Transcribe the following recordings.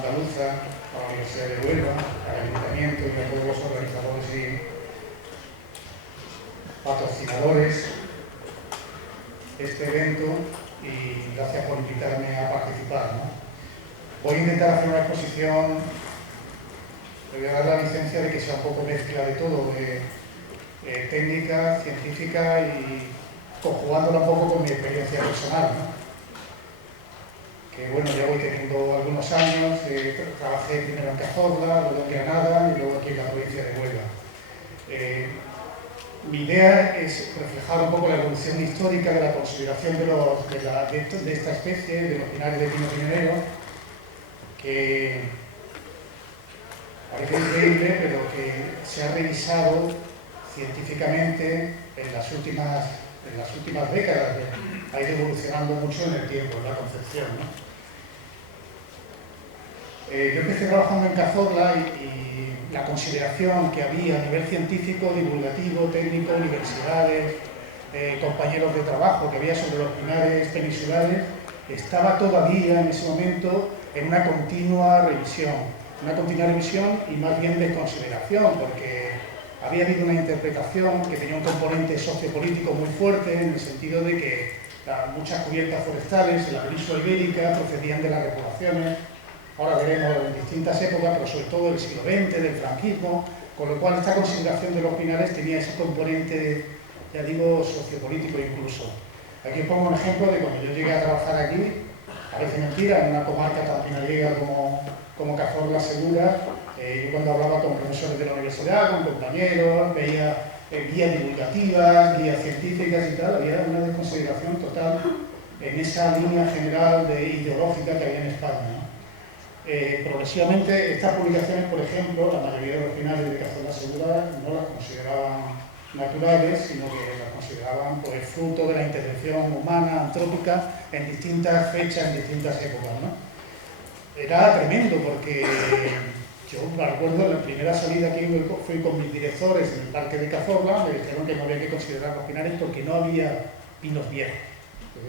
Andaluza, a la Universidad de Huelva, al Ayuntamiento y a todos los organizadores y patrocinadores de este evento, y gracias por invitarme a participar, ¿no? Voy a intentar hacer una exposición, le voy a dar la licencia de que sea un poco mezcla de todo, de técnica, científica y conjugándola un poco con mi experiencia personal, ¿no? Que bueno, ya voy teniendo algunos años, trabajé primero en Cazorla, luego en Granada y luego aquí en la provincia de Huelva. Mi idea es reflejar un poco la evolución histórica de la consideración de esta especie, de los pinares de pino piñonero, que parece increíble, pero que se ha revisado científicamente en las últimas décadas. Ha ido evolucionando mucho en el tiempo, en la concepción, ¿no? Yo empecé trabajando en Cazorla y la consideración que había a nivel científico, divulgativo, técnico, universidades, compañeros de trabajo que había sobre los pinares peninsulares, estaba todavía en ese momento en una continua revisión y más bien desconsideración, porque había habido una interpretación que tenía un componente sociopolítico muy fuerte, en el sentido de que muchas cubiertas forestales en la península ibérica procedían de las repoblaciones, ahora veremos en distintas épocas, pero sobre todo del siglo XX, del franquismo, con lo cual esta consideración de los pinares tenía ese componente, ya digo, sociopolítico incluso. Aquí os pongo un ejemplo de cuando yo llegué a trabajar aquí, parece mentira, en una comarca tan pinariega como Cazorla Segura. Yo cuando hablaba con profesores de la universidad, con compañeros, veía guías divulgativas, guías científicas y tal, había una desconsideración total en esa línea general ideológica que había en España, ¿no? Progresivamente, estas publicaciones, por ejemplo, la mayoría de los pinares de Cazorla Segura no las consideraban naturales, sino que las consideraban pues, fruto de la intervención humana, antrópica, en distintas fechas, en distintas épocas, ¿no? Era tremendo porque yo me recuerdo en la primera salida que fui con mis directores en el parque de Cazorla, me dijeron que no había que considerar los pinares porque no había pinos viejos.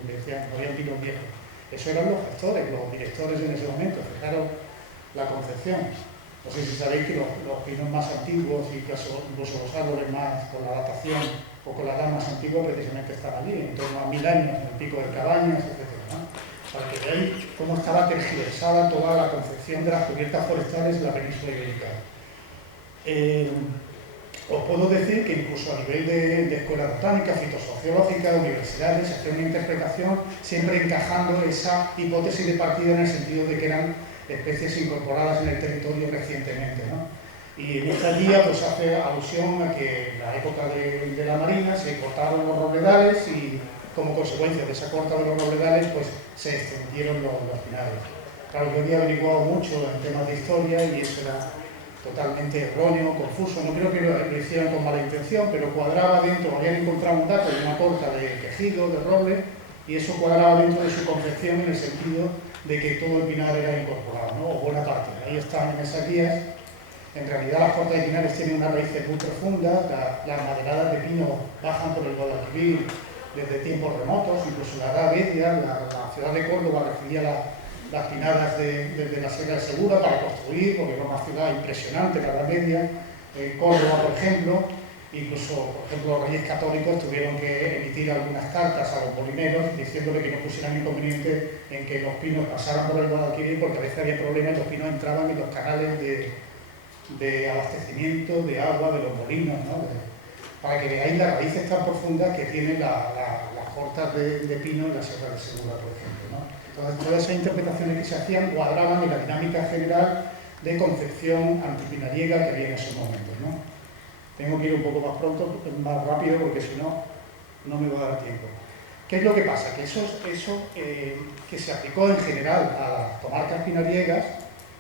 Me decían, no había pinos viejos. Eso eran los gestores, los directores en ese momento, fijaros la concepción. No sé si sabéis que los pinos más antiguos y incluso los árboles más con la datación o con la edad más antigua precisamente están allí, en torno a 1000 años, en el Pico de Cabañas, etc., ¿no? Para que veáis cómo estaba tergiversada toda la concepción de las cubiertas forestales en la península ibérica. Os puedo decir que incluso a nivel de escuela botánica, fitosociológica, universidades, se hacía una interpretación siempre encajando esa hipótesis de partida en el sentido de que eran especies incorporadas en el territorio recientemente, ¿no? Y en esta guía pues, hace alusión a que en la época de la Marina se cortaron los robledales y como consecuencia de esa corta de los robledales pues, se extendieron los pinares. Claro, yo había averiguado mucho en temas de historia y eso era totalmente erróneo, confuso. No creo que lo hicieran con mala intención, pero cuadraba dentro, habían encontrado un dato de una corta de quejigo, de roble, y eso cuadraba dentro de su concepción en el sentido de que todo el pinar era incorporado, ¿no? O buena parte. Ahí están en esas guías. En realidad las cortas de pinares tienen unas raíces muy profundas, las maderadas de pino bajan por el Guadalquivir desde tiempos remotos, incluso en la Edad Media, la ciudad de Córdoba recibía las pinadas desde la Sierra de Segura para construir, porque era una ciudad impresionante en la Edad Media. Córdoba, por ejemplo, incluso, por ejemplo, los reyes católicos tuvieron que emitir algunas cartas a los molineros diciéndole que no pusieran inconveniente en que los pinos pasaran por el Guadalquivir, porque a veces había problemas y los pinos entraban en los canales de abastecimiento de agua de los molinos, ¿no? Para que veáis las raíces tan profundas que tienen las cortas de pino en la Sierra de Segura, por ejemplo, ¿no? Entonces, todas esas interpretaciones que se hacían cuadraban en la dinámica general de concepción antipinariega que había en esos momentos, ¿no? Tengo que ir un poco más rápido, porque si no, no me va a dar tiempo. ¿Qué es lo que pasa? Que eso que se aplicó en general a las comarcas pinariegas,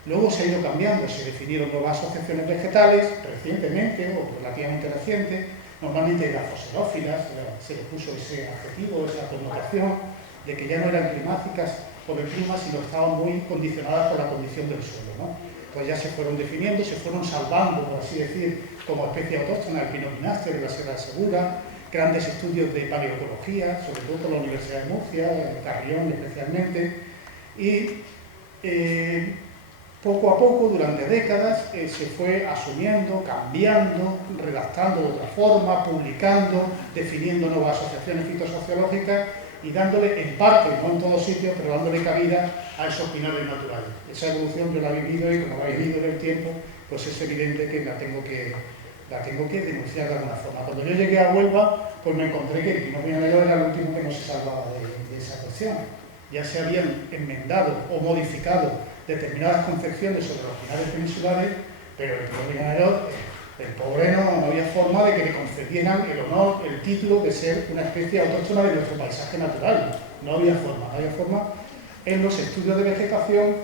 luego se ha ido cambiando, se definieron nuevas asociaciones vegetales, recientemente o relativamente reciente, normalmente las fosilófilas, se le puso ese adjetivo, esa connotación, de que ya no eran climáticas por el clima, sino estaban muy condicionadas por la condición del suelo, ¿no? Pues ya se fueron definiendo, se fueron salvando, por así decir, como especie autóctona, el pino pinaster de la Sierra de Segura, grandes estudios de paleoecología, sobre todo por la Universidad de Murcia, Carrión especialmente, y Poco a poco, durante décadas, se fue asumiendo, cambiando, redactando de otra forma, publicando, definiendo nuevas asociaciones fitosociológicas y dándole, en parte, no en todos sitios, pero dándole cabida a esos pinares naturales. Esa evolución yo la he vivido y como la he vivido en el tiempo, pues es evidente que la tengo que denunciar de alguna forma. Cuando yo llegué a Huelva, pues me encontré que el pino pinarero era el último que no se salvaba de esa cuestión. Ya se habían enmendado o modificado determinadas concepciones sobre los pinares peninsulares, pero el pino pinarero, el pobre no había forma de que le concedieran el honor, el título de ser una especie autóctona de nuestro paisaje natural. No había forma en los estudios de vegetación,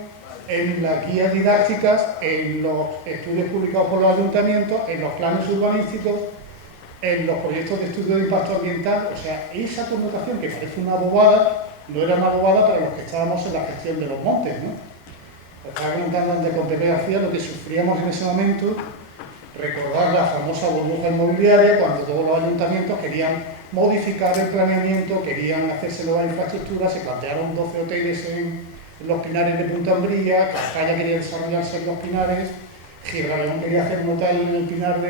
en las guías didácticas, en los estudios publicados por los ayuntamientos, en los planes urbanísticos, en los proyectos de estudio de impacto ambiental. O sea, esa connotación que parece una bobada, no era una bobada para los que estábamos en la gestión de los montes, ¿no? Estaba comentando antes con Pepe García lo que sufríamos en ese momento, recordar la famosa burbuja inmobiliaria, cuando todos los ayuntamientos querían modificar el planeamiento, querían hacerse nuevas infraestructuras, se plantearon 12 hoteles en los pinares de Punta Umbría, Cascaya quería desarrollarse en los pinares, Gibraleón quería hacer un hotel en el pinar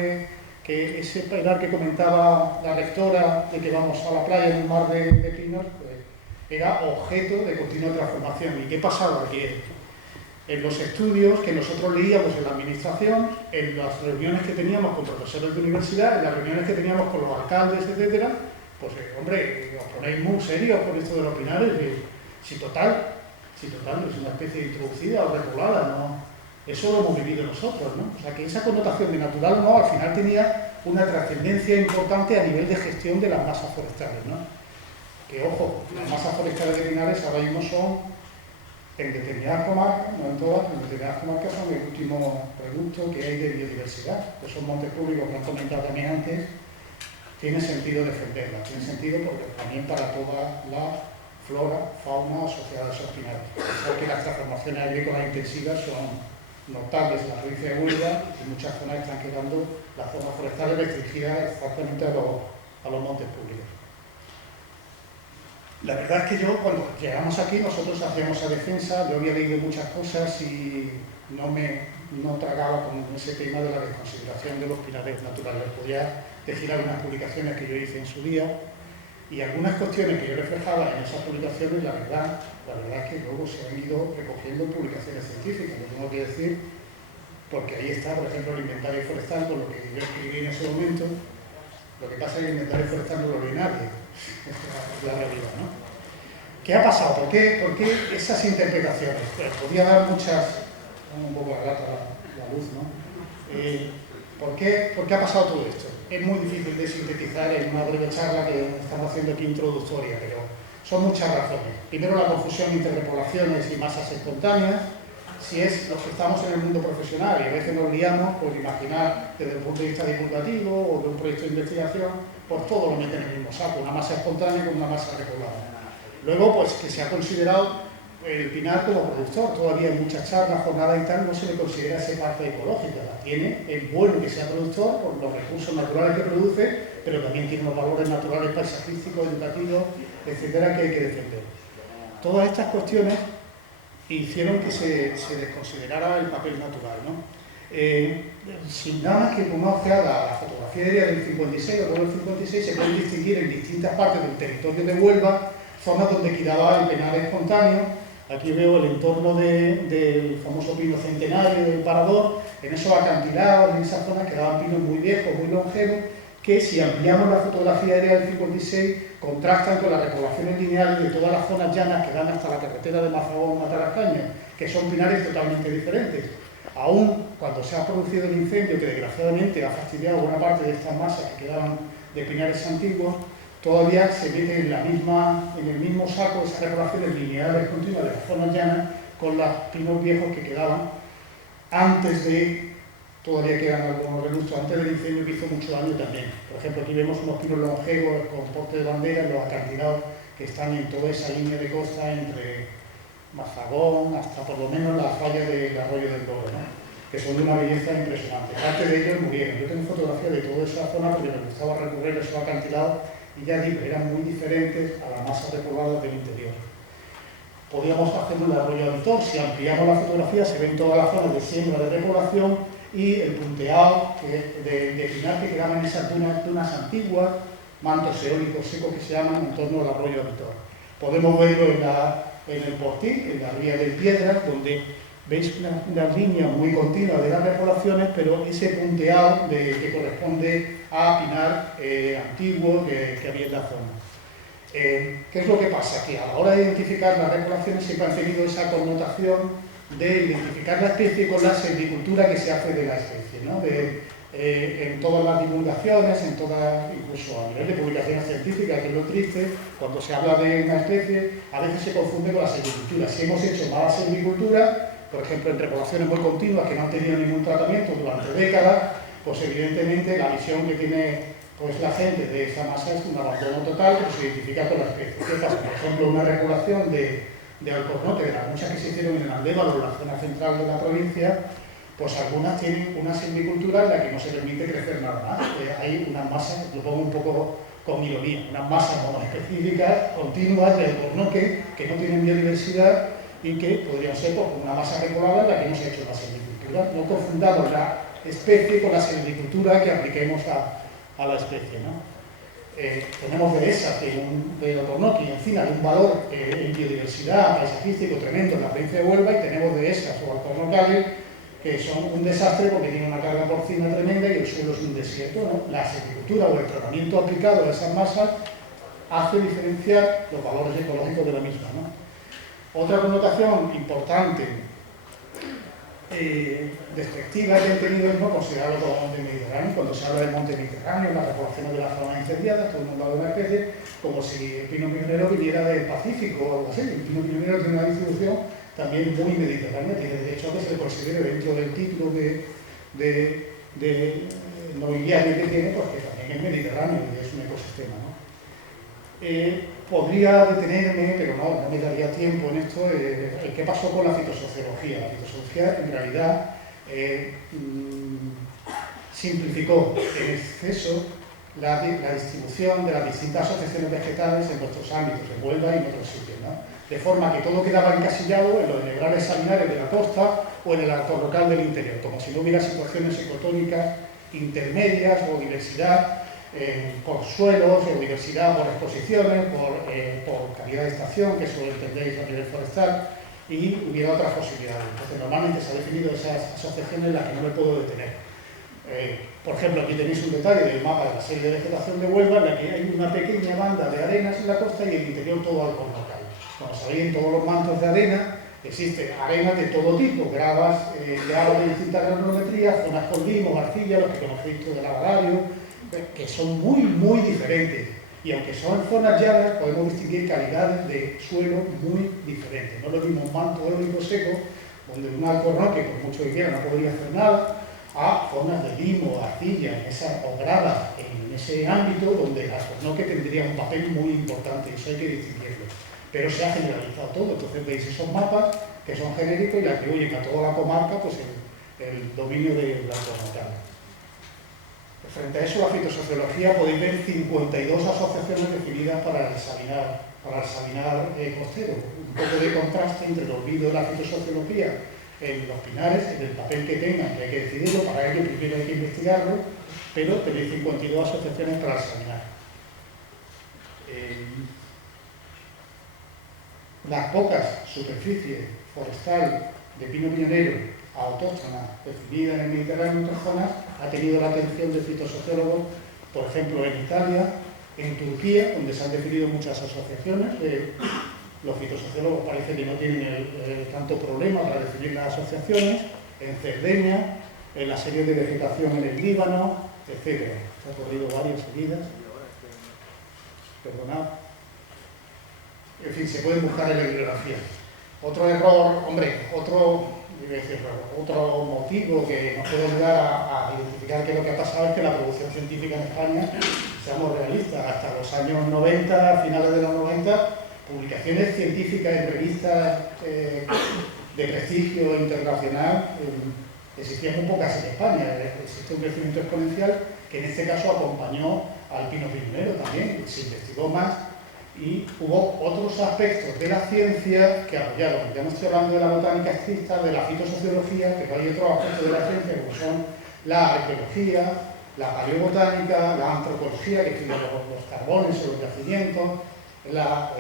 que ese pinar que comentaba la rectora, de que vamos a la playa en un mar de pinos, pues, era objeto de continua transformación. ¿Y qué pasaba aquí? En los estudios que nosotros leíamos en la administración, en las reuniones que teníamos con profesores de universidad, en las reuniones que teníamos con los alcaldes, etcétera, pues hombre, os ponéis muy serios con esto de los pinares, si total, es una especie introducida o repoblada, ¿no? Eso lo hemos vivido nosotros, ¿no? O sea, que esa connotación de natural o no, al final tenía una trascendencia importante a nivel de gestión de las masas forestales, ¿no? Que, ojo, las masas forestales de pinares ahora mismo son, en determinadas comarcas, no en todas, en determinadas comarcas son el último producto que hay de biodiversidad. Esos montes públicos que han comentado también antes, tiene sentido defenderlas, tiene sentido porque también para toda la flora, fauna asociada a esos pinares. Porque las transformaciones agrícolas intensivas son notables en la provincia de Huelva y muchas zonas están quedando las zonas forestales restringidas exactamente a los montes públicos. La verdad es que yo, cuando llegamos aquí, nosotros hacíamos esa defensa, yo había leído muchas cosas y no tragaba con ese tema de la desconsideración de los pinares naturales. Podía decir algunas publicaciones que yo hice en su día y algunas cuestiones que yo reflejaba en esas publicaciones, la verdad es que luego se han ido recogiendo en publicaciones científicas, lo tengo que decir, porque ahí está, por ejemplo, el inventario forestal, con lo que yo escribí en ese momento. Lo que pasa es que el inventario forestal no lo lee nadie, es la realidad, ¿no? ¿Qué ha pasado? ¿Por qué esas interpretaciones? Pues podía dar muchas, un poco a la luz, ¿no? ¿Por qué ha pasado todo esto? Es muy difícil de sintetizar en una breve charla que estamos haciendo aquí introductoria, pero son muchas razones. Primero, la confusión entre repoblaciones y masas espontáneas. Si es los que estamos en el mundo profesional y a veces nos liamos por imaginar desde el punto de vista divulgativo o de un proyecto de investigación, pues todo lo meten en el mismo saco, una masa espontánea con una masa repoblada. Luego, pues que se ha considerado el pinar como productor, todavía en muchas charlas, jornadas y tal, no se le considera esa parte ecológica, la tiene, es bueno que sea productor por los recursos naturales que produce, pero también tiene unos valores naturales paisajísticos, educativos, etcétera, que hay que defender. Todas estas cuestiones hicieron que se desconsiderara el papel natural, ¿no? Sin nada más que como la fotografía aérea del 56 o todo el 56, se pueden distinguir en distintas partes del territorio de Huelva zonas donde quedaba el penar espontáneo. Aquí veo el entorno del famoso pino centenario del Parador, en esos acantilados, en esas zonas quedaban pinos muy viejos, muy longevos, que si ampliamos la fotografía aérea del 56 contrastan con las repoblaciones lineales de todas las zonas llanas que dan hasta la carretera de Mazagón-Matarascaño, que son pinares totalmente diferentes. Aún cuando se ha producido el incendio, que desgraciadamente ha fastidiado buena parte de estas masas que quedaban de pinares antiguos, todavía se mete en el mismo saco esas repoblaciones lineales continuas de las zonas llanas con los pinos viejos que quedaban antes de... Todavía quedan algunos relustos antes del incendio que hizo mucho daño también. Por ejemplo, aquí vemos unos pinos longevos con porte de bandera en los acantilados que están en toda esa línea de costa entre Mazagón hasta por lo menos la falla del Arroyo del Douro, ¿no? Que son de una belleza impresionante. Parte de ellos murieron. Yo tengo fotografías de toda esa zona porque me gustaba recorrer esos acantilados y ya digo, eran muy diferentes a las masas repobladas del interior. podríamos hacer un arroyo habitor. Si ampliamos la fotografía se ven todas las zonas de siembra de repoblación y el punteado de pinar que quedaban en esas dunas antiguas, mantos eólicos secos que se llaman en torno al arroyo habitor. Podemos verlo en el Portí, en la ría de Piedras, donde veis una línea muy continua de las repoblaciones, pero ese punteado que corresponde a pinar antiguo que había en la zona. ¿Qué es lo que pasa? Que a la hora de identificar las repoblaciones siempre han tenido esa connotación de identificar la especie con la silvicultura que se hace de la especie, ¿no? En todas las divulgaciones, incluso a nivel de publicaciones científicas, que es lo triste, cuando se habla de una especie, a veces se confunde con la silvicultura. Si hemos hecho mala silvicultura, por ejemplo, en repoblaciones muy continuas que no han tenido ningún tratamiento durante décadas, pues evidentemente la visión que tiene pues la gente de esa masa es un abandono total, pero se identifica con la especie. ¿Qué pasa? Por ejemplo, una repoblación de alcornoque, de las muchas que se hicieron en el Andévalo, en la zona central de la provincia, pues algunas tienen una silvicultura en la que no se permite crecer nada más. Hay unas masas, lo pongo un poco con ironía, unas masas monoespecíficas, continuas de alcornoque, que no tienen biodiversidad y que podrían ser pues, una masa repoblada en la que no se ha hecho la silvicultura. No confundamos la especie con la silvicultura que apliquemos a la especie, ¿no? Tenemos dehesas de alcornoque y encina de un valor en biodiversidad paisajístico tremendo en la provincia de Huelva, y tenemos dehesas o alcornocales que son un desastre porque tienen una carga porcina tremenda y el suelo es un desierto, ¿no? La silvicultura o el tratamiento aplicado a esas masas hace diferenciar los valores ecológicos de la misma, ¿no? Otra connotación importante despectiva que han tenido es no considerarlo como monte mediterráneo. Cuando se habla del monte mediterráneo, las repoblaciones de las zonas incendiadas, todo el mundo habla de una especie como si el pino piñonero viniera del Pacífico o algo así. El pino piñonero tiene una distribución también muy mediterránea, tiene derecho a que se le considere dentro del título de nobiliario que tiene, porque también es mediterráneo y es un ecosistema, ¿no? Podría detenerme, pero no me daría tiempo en esto, qué pasó con la fitosociología. La fitosociología en realidad simplificó en exceso la distribución de las distintas asociaciones vegetales en nuestros ámbitos, en Huelva y en otros sitios, ¿no? De forma que todo quedaba encasillado en los negrales salinares de la costa o en el alcornocal del interior, como si no hubiera situaciones ecotónicas intermedias o diversidad por suelos, o diversidad por exposiciones, por calidad de estación, que eso lo entendéis a nivel forestal, y hubiera otras posibilidades. Entonces, normalmente se han definido esas asociaciones en las que no me puedo detener. Por ejemplo, aquí tenéis un detalle del mapa de la serie de vegetación de Huelva, en la que hay una pequeña banda de arenas en la costa y el interior todo alcornocal. Como sabéis, en todos los mantos de arena existen arenas de todo tipo, gravas de agua de distintas granometrías, zonas con limos, arcilla, los que conocéis todo del lavario, que son muy diferentes. Y aunque son zonas llanas, podemos distinguir calidades de suelo muy diferentes. No es lo mismo un manto eólico seco, donde un alcornoque, por mucho que quiera, no podría hacer nada, a zonas de limo, arcilla, o grava, en ese ámbito donde el alcornoque tendría un papel muy importante, y eso hay que distinguirlo. Pero se ha generalizado todo, entonces veis esos mapas que son genéricos y atribuyen a toda la comarca pues, el dominio del alcornocal. Frente a eso, la fitosociología podéis ver 52 asociaciones definidas para el salinar costero. Un poco de contraste entre el olvido de la fitosociología en los pinares, en el papel que tengan, que hay que decidirlo, para ello primero hay que investigarlo, pero tenéis 52 asociaciones para el salinar. Las pocas superficies forestal de pino piñonero autóctona definida en el Mediterráneo en otras zonas ha tenido la atención de fitosociólogos, por ejemplo en Italia, en Turquía, donde se han definido muchas asociaciones. Los fitosociólogos parece que no tienen tanto problema para definir las asociaciones, en Cerdeña, en la serie de vegetación en el Líbano, etc. Se han corrido varias seguidas. Perdonad. En fin, se pueden buscar en la bibliografía. Otro error, otro motivo que nos puede ayudar a identificar qué es lo que ha pasado es que la producción científica en España, seamos realistas, hasta los años 90, finales de los 90, publicaciones científicas en revistas de prestigio internacional existían muy pocas en España. Existe un crecimiento exponencial que en este caso acompañó al pino piñonero también, se investigó más Y hubo otros aspectos de la ciencia que apoyaron. Ya no estoy hablando de la botánica estricta, de la fitosociología, pero hay otros aspectos de la ciencia como son la arqueología, la paleobotánica, la antropología, que estudia los carbones o los yacimientos,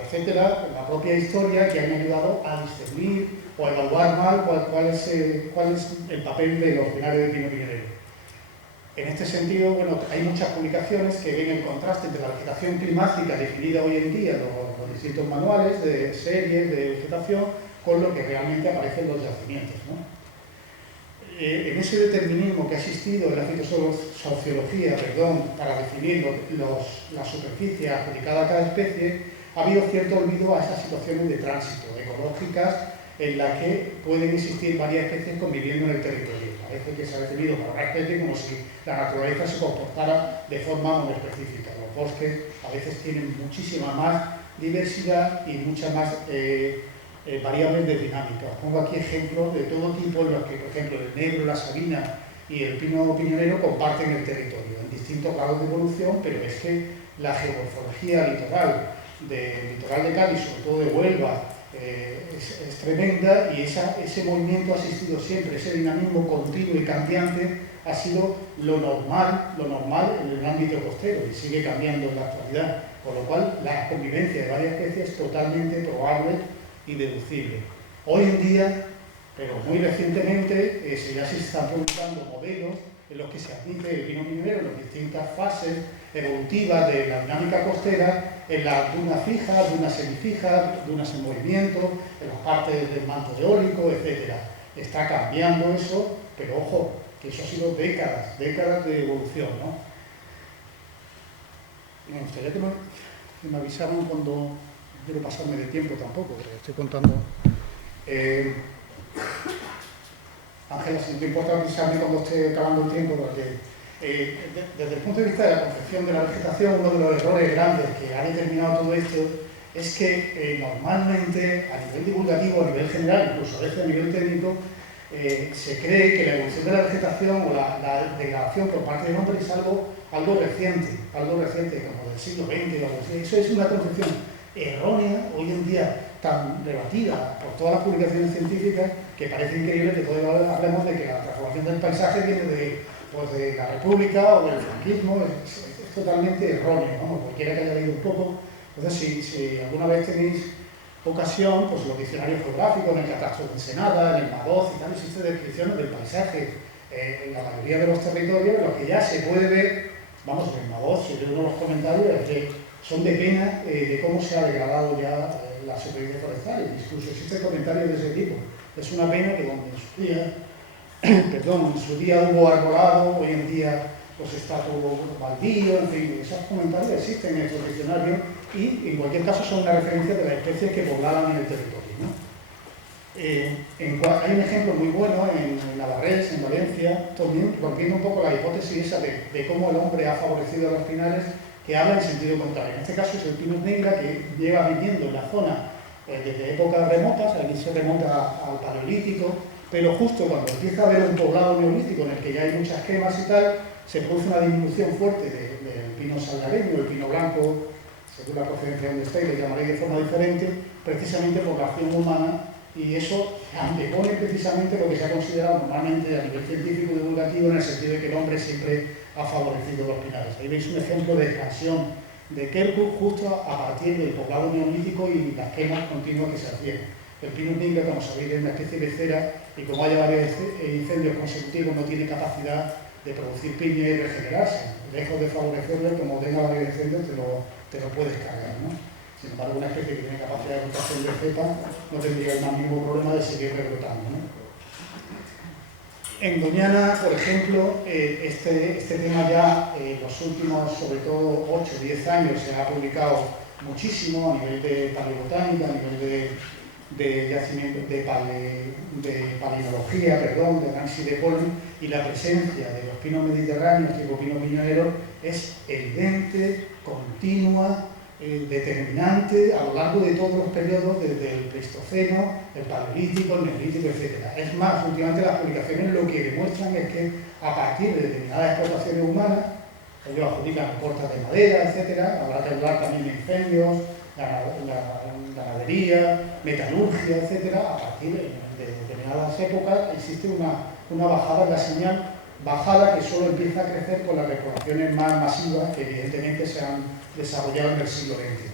etcétera, la propia historia, que han ayudado a discernir o a evaluar mal cuál es el papel de los pinares de pino piñonero. En este sentido, bueno, hay muchas publicaciones que ven el contraste entre la vegetación climática definida hoy en día en los distintos manuales de series de vegetación con lo que realmente aparece en los yacimientos, ¿no? En ese determinismo que ha existido en la fitosociología, para definir la superficie adjudicada a cada especie, ha habido cierto olvido a esas situaciones de tránsito ecológicas en las que pueden existir varias especies conviviendo en el territorio. Parece que se ha definido para una especie como si la naturaleza se comportara de forma monoespecífica. Los bosques a veces tienen muchísima más diversidad y muchas más variables de dinámica. Os pongo aquí ejemplos de todo tipo en los que, por ejemplo, el negro, la sabina y el pino piñonero comparten el territorio en distintos grados de evolución, pero es que la geomorfología litoral de Cádiz, sobre todo de Huelva, es tremenda, y ese movimiento ha existido siempre, ese dinamismo continuo y cambiante ha sido lo normal en el ámbito costero y sigue cambiando en la actualidad, con lo cual la convivencia de varias especies es totalmente probable y deducible. Hoy en día, pero muy recientemente, ya se están publicando modelos en los que se admite el pino piñonero en las distintas fases evolutivas de la dinámica costera, en las dunas fijas, dunas semifijas, dunas en movimiento, en las partes del manto eólico, etc. Está cambiando eso, pero ojo, que eso ha sido décadas de evolución, ¿no? Me gustaría que me avisaran cuando no quiero pasarme de tiempo tampoco, porque estoy contando. Ángela, si no te importa avisarme cuando esté acabando el tiempo, porque desde el punto de vista de la concepción de la vegetación, uno de los errores grandes que ha determinado todo esto es que normalmente, a nivel divulgativo, a nivel general, incluso a veces a nivel técnico, se cree que la evolución de la vegetación o la degradación por parte del hombre es algo reciente, como del siglo XX o algo así. Eso es una concepción errónea, hoy en día tan rebatida por todas las publicaciones científicas, que parece increíble que todavía hablemos de que la transformación del paisaje viene de la República o del franquismo. Es totalmente erróneo, ¿no? Cualquiera que haya leído un poco. Entonces, si alguna vez tenéis ocasión, pues los diccionarios geográficos, en el Catastro de Ensenada, en el Madoz y tal, existen descripciones del paisaje en la mayoría de los territorios, lo que ya se puede ver, vamos, en el Madoz, si leo uno de los comentarios, es que son de pena de cómo se ha degradado ya la superficie forestal. Incluso existen comentarios de ese tipo. Es una pena que donde en su día hubo arbolado, hoy en día pues está todo baldío, en fin, esos comentarios existen en estos diccionarios y en cualquier caso son una referencia de las especies que poblaban en el territorio, ¿no? Hay un ejemplo muy bueno en Navarrés, en Valencia, también rompiendo un poco la hipótesis esa de cómo el hombre ha favorecido a los pinares, que habla en sentido contrario. En este caso es el Pinus nigra, que lleva viviendo en la zona desde épocas remotas, aquí se remonta al Paleolítico, pero justo cuando empieza a haber un poblado neolítico en el que ya hay muchas quemas y tal, se produce una disminución fuerte del pino salgareño, el pino blanco, según la procedencia donde esté, le llamaré de forma diferente, precisamente por la acción humana, y eso antepone precisamente lo que se ha considerado normalmente a nivel científico y divulgativo, en el sentido de que el hombre siempre ha favorecido los pinares. Ahí veis un ejemplo de expansión de Kirkwood justo a partir del poblado neolítico y las quemas continuas que se hacían. El Pinus nigra, como sabéis, es una especie becera y como haya varios incendios consecutivos no tiene capacidad de producir piña y regenerarse. Lejos de favorecerlo, como tenga varios incendios te lo puedes cargar, ¿no? Sin embargo, una especie que tiene capacidad de rotación de cepa no tendría el más mínimo problema de seguir rebrotando, ¿no? En Doñana, por ejemplo, este tema ya en los últimos, sobre todo 8 o 10 años, se ha publicado muchísimo a nivel de paleobotánica, a nivel de yacimiento, de palinología, de análisis de polen, y la presencia de los pinos mediterráneos, tipo pino piñonero, es evidente, continua, determinante a lo largo de todos los periodos, desde el Pleistoceno, el Paleolítico, el Neolítico, etc. Es más, últimamente las publicaciones lo que demuestran es que a partir de determinadas explotaciones humanas, ellos adjudican cortas de madera, etc., habrá que hablar también de incendios, ganadería, metalurgia, etcétera. A partir de determinadas épocas existe una bajada en la señal, bajada que solo empieza a crecer con las repoblaciones más masivas que evidentemente se han desarrollado en el siglo XX.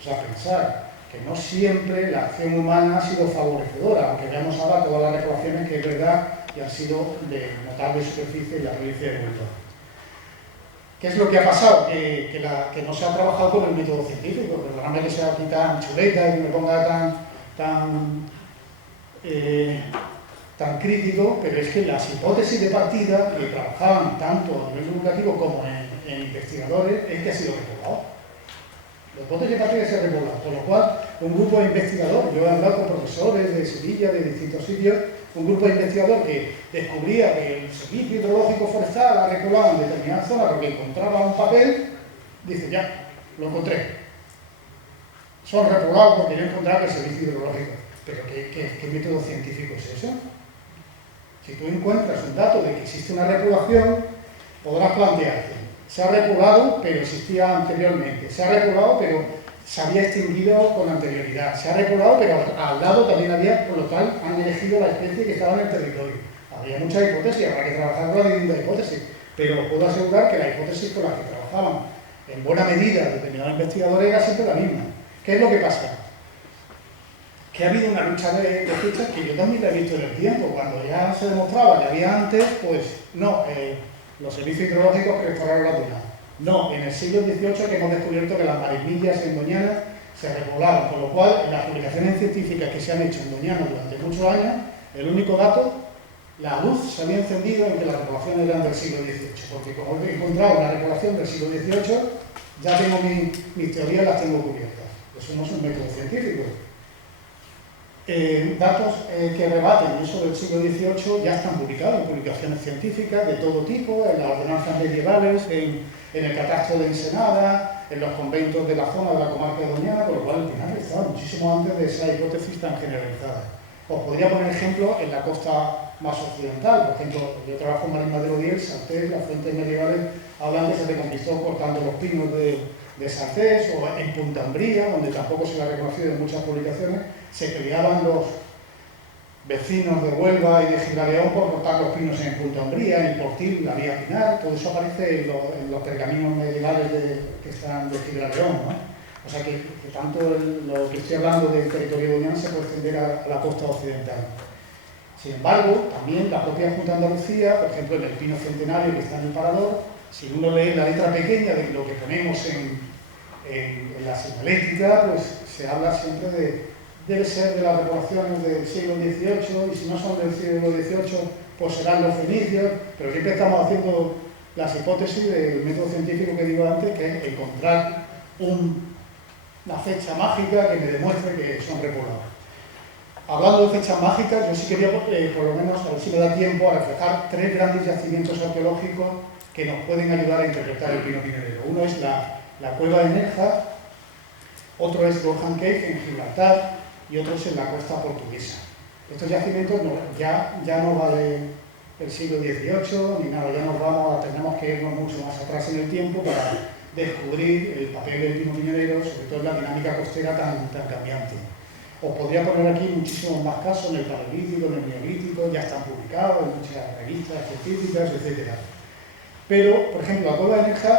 O sea, pensar que no siempre la acción humana ha sido favorecedora, aunque veamos ahora todas las repoblaciones que es verdad que han sido de notable superficie y la provincia de Huelva. ¿Qué es lo que ha pasado? Que no se ha trabajado con el método científico. Perdóname que sea aquí tan chuleta y que me ponga tan crítico, pero es que las hipótesis de partida que trabajaban tanto a nivel educativo como en investigadores es que ha sido repoblado. Las hipótesis de partida se han repoblado, con lo cual un grupo de investigadores, yo he hablado con profesores de Sevilla, de distintos sitios, un grupo de investigadores que descubría que el Servicio Hidrológico Forestal ha repoblado en determinada zona porque encontraba un papel, dice, ya, lo encontré. Son repoblados porque yo he encontrado que el Servicio Hidrológico. Pero ¿qué método científico es eso? Si tú encuentras un dato de que existe una repoblación, podrás plantearte, se ha repoblado pero existía anteriormente, se ha repoblado pero se había extinguido con anterioridad, se ha repoblado pero al lado también había, por lo tal han elegido la especie que estaba en el territorio. Había muchas hipótesis, habrá que trabajar con la distintas hipótesis, pero os puedo asegurar que la hipótesis con la que trabajaban en buena medida determinados investigadores era siempre la misma. ¿Qué es lo que pasa? Que ha habido una lucha de fichas que yo también la he visto en el tiempo. Cuando ya se demostraba que había antes, pues no, los servicios hidrológicos que restauraron la duna. No, en el siglo XVIII que hemos descubierto que las marismillas en Doñana se repoblaron, con lo cual en las publicaciones científicas que se han hecho en Doñana durante muchos años, el único dato, la luz se había encendido en que las repoblaciones eran del siglo XVIII, porque como he encontrado una repoblación del siglo XVIII, ya tengo mis teorías, las tengo cubiertas. Eso no es un método científico. Datos que rebaten eso del siglo XVIII ya están publicados en publicaciones científicas de todo tipo, en las ordenanzas medievales, en el catastro de Ensenada, en los conventos de la zona de la comarca de Doñana, con lo cual al final estaba muchísimo antes de esa hipótesis tan generalizada. Os podría poner ejemplo en la costa más occidental, por ejemplo, yo trabajo en Marín Madero Diel, Saltés, las fuentes medievales hablan que se reconquistó cortando los pinos de Saltés, o en Punta Umbría, donde tampoco se le ha reconocido en muchas publicaciones, se peleaban los vecinos de Huelva y de Gibraleón por cortar los pinos en Punta Umbría, en Portil, la vía Pinar, todo eso aparece en los pergaminos medievales que están de Gibraleón, ¿no? O sea que tanto lo que estoy hablando del territorio doñana se puede extender a la costa occidental. Sin embargo, también la propia Junta de Andalucía, por ejemplo, en el pino centenario que está en el Parador, si uno lee la letra pequeña de lo que ponemos en la señalética, pues se habla siempre debe ser de las repoblaciones del siglo XVIII, y si no son del siglo XVIII, pues serán los fenicios, pero siempre estamos haciendo las hipótesis del método científico que digo antes, que es encontrar una fecha mágica que me demuestre que son repoblados. Hablando de fechas mágicas, yo sí quería, por lo menos, a ver si me da tiempo, a reflejar tres grandes yacimientos arqueológicos que nos pueden ayudar a interpretar el pino pinerero. Uno es la cueva de Nerja, otro es Gorham Cave en Gibraltar y otro es en la costa portuguesa. Estos yacimientos ya no va del siglo XVIII ni nada, tenemos que irnos mucho más atrás en el tiempo para descubrir el papel del pino pinerero, sobre todo en la dinámica costera tan cambiante. Os podría poner aquí muchísimos más casos en el Paleolítico, en el Neolítico, ya están publicados en muchas revistas científicas, etc. Pero, por ejemplo, la cueva de Nerja,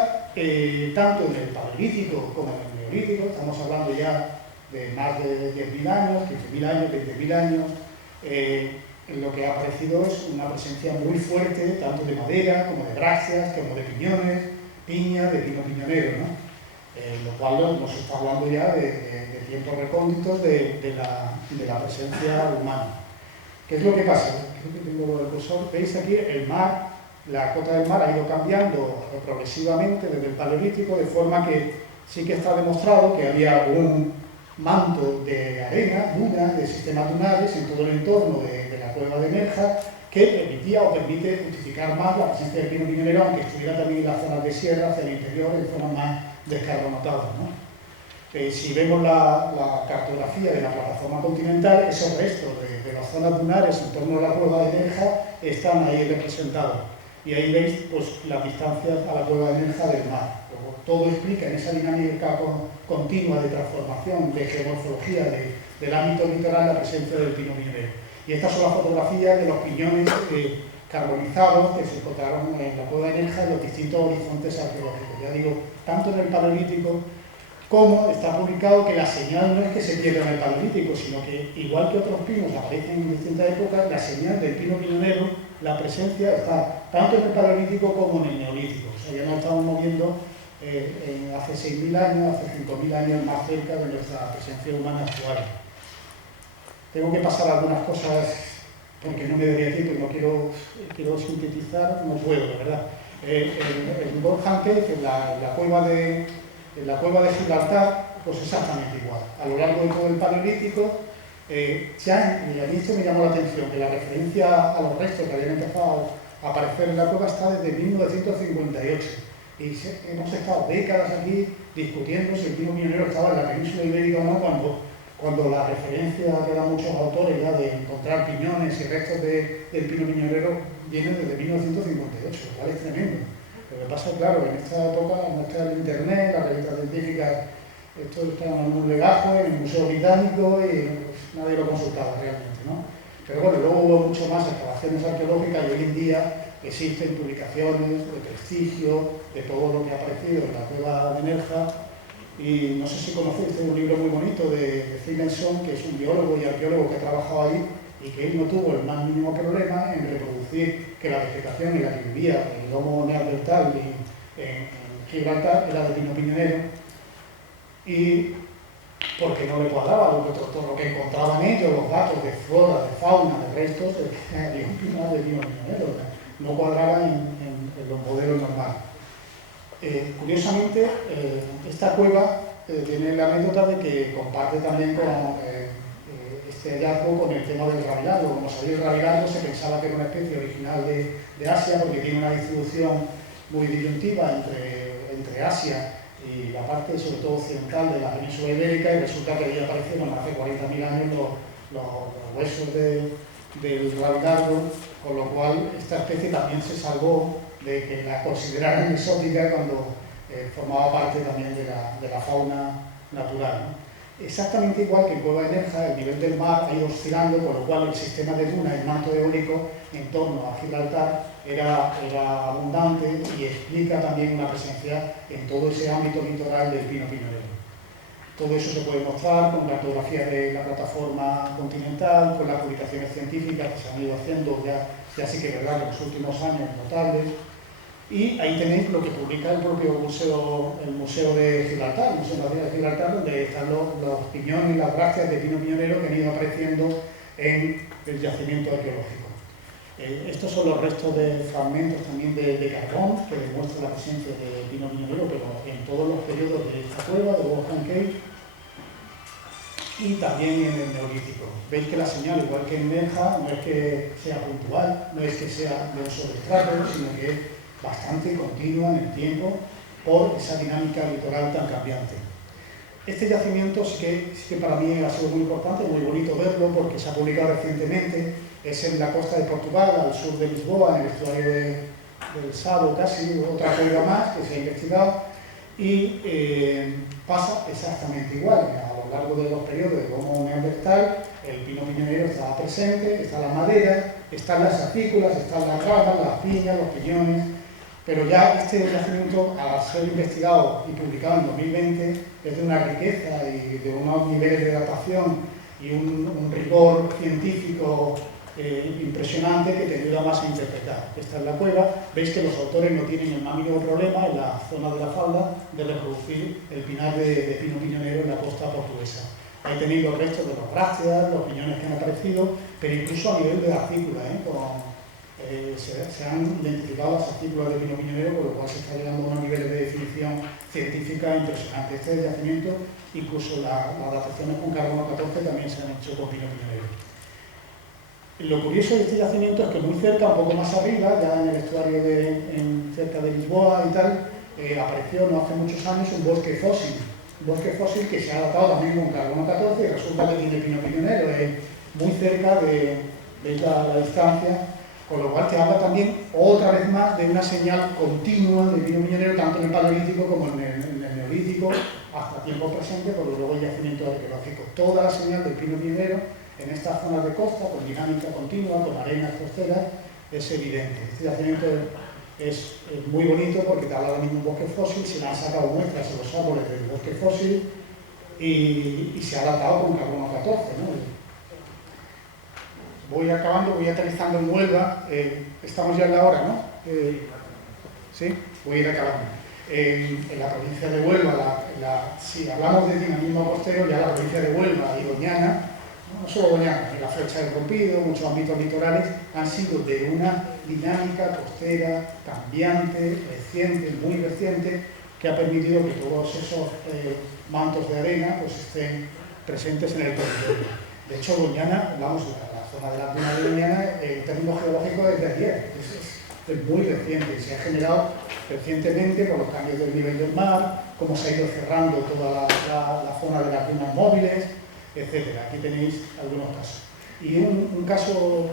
tanto en el Paleolítico como en el Neolítico, estamos hablando ya de más de 10.000 años, 15.000 años, 20.000 años, lo que ha aparecido es una presencia muy fuerte, tanto de madera como de brácteas, como de piñones, piña, de pino piñonero, ¿no? Lo cual nos está hablando ya de tiempos recónditos de la presencia humana. ¿Qué es lo que pasa? Creo que tengo el cursor. Veis aquí el mar, la cota del mar ha ido cambiando progresivamente desde el Paleolítico, de forma que sí que está demostrado que había un manto de arena, dunas, de sistemas dunares en todo el entorno de la cueva de Nerja, que permitía o permite justificar más la presencia del pino pinerero, aunque estuviera también en las zonas de sierra, hacia el interior, en zonas más descarbonatadas, ¿no? Si vemos la cartografía de la plataforma continental, esos restos de las zonas dunares en torno a la cueva de Nerja están ahí representados. y ahí veis pues, las distancias a la cueva de Nerja del mar. Todo explica en esa dinámica continua de transformación, de geomorfología del ámbito litoral la presencia del pino piñonero. Y estas son las fotografías de los piñones carbonizados que se encontraron en la cueva de Nerja en los distintos horizontes arqueológicos. Ya digo, tanto en el Paleolítico como está publicado que la señal no es que se pierda en el Paleolítico, sino que, igual que otros pinos aparecen en distintas épocas, la señal del pino piñonero, la presencia está tanto en el Paleolítico como en el Neolítico. O sea, ya nos estamos moviendo hace 6.000 años, hace 5.000 años más cerca de nuestra presencia humana actual. Tengo que pasar algunas cosas porque no me daría tiempo y no quiero sintetizar, no puedo, de verdad. En Borja Cave, en la cueva de Gibraltar, pues exactamente igual. A lo largo de todo el Paleolítico, y a mí esto me llamó la atención, que la referencia a los restos que habían empezado a aparecer en la cueva está desde 1958. Y hemos estado décadas aquí discutiendo si el pino piñonero estaba en la península ibérica o no, cuando la referencia que dan muchos autores ya de encontrar piñones y restos del pino piñonero viene desde 1958, lo cual es tremendo. Lo que pasa, claro, en esta época no está el internet, las revistas científicas, esto está en un legajo, en el Museo Británico y pues, nadie lo consultaba realmente, ¿no? Pero bueno, luego hubo mucho más excavaciones arqueológicas y hoy en día existen publicaciones de prestigio de todo lo que ha aparecido en la cueva de Nerja. Y no sé si conocéis, un libro muy bonito de Stevenson, que es un biólogo y arqueólogo que ha trabajado ahí y que él no tuvo el más mínimo problema en reproducir que la vegetación en la que vivía el Homo neandertal en Gibraltar era de pino piñonero, y porque no le cuadraba todo lo que encontraban ellos, los datos de flora, de fauna, de restos, había un pinar de pino piñonero, no cuadraban en los modelos normales. Curiosamente, esta cueva tiene la anécdota de que comparte también con este hallazgo con el tema del rabilardo. Como sabéis, el rabilardo se pensaba que era una especie original de Asia porque tiene una distribución muy disyuntiva entre Asia y la parte, sobre todo occidental, de la península ibérica, y resulta que ahí aparecieron hace 40.000 años los huesos del rabilardo, con lo cual esta especie también se salvó de que la consideraran exótica cuando formaba parte también de la fauna natural, ¿no? Exactamente igual que en Cueva de Nerja, el nivel del mar ha ido oscilando, por lo cual el sistema de duna, el manto eólico en torno a Gibraltar era abundante y explica también una presencia en todo ese ámbito litoral del pino piñonero. Todo eso se puede mostrar con cartografías de la plataforma continental, con las publicaciones científicas que se han ido haciendo ya sí que es verdad en los últimos años notables. Y ahí tenéis lo que publica el propio museo, el Museo de Gibraltar, el Museo Nacional de Gibraltar, donde están los piñones y las brácteas de pino piñonero que han ido apareciendo en el yacimiento arqueológico. Estos son los restos de fragmentos también de carbón que demuestran la presencia de pino piñonero, pero en todos los periodos de esta cueva, de Volcan Cave, y también en el Neolítico. Veis que la señal, igual que en Nerja, no es que sea puntual, no es que sea de uso de estrato, sino que es bastante continua en el tiempo por esa dinámica litoral tan cambiante. Este yacimiento sí que para mí ha sido muy importante, muy bonito verlo porque se ha publicado recientemente, es en la costa de Portugal, al sur de Lisboa, en el estuario del Sado casi, otra cueva más que se ha investigado, y pasa exactamente igual. A lo largo de los periodos de Homo neandertal, el pino piñonero estaba presente, está la madera, están las acículas, están las ramas, las piñas, los piñones, pero ya este yacimiento, al ser investigado y publicado en 2020, es de una riqueza y de unos niveles de datación y un rigor científico impresionante que te ayuda más a interpretar. Esta es la cueva. Veis que los autores no tienen el más mínimo problema en la zona de la falda de reproducir el pinar de pino piñonero en la costa portuguesa. Ahí tenéis los restos de los brácteas, los piñones que han aparecido, pero incluso a nivel de acícula, se han identificado las acículas de pino piñonero, por lo cual se está llegando a unos niveles de definición científica impresionante. Este yacimiento, incluso las dataciones con carbono 14 también se han hecho con pino piñonero. Lo curioso de este yacimiento es que muy cerca, un poco más arriba, ya en el estuario cerca de Lisboa y tal, apareció no hace muchos años un bosque fósil que se ha datado también con carbono 14 y resulta que tiene pino piñonero, muy cerca de la distancia Con lo cual te habla también, otra vez más, de una señal continua de pino piñonero, tanto en el paleolítico como en el neolítico, hasta tiempo presente, porque luego hay yacimientos arqueológicos. Toda la señal del pino piñonero en estas zonas de costa, con dinámica continua, con arenas costeras, es evidente. Este yacimiento es muy bonito porque te habla de mismo un bosque fósil, se le han sacado muestras en los árboles del bosque fósil y se ha datado con carbono 14, ¿no? Voy acabando, voy aterrizando en Huelva, estamos ya en la hora, ¿no? Sí, voy a ir acabando. En la provincia de Huelva, si hablamos de dinamismo costero, ya la provincia de Huelva y Doñana, no solo Doñana, ni la Flecha del Rompido, muchos ámbitos litorales, han sido de una dinámica costera, cambiante, reciente, muy reciente, que ha permitido que todos esos mantos de arena pues, estén presentes en el territorio. De hecho, Doñana, vamos, la zona de la duna de Doñana, el término geológico es de ayer, es muy reciente, se ha generado recientemente con los cambios del nivel del mar, cómo se ha ido cerrando toda la zona de las dunas móviles, etcétera. Aquí tenéis algunos casos. Y un caso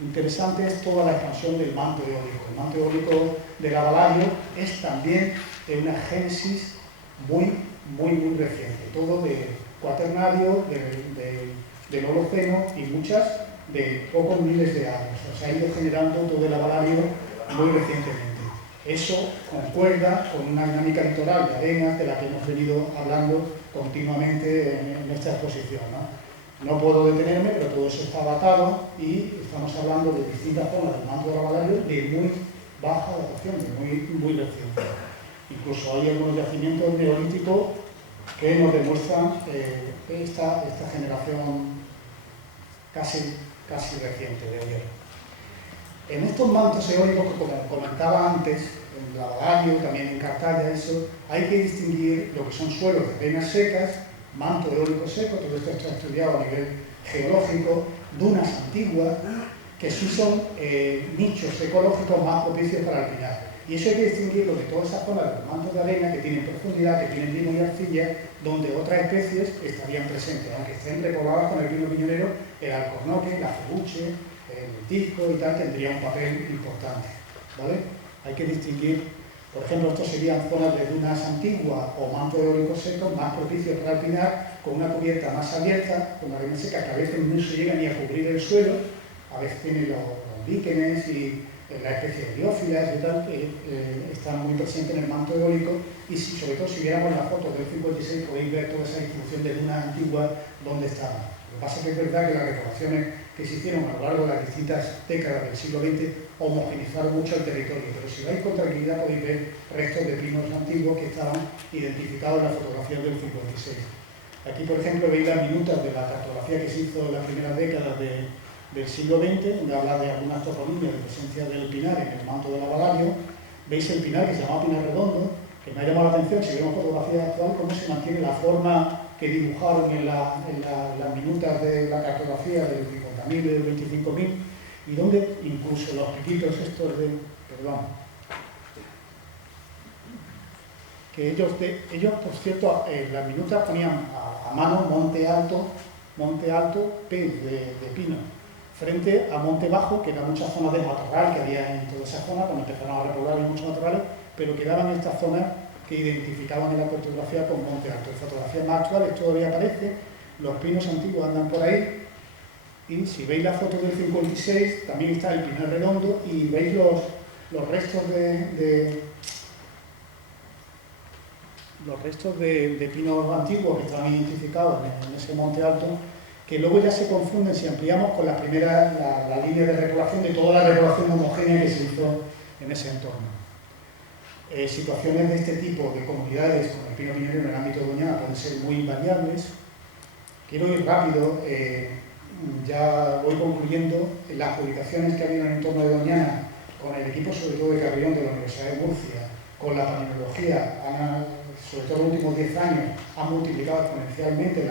interesante es toda la expansión del manto eólico. El manto eólico del Avalario es también de una génesis muy reciente, todo de cuaternario, del Holoceno y muchas de pocos miles de años. O sea, se ha ido generando todo el Avalario muy recientemente. Eso concuerda con una dinámica litoral de arenas de la que hemos venido hablando continuamente en esta exposición, ¿no? Puedo detenerme, pero todo eso está datado y estamos hablando de distintas zonas del manto del Avalario de muy baja datación, de muy reciente. Incluso hay algunos yacimientos neolíticos que nos demuestran esta generación casi reciente de hierro. En estos mantos eólicos que, como comentaba antes, en el Avalario, también en Cartaya, hay que distinguir lo que son suelos de arenas secas, manto eólico seco, todo esto está estudiado a nivel geológico, dunas antiguas, que sí son nichos ecológicos más propicios para alpinar. Y eso hay que distinguirlo de todas esas zonas de los mantos de arena que tienen profundidad, que tienen limo y arcilla, donde otras especies estarían presentes, aunque estén repobladas con el pino piñonero, el alcornoque, la cebuche, el tisco y tal, tendría un papel importante, ¿vale? Hay que distinguir, por ejemplo, estos serían zonas de dunas antiguas o mantos eólicos secos más propicios para alpinar, con una cubierta más abierta, con arena seca que a veces no se llega ni a cubrir el suelo, a veces tiene los líquenes y la especie de biófilas y tal, que están muy presentes en el manto eólico, y sobre todo si viéramos las fotos del 56 podéis ver toda esa distribución de dunas antiguas donde estaban. Lo que pasa es que es verdad que las reclamaciones que se hicieron a lo largo de las distintas décadas del siglo XX homogenizaron mucho el territorio, pero si vais con tranquilidad podéis ver restos de pinos antiguos que estaban identificados en la fotografía del 56. Aquí, por ejemplo, veis las minutas de la cartografía que se hizo en las primeras décadas del siglo XX, donde habla de algunas toponimias de presencia del pinar en el manto del Avalario. Veis el pinar que se llama pinar redondo, que me ha llamado la atención, si vemos fotografía actual, cómo se mantiene la forma que dibujaron en las minutas de la cartografía del 50.000 y del 25.000, y donde incluso los piquitos estos de... perdón. Que ellos por cierto, las minutas ponían a mano Monte Alto, P de pino, frente a Monte Bajo, que eran muchas zonas de matorral que había en toda esa zona, cuando empezaron a repoblar muchos matorrales, pero quedaban estas zonas que identificaban en la cartografía con Monte Alto. En fotografías más actuales todavía aparece, los pinos antiguos andan por ahí, y si veis la foto del 56, también está el pinar redondo, y veis los restos de pinos antiguos que estaban identificados en ese Monte Alto, que luego ya se confunden si ampliamos con la línea de repoblación de toda la repoblación homogénea que se hizo en ese entorno. Situaciones de este tipo de comunidades con el pino piñonero en el ámbito de Doñana pueden ser muy variables. Quiero ir rápido, ya voy concluyendo. Las publicaciones que ha habido en el entorno de Doñana, con el equipo sobre todo de Carrión de la Universidad de Murcia, con la paneología, sobre todo en los últimos 10 años, han multiplicado exponencialmente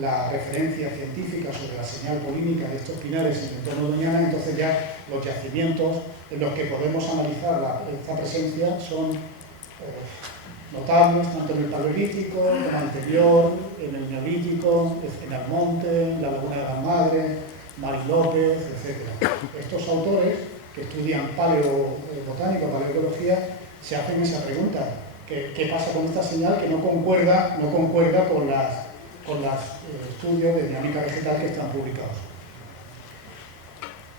la referencia científica sobre la señal polímica de estos pinares en el entorno de Doñana. Entonces ya los yacimientos en los que podemos analizar esta presencia son notables, tanto en el paleolítico, en el anterior, en el neolítico, en Almonte, en la Laguna de las Madres, Mari López, etc. estos autores que estudian paleobotánica, paleoecología, se hacen esa pregunta. ¿Qué pasa con esta señal que no concuerda con los estudios de dinámica vegetal que están publicados?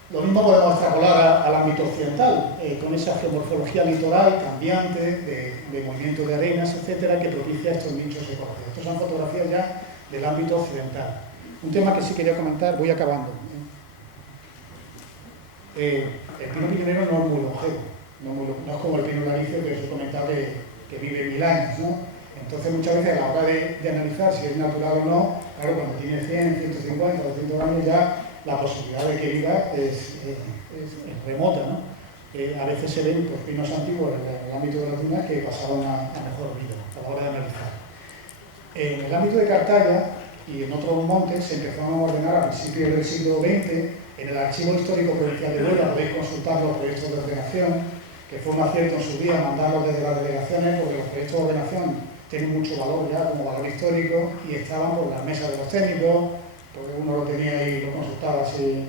Lo mismo podemos extrapolar al ámbito occidental, con esa geomorfología litoral cambiante, de movimiento de arenas, etcétera, que propicia estos nichos ecológicos. Estas son fotografías ya del ámbito occidental. Un tema que sí quería comentar, voy acabando. El pino piñonero no es muy longevo, no es como el pino laricio que os he comentado que vive 1000 años, ¿no? Entonces muchas veces a la hora de analizar si es natural o no, claro, cuando tiene 100, 150, 200 años ya la posibilidad de que viva es remota, ¿no? A veces se ven pues, pinos antiguos en el ámbito de la duna que pasaron a mejor vida a la hora de analizar. En el ámbito de Cartaya y en otros montes se empezaron a ordenar a principios del siglo XX. En el Archivo Histórico Provincial de Huelva podéis consultar los proyectos de ordenación, que fue un acierto en su día mandarlos desde las delegaciones, porque los proyectos de ordenación tienen mucho valor ya como valor histórico y estaban por las mesas de los técnicos, porque uno lo tenía y lo consultaba así,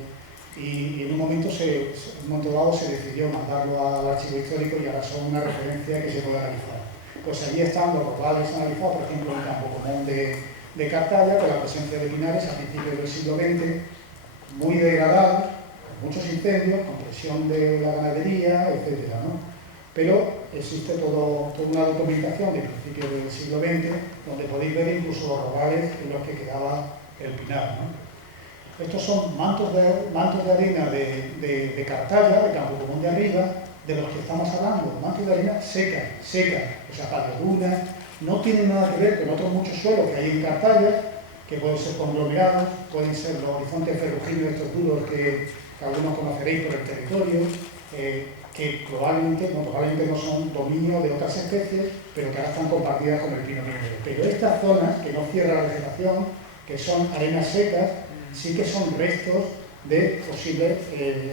y en un momento dado se decidió mandarlo al archivo histórico y ahora son una referencia que se puede analizar. Pues allí están los rurales analizados, por ejemplo, en el campo común de Cartaya, con la presencia de pinares a principios del siglo XX, muy degradado, con muchos incendios, con presión de la ganadería, etc., ¿no? Pero existe toda una documentación de principios del siglo XX donde podéis ver incluso los rurales en los que quedaba el pinar, ¿no? Estos son mantos de arena de Cartaya, de Campo Común de Arriba, de los que estamos hablando, mantos de arena seca, o sea, paleodunas, no tienen nada que ver con otros muchos suelos que hay en Cartaya, que pueden ser conglomerados, pueden ser los horizontes ferruginos, estos duros que algunos conoceréis por el territorio, que probablemente no son dominio de otras especies, pero que ahora están compartidas con el pino piñonero. Pero estas zonas, que no cierra la vegetación, que son arenas secas, sí que son restos de posibles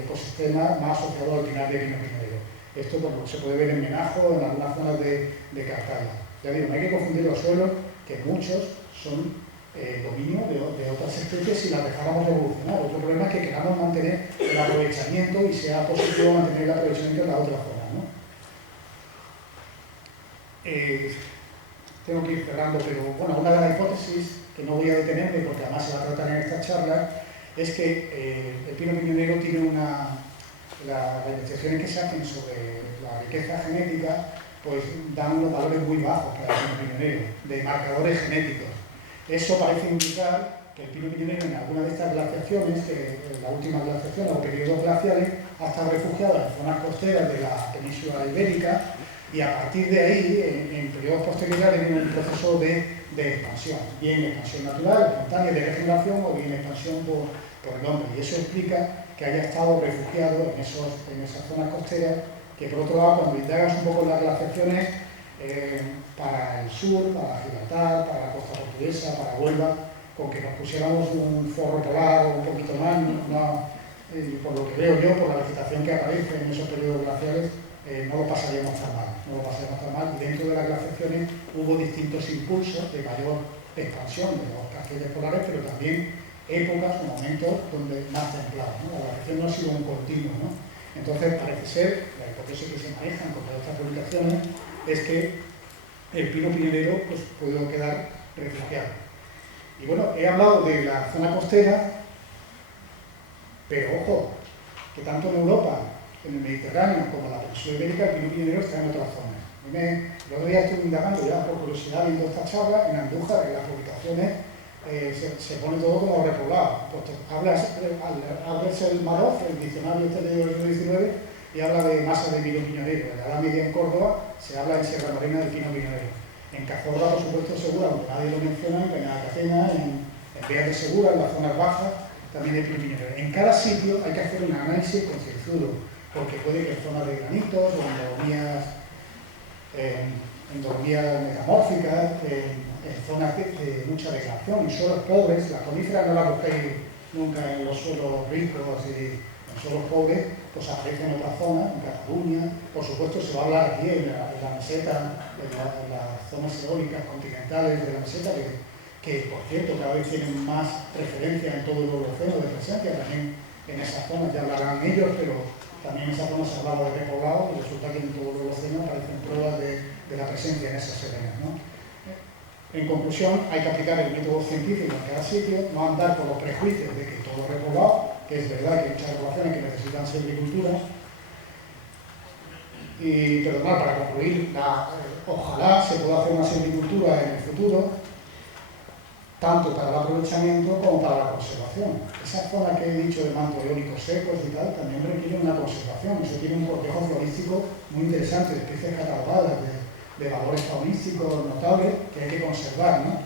ecosistemas más asociados al pinar de pino piñonero. Esto bueno, se puede ver en Menajo, en algunas zonas de Cartaya. Ya digo, no hay que confundir los suelos, que muchos son dominio de otras especies si las dejáramos de evolucionar. Otro problema es que queramos mantener el aprovechamiento y sea positivo mantener el aprovechamiento en la otra zona, ¿no? Tengo que ir cerrando, pero bueno, una de las hipótesis que no voy a detenerme porque además se va a tratar en esta charla es que el pino piñonero tiene las investigaciones que se hacen sobre la riqueza genética pues dan unos valores muy bajos para el pino piñonero, de marcadores genéticos. Eso parece indicar que el pino piñonero en alguna de estas glaciaciones, en las últimas glaciaciones o periodos glaciales, ha estado refugiado en zonas costeras de la península ibérica y a partir de ahí, en periodos posteriores, viene un proceso de expansión, bien expansión natural, espontánea, de regeneración o bien expansión por el hombre. Y eso explica que haya estado refugiado en esas zonas costeras, que por otro lado, cuando indagas un poco en las glaciaciones, para el sur, para Gibraltar, para la costa portuguesa, para Huelva, con que nos pusiéramos un forro polar o un poquito más, por lo que veo yo, por la vegetación que aparece en esos periodos glaciales, no lo pasaríamos tan mal. Y dentro de las glaciaciones hubo distintos impulsos de mayor expansión de los casquetes polares, pero también épocas o momentos donde más templado, ¿no? La glaciación no ha sido un continuo, ¿no? Entonces parece ser, la hipótesis que se manejan con todas estas publicaciones, es que el pino piñonero pues, puede quedar refugiado. Y bueno, he hablado de la zona costera, pero ojo, que tanto en Europa, en el Mediterráneo, como en la península ibérica, el pino piñonero está en otras zonas. El otro día estuve indagando ya por curiosidad viendo esta charla, en Andújar, en las publicaciones, se pone todo como repoblado. Pues hablas el Maroz, el diccionario este de 2019, y habla de masa de pino piñonero. En la Edad Media en Córdoba se habla en Sierra Morena de pino piñonero. En Cazorla, por supuesto, Segura, aunque nadie lo menciona, en Benalcacena, en Vías de Segura, en las zonas bajas, también de pino piñonero. En cada sitio hay que hacer un análisis concienzudo, porque puede que en zonas de granitos, o endormías metamórficas, en zonas de mucha degradación, y suelos pobres, las coníferas no las busquéis nunca en los suelos ricos y en suelos pobres, pues aparecen en otras zonas, en Cataluña, por supuesto se va a hablar aquí en la meseta, en las zonas eólicas continentales de la meseta, que por cierto cada vez tienen más referencia en todo el Holoceno de presencia, también en esas zonas, ya hablarán ellos, pero también en esa zona se hablaba de repoblado y resulta que en todos los océanos aparecen pruebas de la presencia en esas arenas, ¿no? En conclusión, hay que aplicar el método científico en cada sitio, no andar por los prejuicios de que todo es repoblado, que es verdad que hay muchas poblaciones que necesitan silvicultura. Pero para concluir, ojalá se pueda hacer una silvicultura en el futuro, tanto para el aprovechamiento como para la conservación. Esa zona que he dicho de mantos eólicos secos y tal, también requiere una conservación. Eso tiene un cortejo florístico muy interesante, de especies catalogadas, de valores faunísticos notables que hay que conservar, ¿no?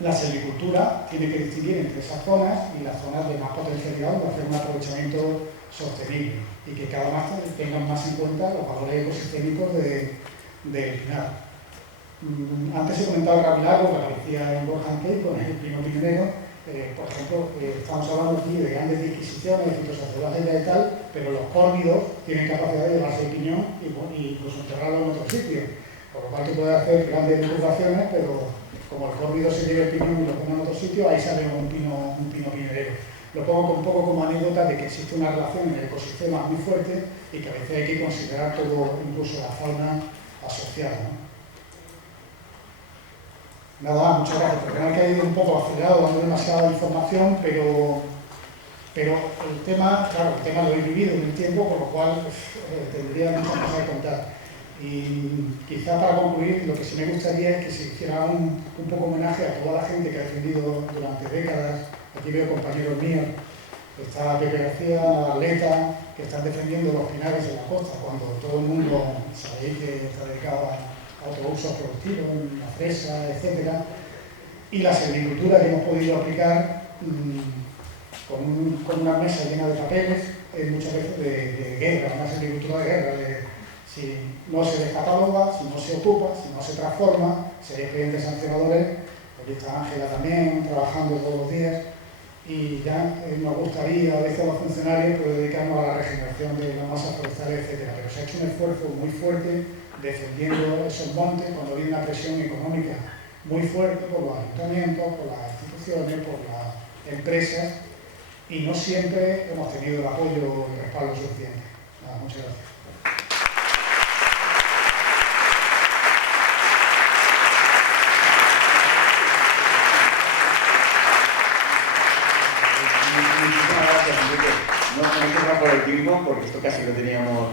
La silvicultura tiene que distinguir entre esas zonas y las zonas de más potencialidad para hacer un aprovechamiento sostenible y que cada vez tengan más en cuenta los valores ecosistémicos del pinar. Antes he comentado el rabilago que aparecía en Borja Antey con el pino piñonero. Por ejemplo, estamos hablando aquí de grandes disquisiciones, de fitosociología y tal, pero los córvidos tienen capacidad de llevarse el piñón y incluso enterrarlo en otro sitio. Por lo cual tú puedes hacer grandes incubaciones, pero como el córvido se lleva el piñón y lo pone en otro sitio, ahí sale un pino piñonero. Lo pongo un poco como anécdota de que existe una relación en el ecosistema muy fuerte y que a veces hay que considerar todo, incluso la fauna asociada, ¿no? Nada, muchas gracias. Porque que he ido un poco acelerado, dando demasiada información, pero el tema, claro, el tema lo he vivido en el tiempo, por lo cual tendría muchas cosas que contar. Y quizá para concluir, lo que sí me gustaría es que se hiciera un poco homenaje a toda la gente que ha defendido durante décadas. Aquí veo compañeros míos, está Pepe García, Atleta, que están defendiendo los pinares en la costa, cuando todo el mundo sabéis que está dedicado a autousos productivos, la fresa, etc. Y la silvicultura que hemos podido aplicar con una mesa llena de papeles, muchas veces de guerra, una silvicultura de guerra. Si no se descataloga, si no se ocupa, si no se transforma, si hay expedientes sancionadores. Aquí está Ángela también, trabajando todos los días. Y ya nos gustaría a veces a los funcionarios dedicarnos a la regeneración de las masas forestales, etc. Pero se ha hecho un esfuerzo muy fuerte defendiendo esos montes cuando había una presión económica muy fuerte por los ayuntamientos, por las instituciones, por las empresas, y no siempre hemos tenido el apoyo o el respaldo suficiente. Nada, muchas gracias. No por el tiempo, porque esto casi lo teníamos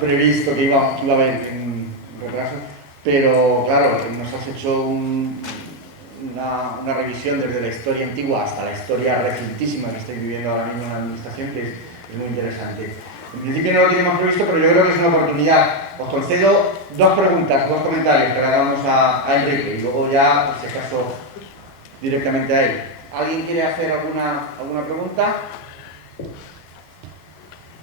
previsto que iba a haber en retraso, pero claro, nos has hecho una revisión desde la historia antigua hasta la historia recientísima que estáis viviendo ahora mismo en la administración, que es muy interesante. En principio no lo teníamos previsto, pero yo creo que es una oportunidad. Os concedo dos preguntas, dos comentarios que le hagamos a Enrique y luego ya, por si acaso, directamente a él. ¿Alguien quiere hacer alguna pregunta?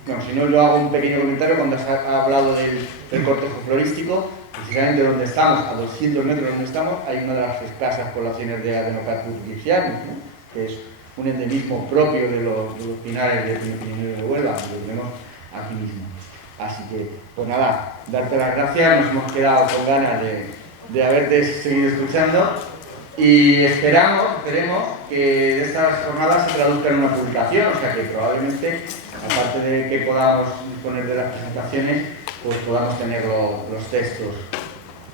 Bueno, si no, yo hago un pequeño comentario cuando has hablado del cortejo florístico. Precisamente donde estamos, a 200 metros de donde estamos, hay una de las escasas poblaciones de Adenocarpus grigianus, ¿no? Que es un endemismo propio de los pinares de Pino de Huelva, que lo tenemos aquí mismo. Así que, pues nada, darte las gracias, nos hemos quedado con ganas de haberte seguido escuchando y esperemos que de estas jornadas se traduzca en una publicación, o sea que probablemente, aparte de que podamos disponer de las presentaciones, pues podamos tener los textos,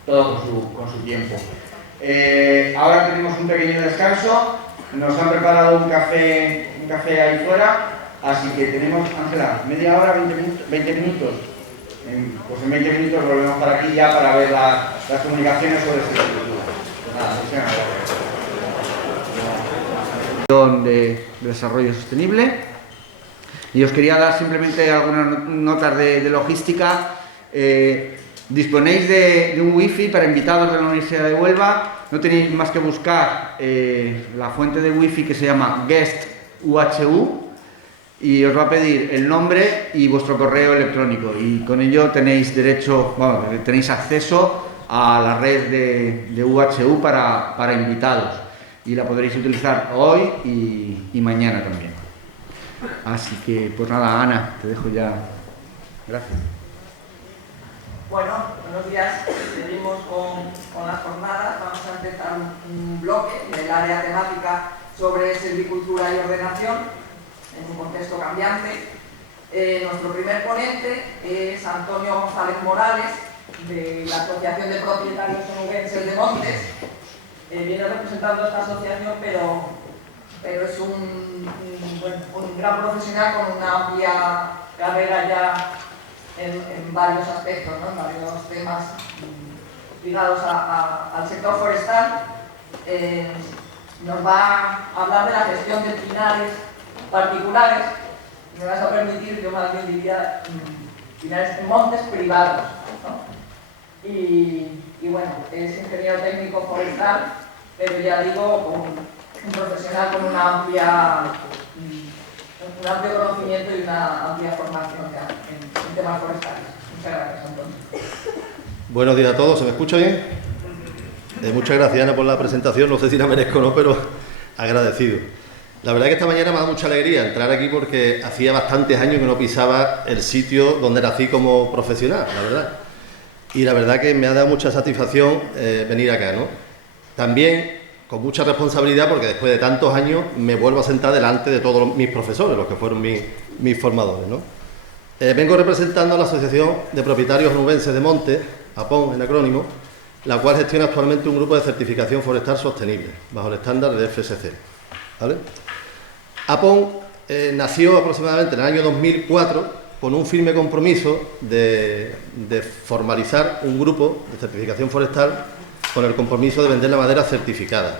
todo con su tiempo. Ahora tenemos un pequeño descanso, nos han preparado un café ahí fuera, así que tenemos, Ángela, media hora, 20 minutos. Pues en 20 minutos volvemos para aquí ya para ver las comunicaciones sobre silvicultura. Pues nada, muchas gracias. De desarrollo sostenible. Y os quería dar simplemente algunas notas de logística. Disponéis de un wifi para invitados de la Universidad de Huelva. No tenéis más que buscar la fuente de wifi que se llama Guest UHU y os va a pedir el nombre y vuestro correo electrónico y con ello tenéis derecho, bueno, tenéis acceso a la red de UHU para invitados y la podréis utilizar hoy y mañana también. Así que, pues nada, Ana, te dejo ya. Gracias. Bueno, buenos días. Seguimos con las jornadas. Vamos a empezar un bloque del área temática sobre silvicultura y ordenación. en un contexto cambiante. Nuestro primer ponente es Antonio González Morales, de la Asociación de Propietarios Onubenses de Montes. Viene representando esta asociación, pero es un gran profesional con una amplia carrera ya en varios aspectos, ¿no? En varios temas ligados al sector forestal. Nos va a hablar de la gestión de pinares particulares. Me vas a permitir, yo más bien diría, pinares en montes privados, ¿no? Y bueno, es ingeniero técnico forestal, pero ya digo, un profesional con un amplio conocimiento y una amplia formación ya en temas forestales. Muchas gracias, Antonio. Buenos días a todos, ¿se me escucha bien? Muchas gracias, Ana, por la presentación. No sé si la merezco o no, pero agradecido. La verdad es que esta mañana me ha dado mucha alegría entrar aquí porque hacía bastantes años que no pisaba el sitio donde nací como profesional, la verdad. Y la verdad que me ha dado mucha satisfacción venir acá, ¿no? También con mucha responsabilidad porque después de tantos años me vuelvo a sentar delante de todos mis profesores, los que fueron mis formadores, ¿no? Vengo representando a la Asociación de Propietarios Onubenses de Montes, APON en acrónimo, la cual gestiona actualmente un grupo de certificación forestal sostenible, bajo el estándar de FSC, ¿vale? APON nació aproximadamente en el año 2004 con un firme compromiso de formalizar un grupo de certificación forestal con el compromiso de vender la madera certificada.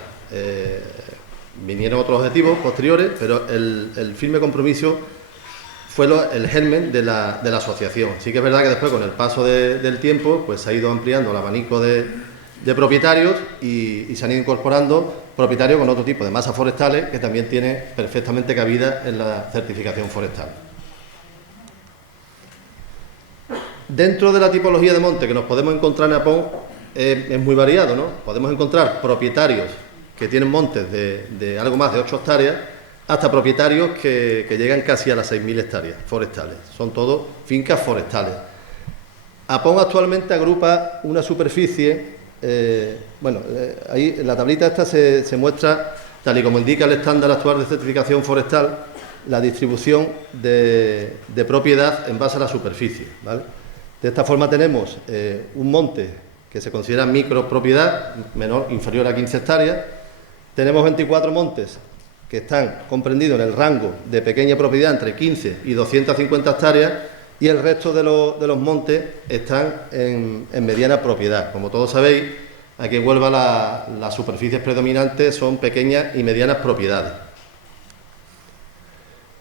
Vinieron otros objetivos posteriores, pero el firme compromiso fue el germen de la asociación. Sí que es verdad que después, con el paso del tiempo, pues se ha ido ampliando el abanico de propietarios y se han ido incorporando propietarios con otro tipo de masas forestales que también tiene perfectamente cabida en la certificación forestal. Dentro de la tipología de monte que nos podemos encontrar en APON es muy variado, ¿no? Podemos encontrar propietarios que tienen montes de algo más de 8 hectáreas hasta propietarios que llegan casi a las 6.000 hectáreas forestales. Son todos fincas forestales. APON actualmente agrupa una superficie, ahí en la tablita esta se muestra, tal y como indica el estándar actual de certificación forestal, la distribución de propiedad en base a la superficie, ¿vale? De esta forma tenemos un monte que se considera micropropiedad, inferior a 15 hectáreas. Tenemos 24 montes que están comprendidos en el rango de pequeña propiedad entre 15 y 250 hectáreas y el resto de los montes están en mediana propiedad. Como todos sabéis, aquí en Huelva las superficies predominantes son pequeñas y medianas propiedades.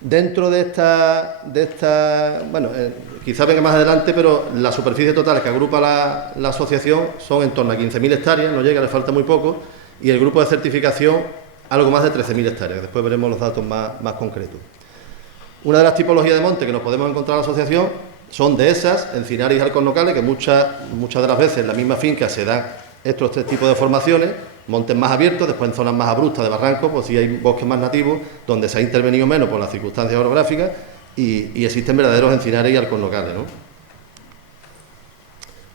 Dentro de esta quizás venga más adelante, pero la superficie total que agrupa la asociación son en torno a 15.000 hectáreas, no llega, le falta muy poco, y el grupo de certificación algo más de 13.000 hectáreas. Después veremos los datos más concretos. Una de las tipologías de monte que nos podemos encontrar en la asociación son dehesas, encinares y alcornocales, que muchas de las veces en la misma finca se dan estos tres tipos de formaciones, montes más abiertos, después en zonas más abruptas de barrancos, pues sí hay bosques más nativos, donde se ha intervenido menos por las circunstancias orográficas y existen verdaderos encinares y alcornocales, ¿no?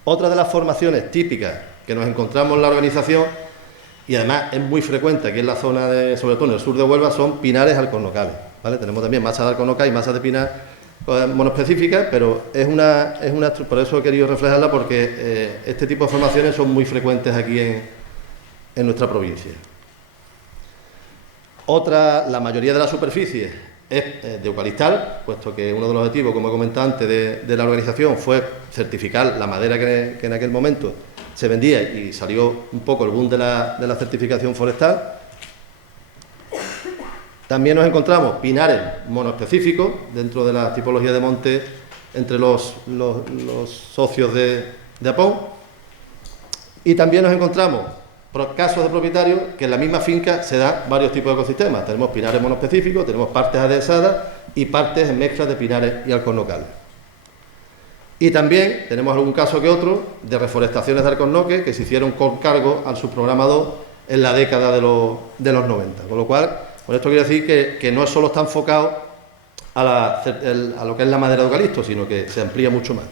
Otra de las formaciones típicas que nos encontramos en la organización, y además es muy frecuente aquí en la zona, sobre todo en el sur de Huelva, son pinares alcornocales, ¿vale? Tenemos también masas de alcornocal y masas de pinar monoespecíficas, pero por eso he querido reflejarla, porque este tipo de formaciones son muy frecuentes aquí en nuestra provincia. La mayoría de la superficie es de eucaliptal, puesto que uno de los objetivos, como he comentado antes, de la organización fue certificar la madera que en aquel momento se vendía, y salió un poco el boom de la certificación forestal. También nos encontramos pinares monoespecíficos dentro de la tipología de monte entre los socios de APON, y también nos encontramos casos de propietarios que en la misma finca se dan varios tipos de ecosistemas. Tenemos pinares monoespecíficos, tenemos partes adhesadas y partes en mezclas de pinares y alcornocales. Y también tenemos algún caso que otro de reforestaciones de alcornoque que se hicieron con cargo al subprograma 2 en la década de los 90. Con lo cual, con esto quiero decir que no solo está enfocado a lo que es la madera de eucalipto, sino que se amplía mucho más.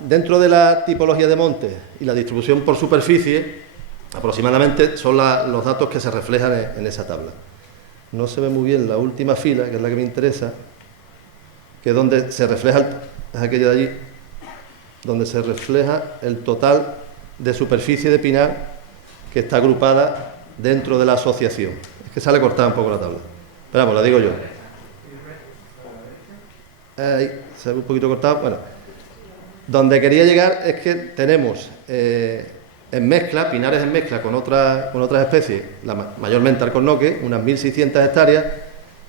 Dentro de la tipología de monte y la distribución por superficie, aproximadamente son los datos que se reflejan en esa tabla. no se ve muy bien la última fila, que es la que me interesa, que es donde se refleja, es aquella de allí, donde se refleja el total de superficie de pinar que está agrupada dentro de la asociación. Es que sale cortada un poco la tabla. Pero vamos, la digo yo. Ahí, se ve un poquito cortado. Bueno, donde quería llegar es que tenemos en mezcla, pinares en mezcla con otras especies, mayormente alcornoque, unas 1.600 hectáreas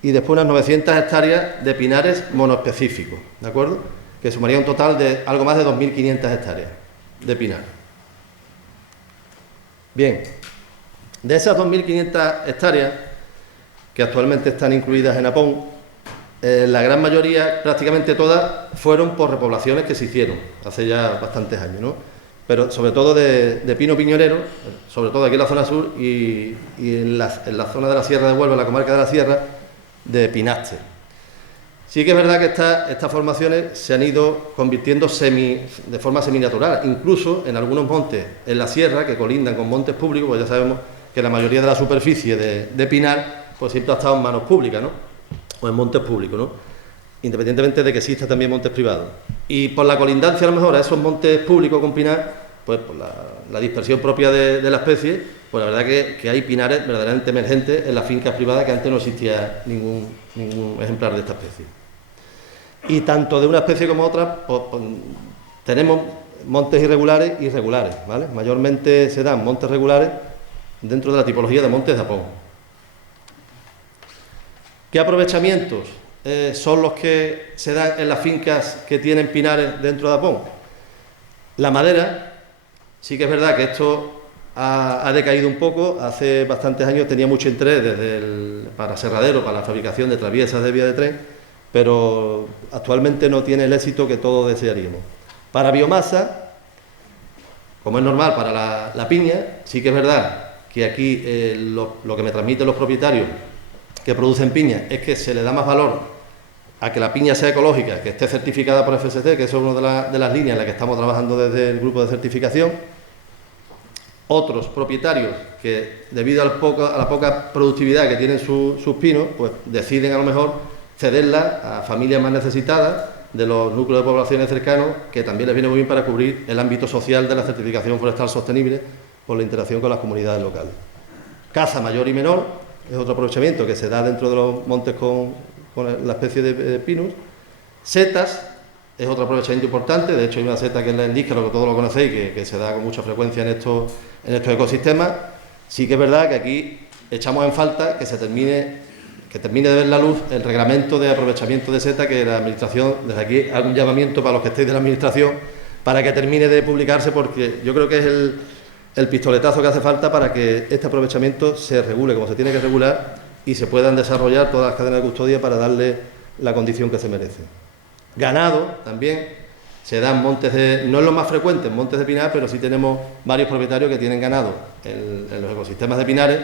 y después unas 900 hectáreas de pinares monoespecíficos, ¿de acuerdo? Que sumaría un total de algo más de 2.500 hectáreas de pinar. Bien, de esas 2.500 hectáreas que actualmente están incluidas en APON, la gran mayoría, prácticamente todas, fueron por repoblaciones que se hicieron hace ya bastantes años, ¿no? Pero sobre todo de pino piñonero, sobre todo aquí en la zona sur y en la zona de la Sierra de Huelva, en la comarca de la Sierra, de pinaste. Sí que es verdad que estas formaciones se han ido convirtiendo de forma seminatural, incluso en algunos montes en la sierra que colindan con montes públicos, pues ya sabemos que la mayoría de la superficie de pinar pues siempre ha estado en manos públicas, ¿no? O en montes públicos, ¿no? Independientemente de que exista también montes privados. Y por la colindancia a lo mejor a esos montes públicos con pinar, pues por la dispersión propia de la especie, pues la verdad que hay pinares verdaderamente emergentes en las fincas privadas que antes no existía ningún ejemplar de esta especie. Y tanto de una especie como otra, pues tenemos montes irregulares y regulares, ¿vale? Mayormente se dan montes regulares dentro de la tipología de montes de APON. ¿Qué aprovechamientos son los que se dan en las fincas que tienen pinares dentro de APON? La madera, sí que es verdad que esto ha decaído un poco. Hace bastantes años tenía mucho interés para serradero, para la fabricación de traviesas de vía de tren, pero actualmente no tiene el éxito que todos desearíamos. Para biomasa, como es normal para la piña, sí que es verdad que aquí lo que me transmiten los propietarios que producen piña es que se le da más valor a que la piña sea ecológica, que esté certificada por FSC, que eso es una de las líneas en las que estamos trabajando desde el grupo de certificación. Otros propietarios que, debido a la poca productividad que tienen sus pinos, pues deciden a lo mejor cederla a familias más necesitadas de los núcleos de poblaciones cercanos, que también les viene muy bien para cubrir el ámbito social de la certificación forestal sostenible por la interacción con las comunidades locales. Caza mayor y menor es otro aprovechamiento que se da dentro de los montes con la especie de pinus. Setas es otro aprovechamiento importante. De hecho hay una seta que es la endíscalo, que todos lo conocéis, que se da con mucha frecuencia en estos ecosistemas. Sí que es verdad que aquí echamos en falta que termine de ver la luz el reglamento de aprovechamiento de seta, que la administración, desde aquí hago un llamamiento para los que estéis de la administración, para que termine de publicarse, porque yo creo que es el pistoletazo que hace falta para que este aprovechamiento se regule como se tiene que regular y se puedan desarrollar todas las cadenas de custodia para darle la condición que se merece. Ganado también se dan montes no es lo más frecuente en montes de pinar, pero sí tenemos varios propietarios que tienen ganado en los ecosistemas de pinares.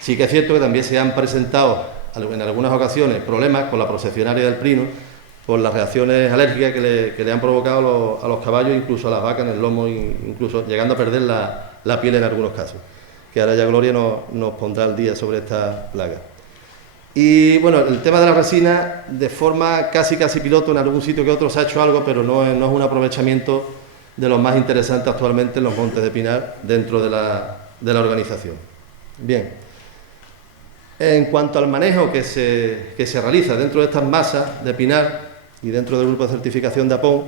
Sí que es cierto que también se han presentado en algunas ocasiones problemas con la procesionaria del prino por las reacciones alérgicas que le han provocado a los caballos, incluso a las vacas en el lomo, incluso llegando a perder la piel en algunos casos, que ahora ya Gloria nos pondrá al día sobre esta plaga. Y bueno, el tema de la resina, de forma casi piloto, en algún sitio que otro se ha hecho algo, pero no es un aprovechamiento de los más interesantes actualmente en los montes de pinar dentro de la organización. Bien, en cuanto al manejo que se realiza dentro de estas masas de pinar y dentro del grupo de certificación de APON,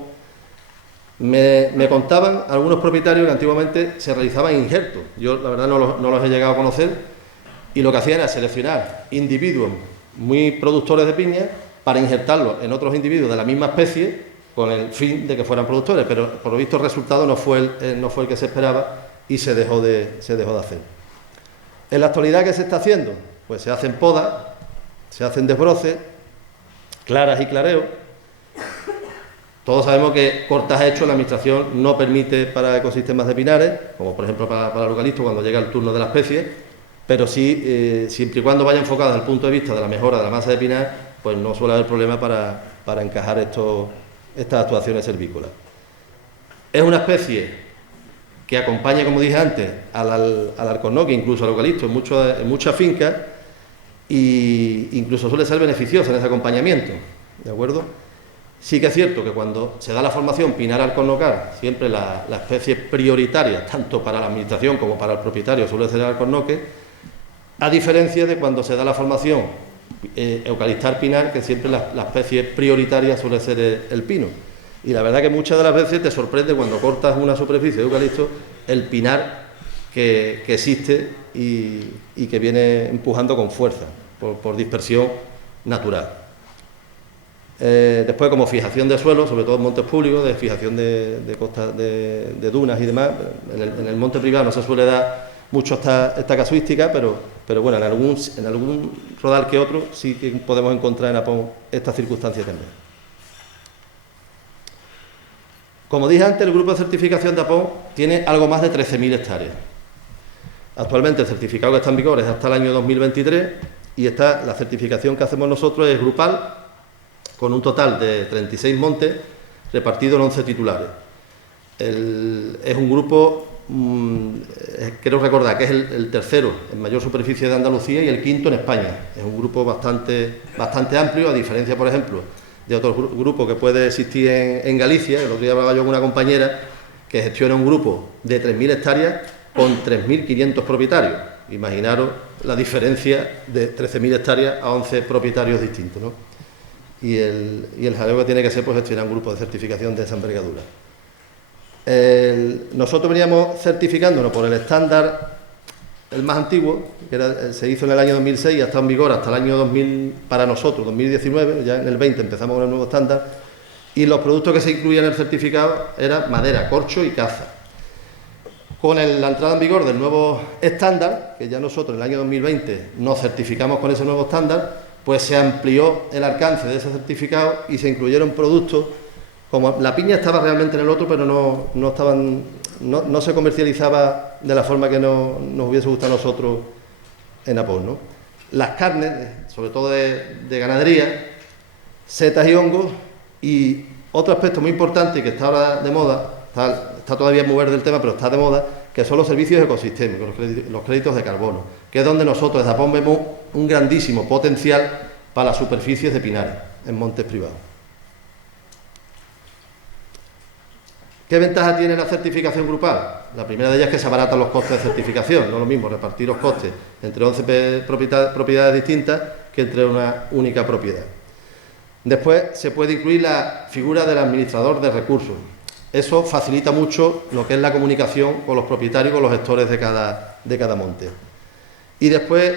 me contaban algunos propietarios que antiguamente se realizaban injertos. Yo la verdad no los he llegado a conocer, y lo que hacían era seleccionar individuos muy productores de piña para injertarlos en otros individuos de la misma especie con el fin de que fueran productores, pero por lo visto el resultado no fue el que se esperaba y se dejó de hacer. En la actualidad, ¿qué se está haciendo? Pues se hacen podas, se hacen desbroces, claras y clareos. Todos sabemos que cortas hechos la administración no permite para ecosistemas de pinares, como por ejemplo para el eucalipto cuando llega el turno de la especie, pero sí, siempre y cuando vaya enfocada desde el punto de vista de la mejora de la masa de pinar, pues no suele haber problema para encajar estas actuaciones servícolas. Es una especie que acompaña, como dije antes, al alcornoque, incluso al eucalipto en muchas fincas, e incluso suele ser beneficiosa en ese acompañamiento, ¿de acuerdo? Sí que es cierto que cuando se da la formación pinar-alcornocar, siempre la especie prioritaria, tanto para la administración como para el propietario, suele ser el alcornoque, a diferencia de cuando se da la formación eucaliptar-pinar, que siempre la especie prioritaria suele ser el pino. Y la verdad que muchas de las veces te sorprende cuando cortas una superficie de eucalipto el pinar que existe y que viene empujando con fuerza, por dispersión natural. Después, como fijación de suelo, sobre todo en montes públicos, de fijación de costas, de dunas y demás, en el monte privado no se suele dar mucho esta casuística, pero bueno, en algún rodal que otro sí que podemos encontrar en Apón estas circunstancias también. Como dije antes, el grupo de certificación de Apón tiene algo más de 13.000 hectáreas. Actualmente el certificado que está en vigor es hasta el año 2023 y la certificación que hacemos nosotros es grupal, con un total de 36 montes repartidos en 11 titulares. Es un grupo, quiero recordar que es el tercero en mayor superficie de Andalucía y el quinto en España. Es un grupo bastante amplio, a diferencia, por ejemplo, de otros grupos que puede existir en Galicia. El otro día hablaba yo con una compañera que gestiona un grupo de 3.000 hectáreas con 3.500 propietarios. Imaginaros la diferencia de 13.000 hectáreas a 11 propietarios distintos, ¿no? Y el jaleo que tiene que ser pues gestionar un grupo de certificación de esa envergadura. Nosotros veníamos certificándonos por el estándar, el más antiguo, que se hizo en el año 2006 y ha estado en vigor hasta el año 2000, para nosotros, 2019, ya en el 20 empezamos con el nuevo estándar, y los productos que se incluían en el certificado eran madera, corcho y caza. Con la entrada en vigor del nuevo estándar, que ya nosotros en el año 2020 nos certificamos con ese nuevo estándar, pues se amplió el alcance de ese certificado y se incluyeron productos, como la piña estaba realmente en el otro, pero no se comercializaba de la forma que nos hubiese gustado a nosotros en Apón, ¿no? Las carnes, sobre todo de ganadería, setas y hongos, y otro aspecto muy importante que está ahora de moda, está todavía muy verde el tema, pero está de moda, que son los servicios ecosistémicos, los créditos de carbono, que es donde nosotros desde Apón vemos un grandísimo potencial para las superficies de pinares en montes privados. ¿Qué ventaja tiene la certificación grupal? La primera de ellas es que se abaratan los costes de certificación, no es lo mismo repartir los costes entre 11 propiedades distintas que entre una única propiedad. Después se puede incluir la figura del administrador de recursos. Eso facilita mucho lo que es la comunicación con los propietarios, con los gestores de cada monte. Y después,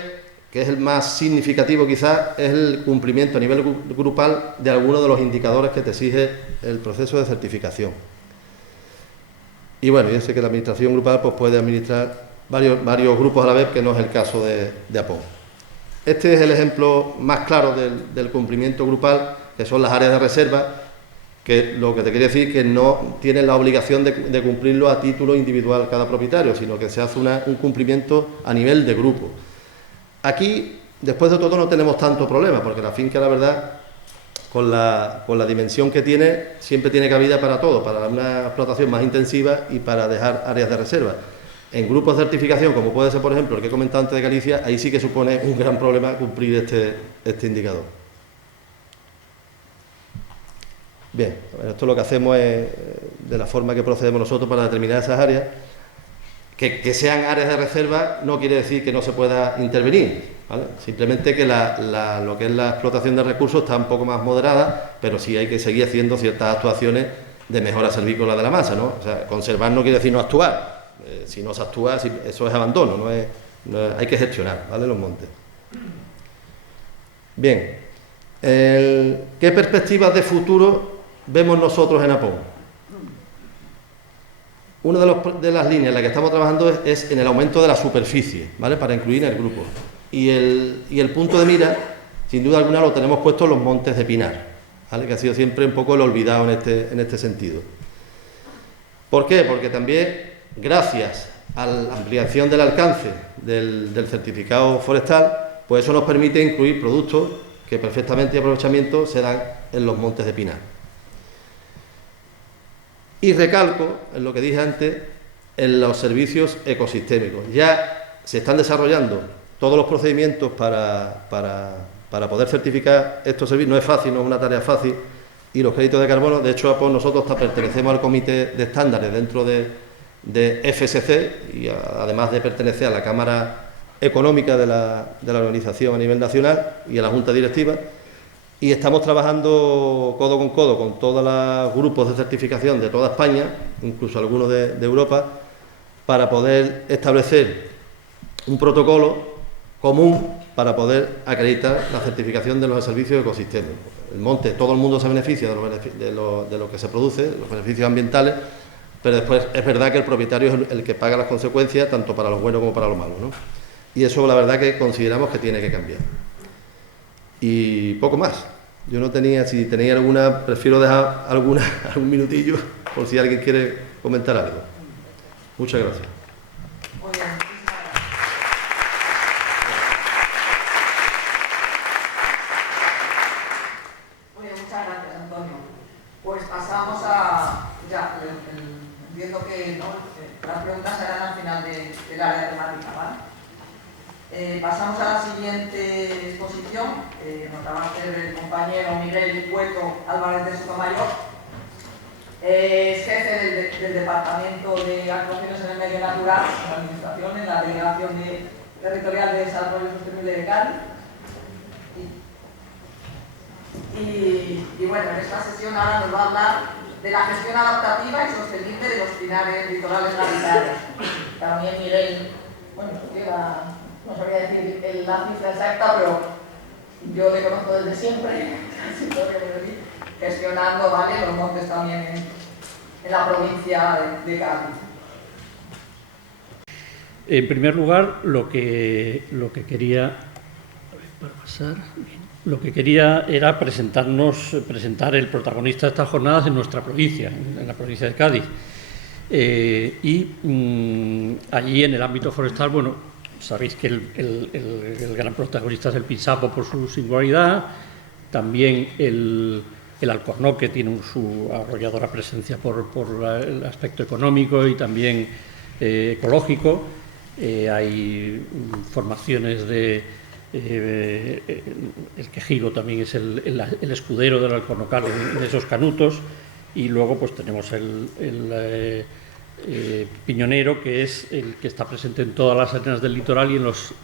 que es el más significativo quizás, es el cumplimiento a nivel grupal de algunos de los indicadores que te exige el proceso de certificación. Y bueno, yo sé que la administración grupal pues, puede administrar varios grupos a la vez, que no es el caso de Apón. Este es el ejemplo más claro del cumplimiento grupal, que son las áreas de reserva, que lo que te quería decir es que no tienen la obligación de cumplirlo a título individual cada propietario, sino que se hace un cumplimiento a nivel de grupo. Aquí, después de todo, no tenemos tanto problema, porque la finca, la verdad, con la dimensión que tiene, siempre tiene cabida para todo, para una explotación más intensiva y para dejar áreas de reserva. En grupos de certificación, como puede ser, por ejemplo, el que he comentado antes de Galicia, ahí sí que supone un gran problema cumplir este indicador. Bien, esto lo que hacemos es, de la forma que procedemos nosotros para determinar esas áreas, que sean áreas de reserva no quiere decir que no se pueda intervenir, ¿vale? Simplemente que lo que es la explotación de recursos está un poco más moderada, pero sí hay que seguir haciendo ciertas actuaciones de mejora silvícola de la masa, ¿no? O sea, conservar no quiere decir no actuar. Si no se actúa, eso es abandono, hay que gestionar, ¿vale? Los montes. Bien, ¿qué perspectivas de futuro vemos nosotros en Apón? Una de las líneas en las que estamos trabajando es en el aumento de la superficie, ¿vale? Para incluir en el grupo. Y el punto de mira, sin duda alguna, lo tenemos puesto en los montes de pinar, ¿vale? Que ha sido siempre un poco el olvidado en este sentido. ¿Por qué? Porque también, gracias a la ampliación del alcance del certificado forestal, pues eso nos permite incluir productos que perfectamente y aprovechamiento se dan en los montes de pinar. Y recalco, en lo que dije antes, en los servicios ecosistémicos. Ya se están desarrollando todos los procedimientos para poder certificar estos servicios. No es fácil, no es una tarea fácil, y los créditos de carbono, de hecho, pues nosotros pertenecemos al comité de estándares dentro de FSC, y además de pertenecer a la Cámara Económica de la organización a nivel nacional y a la Junta Directiva, y estamos trabajando codo con codo con todos los grupos de certificación de toda España, incluso algunos de Europa, para poder establecer un protocolo común para poder acreditar la certificación de los servicios ecosistémicos. El monte, todo el mundo se beneficia de lo que se produce, de los beneficios ambientales, pero después es verdad que el propietario es el que paga las consecuencias, tanto para lo bueno como para lo malo, ¿no? Y eso la verdad que consideramos que tiene que cambiar. Y poco más. Yo no tenía, si tenía alguna, prefiero dejar algún minutillo por si alguien quiere comentar algo. Muchas gracias. Muy bien. Muy bien, muchas gracias, Antonio. Pues pasamos a, ya, entiendo que ¿no? Las preguntas serán al final del área temática, ¿vale? Pasamos a la siguiente exposición, nos la va a hacer el compañero Miguel Cueto Álvarez de Sotomayor. Es jefe del Departamento de Actuaciones en el Medio Natural, en la Administración, en la Delegación Territorial de Desarrollo Sostenible de Cádiz. Y bueno, en esta sesión ahora nos va a hablar de la gestión adaptativa y sostenible de los pinares litorales gaditanos. También Miguel, bueno, no sabría decir la cifra exacta, pero yo le conozco desde siempre, gestionando, ¿vale?, los montes también en la provincia de Cádiz. En primer lugar, lo que quería era presentar el protagonista de estas jornadas en nuestra provincia, en la provincia de Cádiz. Allí en el ámbito forestal, bueno, sabéis que el gran protagonista es el pinsapo por su singularidad, también el alcornoque tiene su arrolladora presencia por el aspecto económico y también ecológico. Hay formaciones de... el quejigo también es el escudero del alcornocal en esos canutos, y luego pues tenemos el piñonero, que es el que está presente en todas las arenas del litoral y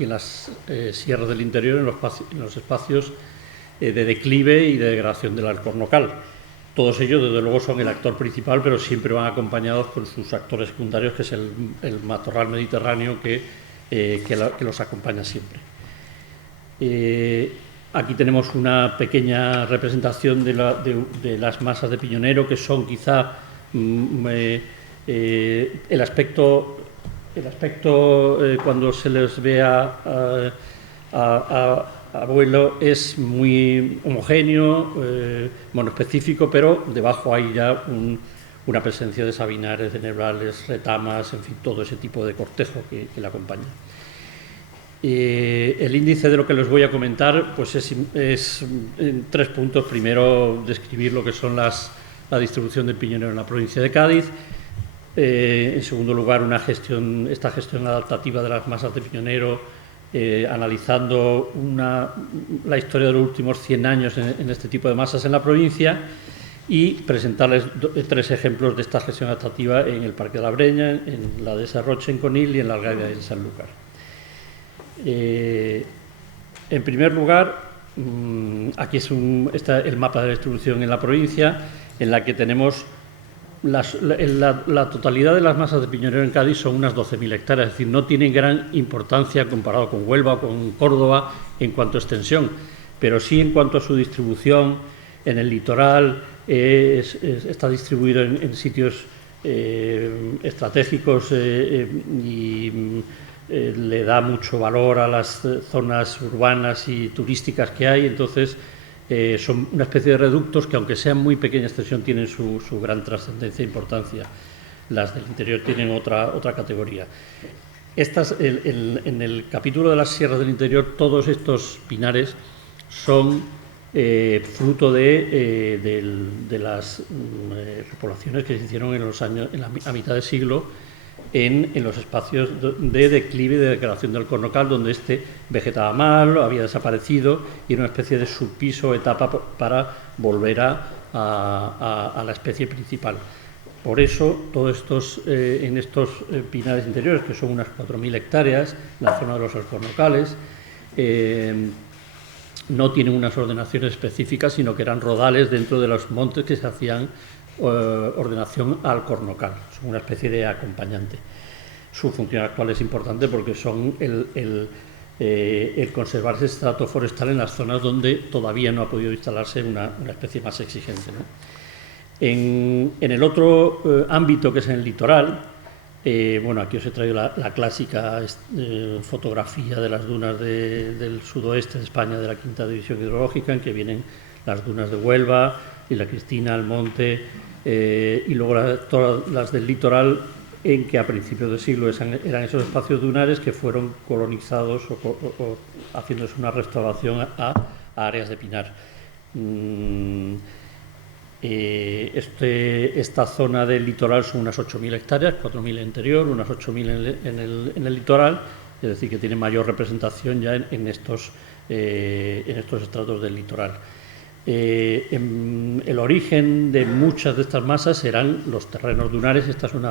en las sierras del interior, en los espacios de declive y de degradación del alcornocal. Todos ellos, desde luego, son el actor principal, pero siempre van acompañados con sus actores secundarios, que es el matorral mediterráneo que los acompaña siempre. Aquí tenemos una pequeña representación de las masas de piñonero, que son quizá el aspecto cuando se les ve a vuelo es muy homogéneo, monoespecífico, pero debajo hay ya una presencia de sabinares, de nebrales, retamas, en fin, todo ese tipo de cortejo que le acompaña. El índice de lo que les voy a comentar pues es en 3 puntos. Primero, describir lo que son la distribución del piñonero en la provincia de Cádiz. En segundo lugar, esta gestión adaptativa de las masas de piñonero, analizando la historia de los últimos 100 años en este tipo de masas en la provincia, y presentarles 3 ejemplos de esta gestión adaptativa en el Parque de la Breña, en la de Serroche en Conil y en la Algaida en Sanlúcar. En primer lugar, aquí está el mapa de distribución en la provincia, en la que tenemos la totalidad de las masas de piñonero en Cádiz son unas 12.000 hectáreas, es decir, no tienen gran importancia comparado con Huelva o con Córdoba en cuanto a extensión, pero sí en cuanto a su distribución en el litoral. Está distribuido en sitios estratégicos y le da mucho valor a las zonas urbanas y turísticas que hay. Entonces son una especie de reductos que, aunque sean muy pequeña extensión, tienen su gran trascendencia e importancia. Las del interior tienen otra categoría. En el capítulo de las sierras del interior, todos estos pinares son fruto de las repoblaciones que se hicieron a mitad de siglo en los espacios de declive y de degradación del cornocal, donde este vegetaba mal, había desaparecido y era una especie de subpiso o etapa para volver a la especie principal. Por eso, todos estos, en estos pinares interiores, que son unas 4.000 hectáreas, en la zona de los alcornocales, no tienen unas ordenaciones específicas, sino que eran rodales dentro de los montes que se hacían ordenación al cornocal. Son una especie de acompañante. Su función actual es importante porque son el conservar ese estrato forestal en las zonas donde todavía no ha podido instalarse una especie más exigente, ¿no? En el otro ámbito, que es en el litoral, bueno, aquí os he traído la clásica fotografía de las dunas del sudoeste de España, de la quinta división hidrológica, en que vienen las dunas de Huelva, Isla Cristina, El Monte, y luego todas las del litoral, en que a principios del siglo eran esos espacios dunares que fueron colonizados o haciéndose una restauración a áreas de pinar. Esta zona del litoral son unas 8.000 hectáreas, 4.000 en el interior, unas 8.000 en el litoral, es decir, que tiene mayor representación ya en estos estratos del litoral. El origen de muchas de estas masas serán los terrenos dunares. Esta es un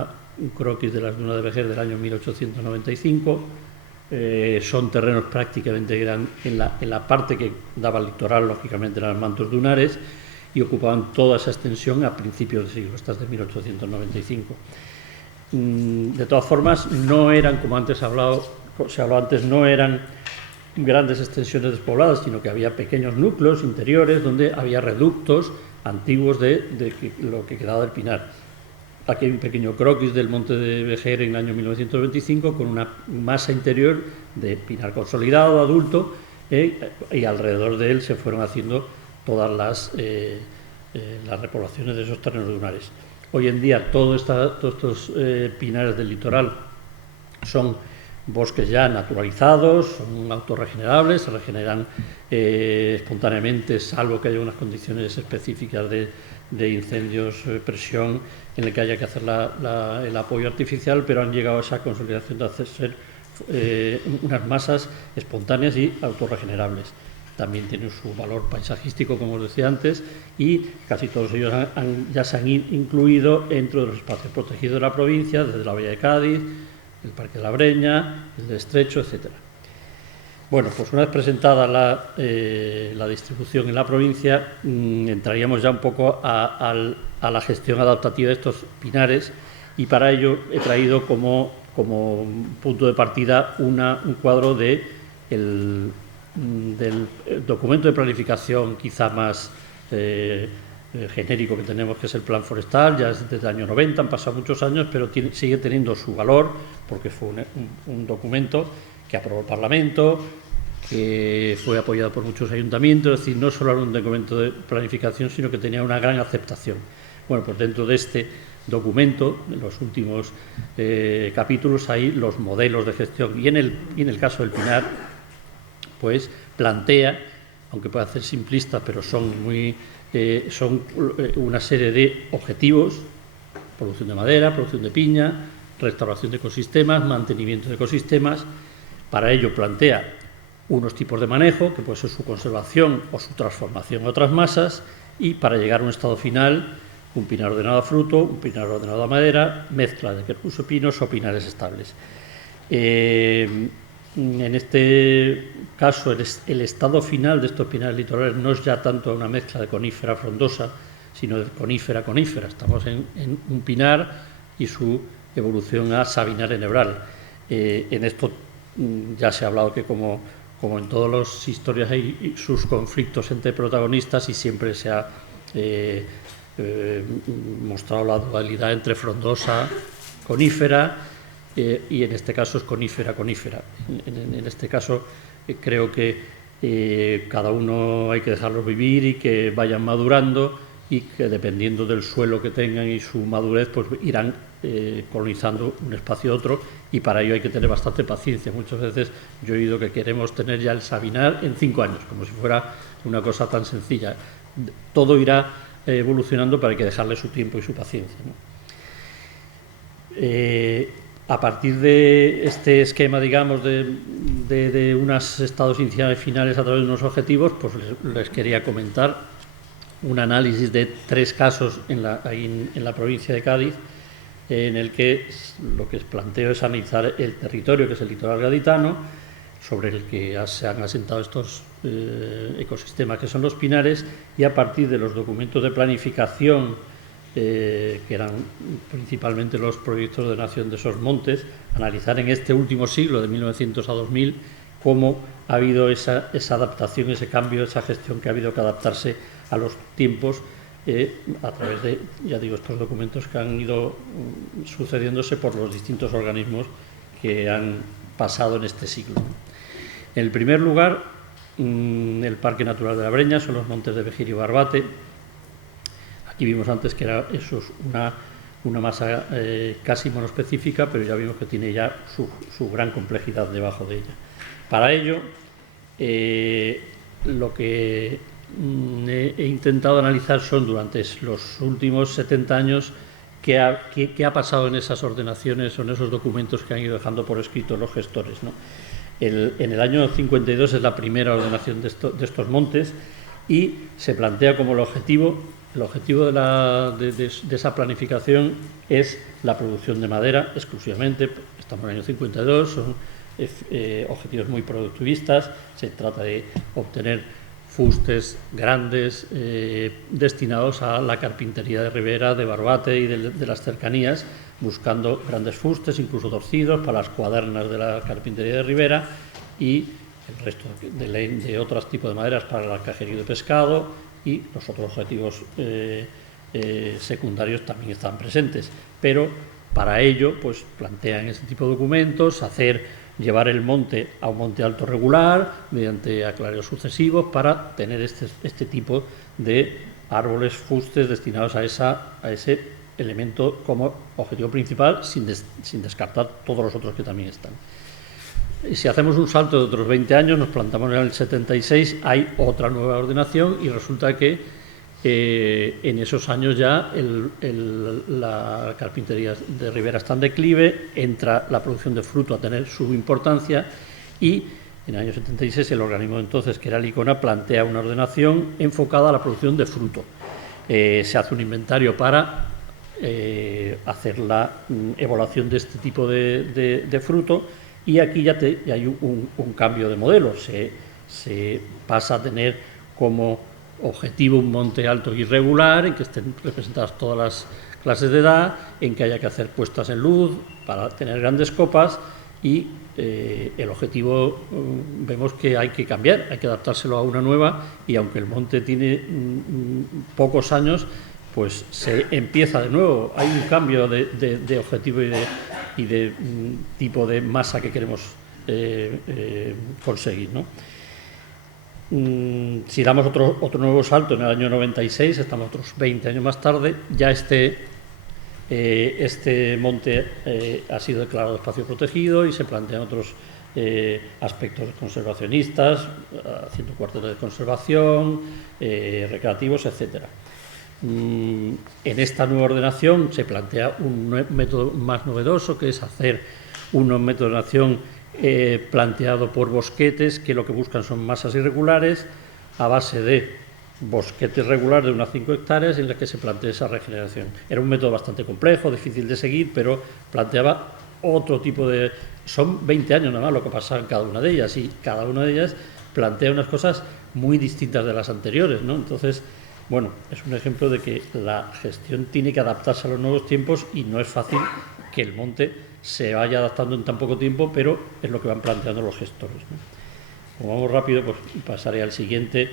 croquis de las dunas de Vejer del año 1895. Son terrenos prácticamente que eran en la parte que daba al litoral, lógicamente eran mantos dunares, y ocupaban toda esa extensión a principios del siglo, estas de 1895. De todas formas, no eran, como antes se habló antes, no eran grandes extensiones despobladas, sino que había pequeños núcleos interiores donde había reductos antiguos de lo que quedaba del pinar. Aquí hay un pequeño croquis del monte de Vejer en el año 1925 con una masa interior de pinar consolidado, adulto, y alrededor de él se fueron haciendo todas las repoblaciones de esos terrenos dunares. Hoy en día todos estos pinares del litoral son bosques ya naturalizados, son autorregenerables, se regeneran espontáneamente, salvo que haya unas condiciones específicas de incendios, presión, en el que haya que hacer el apoyo artificial, pero han llegado a esa consolidación de hacer ser unas masas espontáneas y autorregenerables. También tienen su valor paisajístico, como os decía antes, y casi todos ellos ya se han incluido dentro de los espacios protegidos de la provincia, desde la Bahía de Cádiz, el Parque de la Breña, el del Estrecho, etc. Bueno, pues una vez presentada la distribución en la provincia, entraríamos ya un poco a la gestión adaptativa de estos pinares, y para ello he traído como punto de partida un cuadro del documento de planificación quizá más genérico que tenemos, que es el Plan Forestal. Ya es desde el año 90, han pasado muchos años, pero sigue teniendo su valor porque fue un documento que aprobó el Parlamento, que fue apoyado por muchos ayuntamientos. Es decir, no solo era un documento de planificación, sino que tenía una gran aceptación. Bueno, pues dentro de este documento, en los últimos capítulos, hay los modelos de gestión, y en el caso del pinar, pues plantea, aunque pueda ser simplista, pero son una serie de objetivos: producción de madera, producción de piña, restauración de ecosistemas, mantenimiento de ecosistemas. Para ello plantea unos tipos de manejo, que puede ser su conservación o su transformación a otras masas, y para llegar a un estado final, un pinar ordenado a fruto, un pinar ordenado a madera, mezcla de quercus o pinos o pinares estables. En este caso, el estado final de estos pinares litorales no es ya tanto una mezcla de conífera frondosa, sino de conífera-conífera. Estamos en un pinar y su evolución a sabinar enebral. En esto ya se ha hablado que, como en todas las historias, hay sus conflictos entre protagonistas, y siempre se ha mostrado la dualidad entre frondosa, conífera, y en este caso es conífera-conífera. En este caso creo que cada uno hay que dejarlos vivir y que vayan madurando, y que dependiendo del suelo que tengan y su madurez, pues irán colonizando un espacio u otro, y para ello hay que tener bastante paciencia. Muchas veces yo he oído que queremos tener ya el sabinar en 5 años, como si fuera una cosa tan sencilla. Todo irá evolucionando, pero hay que dejarle su tiempo y su paciencia, ¿no? a partir de este esquema, digamos, de unos estados iniciales finales a través de unos objetivos, pues les quería comentar un análisis de 3 casos en la provincia de Cádiz, en el que lo que planteo es analizar el territorio, que es el litoral gaditano, sobre el que se han asentado estos ecosistemas que son los pinares, y a partir de los documentos de planificación, que eran principalmente los proyectos de ordenación de esos montes, analizar en este último siglo, de 1900 a 2000, cómo ha habido esa adaptación, ese cambio, esa gestión que ha habido que adaptarse a los tiempos, a través de, ya digo, estos documentos que han ido sucediéndose por los distintos organismos que han pasado en este siglo. En el primer lugar, el Parque Natural de la Breña, son los montes de Vejer y Barbate. Aquí vimos antes que era una masa casi monoespecífica, pero ya vimos que tiene ya su gran complejidad debajo de ella. Para ello, lo que he intentado analizar son, durante los últimos 70 años, qué ha pasado en esas ordenaciones o en esos documentos que han ido dejando por escrito los gestores, ¿no? En el año 52 es la primera ordenación de estos montes, y se plantea como el objetivo de esa planificación es la producción de madera exclusivamente. Estamos en el año 52, son objetivos muy productivistas. Se trata de obtener fustes grandes destinados a la carpintería de ribera, de Barbate y de las cercanías, buscando grandes fustes, incluso torcidos, para las cuadernas de la carpintería de ribera, y el resto de otros tipos de maderas para el cajerío de pescado, y los otros objetivos secundarios también están presentes. Pero para ello, pues plantean este tipo de documentos, llevar el monte a un monte alto regular mediante aclareos sucesivos, para tener este tipo de árboles, fustes destinados a ese elemento como objetivo principal, sin descartar todos los otros que también están. Y si hacemos un salto de otros 20 años, nos plantamos en el 76, hay otra nueva ordenación, y resulta que en esos años ya la carpintería de ribera está en declive, entra la producción de fruto a tener su importancia, y en el año 76 el organismo entonces, que era el ICONA, plantea una ordenación enfocada a la producción de fruto. Se hace un inventario para hacer la evaluación de este tipo de fruto, y aquí ya hay un cambio de modelo. Se pasa a tener como objetivo un monte alto y regular, en que estén representadas todas las clases de edad, en que haya que hacer puestas en luz para tener grandes copas, y el objetivo vemos que hay que cambiar, hay que adaptárselo a una nueva, y aunque el monte tiene pocos años, pues se empieza de nuevo. Hay un cambio de objetivo y de tipo de masa que queremos conseguir, ¿no? Si damos otro nuevo salto, en el año 96, estamos otros 20 años más tarde, ya este monte ha sido declarado espacio protegido, y se plantean otros aspectos conservacionistas, haciendo cuarteles de conservación, recreativos, etcétera. En esta nueva ordenación se plantea un método más novedoso, que es hacer un método de ordenación planteado por bosquetes, que lo que buscan son masas irregulares a base de bosquetes regulares de unas 5 hectáreas, en las que se plantea esa regeneración. Era un método bastante complejo, difícil de seguir, pero planteaba otro tipo de... Son 20 años nada más lo que pasa en cada una de ellas, y cada una de ellas plantea unas cosas muy distintas de las anteriores, ¿no? Entonces, bueno, es un ejemplo de que la gestión tiene que adaptarse a los nuevos tiempos, y no es fácil que el monte se vaya adaptando en tan poco tiempo, pero es lo que van planteando los gestores, ¿no? Como vamos rápido, pues pasaré al siguiente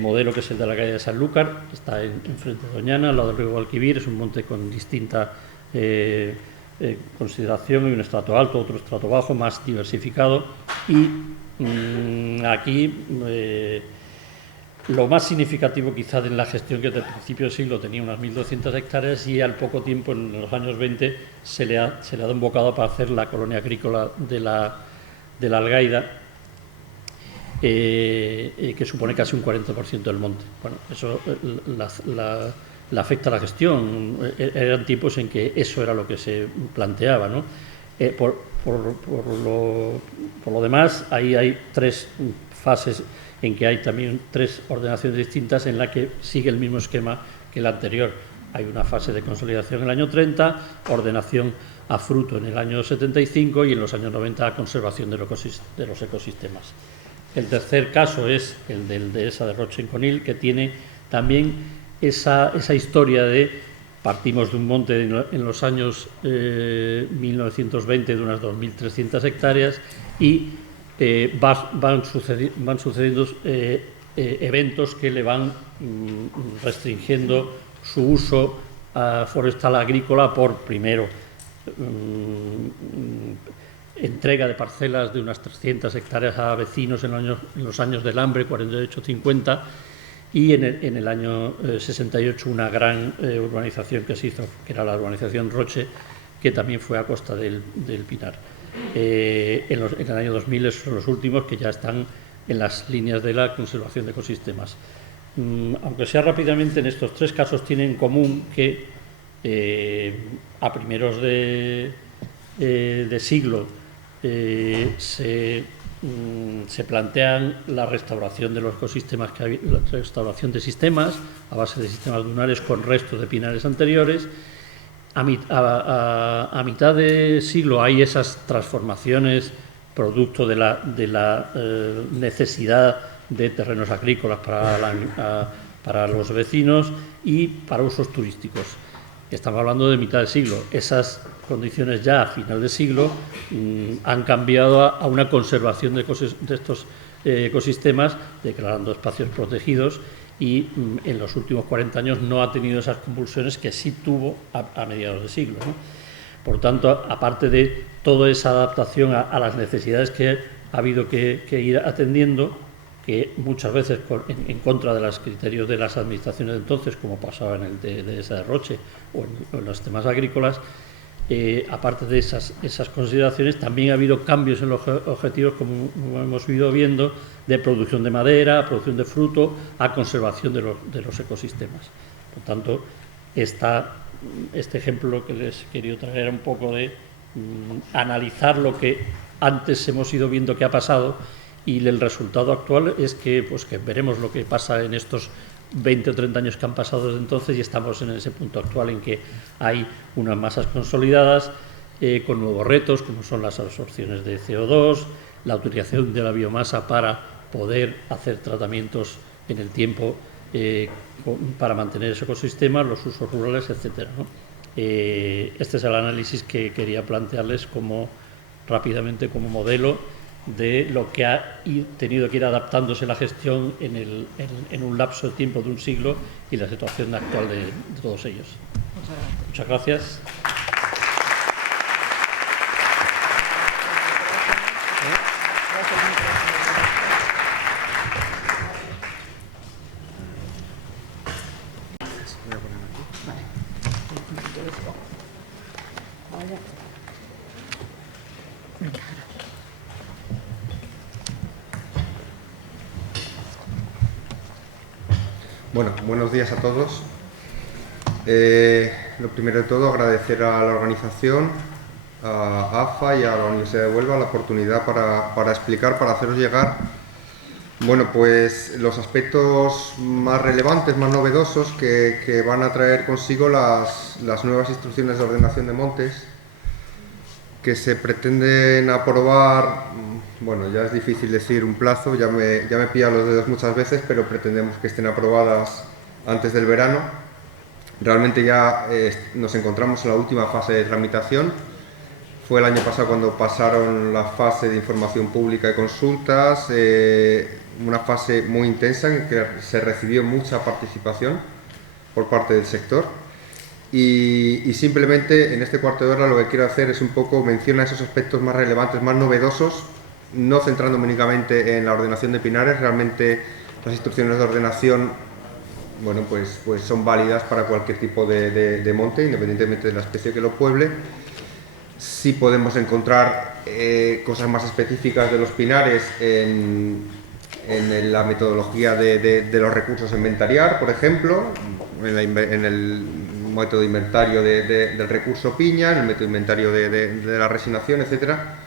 modelo, que es el de la calle de Sanlúcar. Está enfrente de Doñana, al lado del río Guadalquivir. Es un monte con distinta consideración, y un estrato alto, otro estrato bajo, más diversificado, y aquí lo más significativo quizá de la gestión, que desde el principio del siglo tenía unas 1.200 hectáreas, y al poco tiempo, en los años 20, se le ha dado un bocado para hacer la colonia agrícola de la Algaida, que supone casi un 40% del monte. Bueno, eso le afecta a la gestión. Eran tiempos en que eso era lo que se planteaba, ¿no? Por lo demás, ahí hay 3 fases en que hay también 3 ordenaciones distintas en la que sigue el mismo esquema que el anterior. Hay una fase de consolidación en el año 30, ordenación a fruto en el año 75 y en los años 90 conservación de los ecosistemas. El tercer caso es el del Dehesa de Roche en Conil, que tiene también esa historia de partimos de un monte en los años 1920 de unas 2.300 hectáreas y van sucediendo eventos que le van restringiendo su uso forestal agrícola por, primero, entrega de parcelas de unas 300 hectáreas a vecinos en los años del hambre, 48-50, y en el año 68 una gran urbanización que se hizo, que era la urbanización Roche, que también fue a costa del Pinar. En el año 2000 son los últimos que ya están en las líneas de la conservación de ecosistemas. Aunque sea rápidamente, en estos 3 casos tienen en común que a primeros de siglo se plantean la restauración de los ecosistemas, la restauración de sistemas a base de sistemas dunares con restos de pinares anteriores. A mitad de siglo hay esas transformaciones producto de la necesidad de terrenos agrícolas para los vecinos y para usos turísticos. Estamos hablando de mitad de siglo. Esas condiciones ya a final de siglo han cambiado a una conservación de estos ecosistemas, declarando espacios protegidos, y en los últimos 40 años no ha tenido esas convulsiones que sí tuvo a mediados de siglo, ¿no? Por tanto, aparte de toda esa adaptación a las necesidades que ha habido que ir atendiendo, que muchas veces en contra de los criterios de las administraciones de entonces, como pasaba en el de esa de Roche o en los temas agrícolas, aparte de esas consideraciones, también ha habido cambios en los objetivos, como hemos ido viendo, de producción de madera, producción de fruto, a conservación de los ecosistemas. Por tanto, este ejemplo que les quería traer era un poco de analizar lo que antes hemos ido viendo que ha pasado, y el resultado actual es que veremos lo que pasa en estos 20 o 30 años que han pasado desde entonces, y estamos en ese punto actual en que hay unas masas consolidadas con nuevos retos, como son las absorciones de CO2, la utilización de la biomasa para poder hacer tratamientos en el tiempo para mantener ese ecosistema, los usos rurales, etcétera, ¿no? Este es el análisis que quería plantearles rápidamente como modelo de lo que ha tenido que ir adaptándose la gestión en un lapso de tiempo de un siglo y la situación actual de todos ellos. Muchas gracias. Bueno, buenos días a todos. Lo primero de todo, agradecer a la organización, a AFA y a la Universidad de Huelva la oportunidad para explicar, para haceros llegar, bueno, pues los aspectos más relevantes, más novedosos que van a traer consigo las nuevas instrucciones de ordenación de montes que se pretenden aprobar. Bueno, ya es difícil decir un plazo, ya me he pillado los dedos muchas veces, pero pretendemos que estén aprobadas antes del verano. Realmente ya nos encontramos en la última fase de tramitación. Fue el año pasado cuando pasaron la fase de información pública y consultas, una fase muy intensa en que se recibió mucha participación por parte del sector. Y simplemente en este cuarto de hora lo que quiero hacer es un poco mencionar esos aspectos más relevantes, más novedosos, no centrándome únicamente en la ordenación de pinares. Realmente las instrucciones de ordenación, bueno, pues son válidas para cualquier tipo de monte, independientemente de la especie que lo pueble. Sí podemos encontrar cosas más específicas de los pinares en la metodología de los recursos a inventariar, por ejemplo, en método de inventario del recurso piña, en el método de inventario de la resignación, etcétera.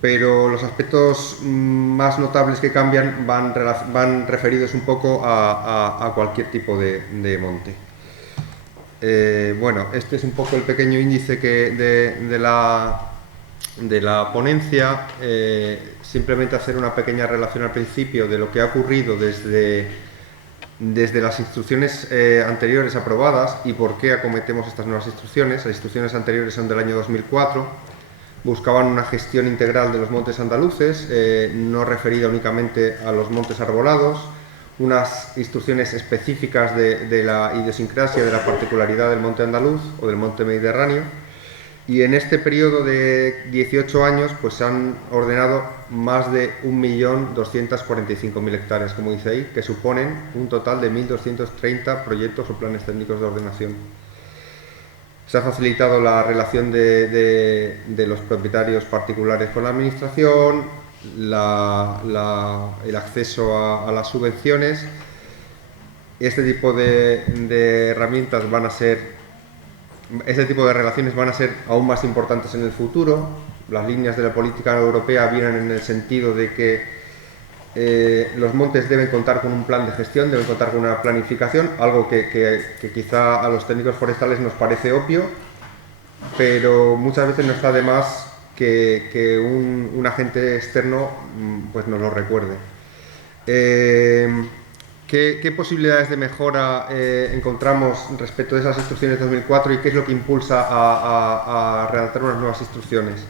Pero los aspectos más notables que cambian van referidos un poco a cualquier tipo de monte. Bueno, este es un poco el pequeño índice de la ponencia. Simplemente hacer una pequeña relación al principio de lo que ha ocurrido desde las instrucciones anteriores aprobadas y por qué acometemos estas nuevas instrucciones. Las instrucciones anteriores son del año 2004. Buscaban una gestión integral de los montes andaluces, no referida únicamente a los montes arbolados, unas instrucciones específicas de la idiosincrasia, de la particularidad del monte andaluz o del monte mediterráneo. Y en este periodo de 18 años pues se han ordenado más de 1.245.000 hectáreas, como dice ahí, que suponen un total de 1.230 proyectos o planes técnicos de ordenación. Se ha facilitado la relación de los propietarios particulares con la administración, el acceso a las subvenciones. Este tipo de herramientas este tipo de relaciones van a ser aún más importantes en el futuro. Las líneas de la política europea vienen en el sentido de que los montes deben contar con un plan de gestión, deben contar con una planificación, algo que quizá a los técnicos forestales nos parece obvio, pero muchas veces no está de más que un agente externo pues nos lo recuerde. ¿Qué posibilidades de mejora encontramos respecto de esas instrucciones de 2004 y qué es lo que impulsa a redactar unas nuevas instrucciones?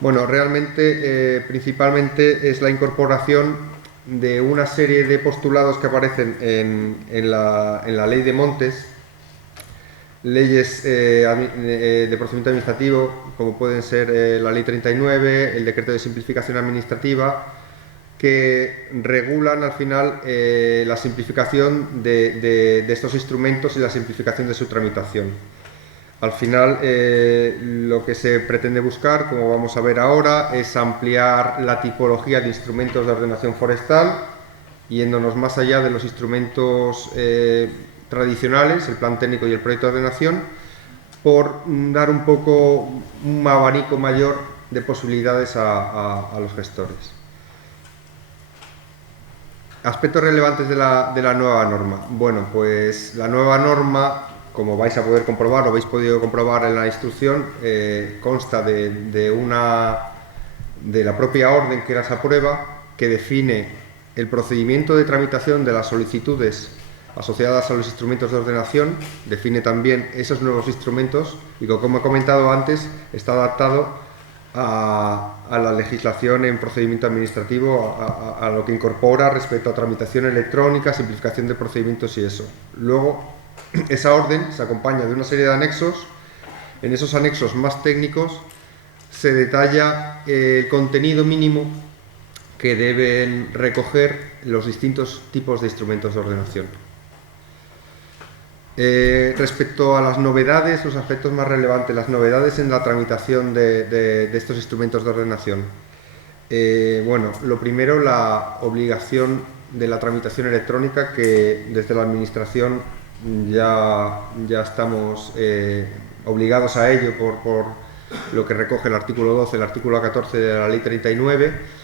Bueno, realmente, principalmente es la incorporación de una serie de postulados que aparecen en la Ley de Montes, leyes de procedimiento administrativo, como pueden ser la Ley 39, el Decreto de Simplificación Administrativa, que regulan al final la simplificación de estos instrumentos y la simplificación de su tramitación. Al final, lo que se pretende buscar, como vamos a ver ahora, es ampliar la tipología de instrumentos de ordenación forestal, yéndonos más allá de los instrumentos tradicionales, el plan técnico y el proyecto de ordenación, por dar un poco un abanico mayor de posibilidades a los gestores. Aspectos relevantes de la nueva norma. Bueno, pues la nueva norma, como vais a poder comprobar o habéis podido comprobar en la instrucción, consta de la propia orden que las aprueba, que define el procedimiento de tramitación de las solicitudes asociadas a los instrumentos de ordenación, define también esos nuevos instrumentos y, como he comentado antes, está adaptado a la legislación en procedimiento administrativo, a lo que incorpora respecto a tramitación electrónica, simplificación de procedimientos y eso. Luego, esa orden se acompaña de una serie de anexos. En esos anexos más técnicos se detalla el contenido mínimo que deben recoger los distintos tipos de instrumentos de ordenación. Respecto a las novedades, los aspectos más relevantes, las novedades en la tramitación de estos instrumentos de ordenación. Bueno, lo primero, la obligación de la tramitación electrónica, que desde la Administración ya estamos obligados a ello por lo que recoge el artículo 12, el artículo 14 de la Ley 39.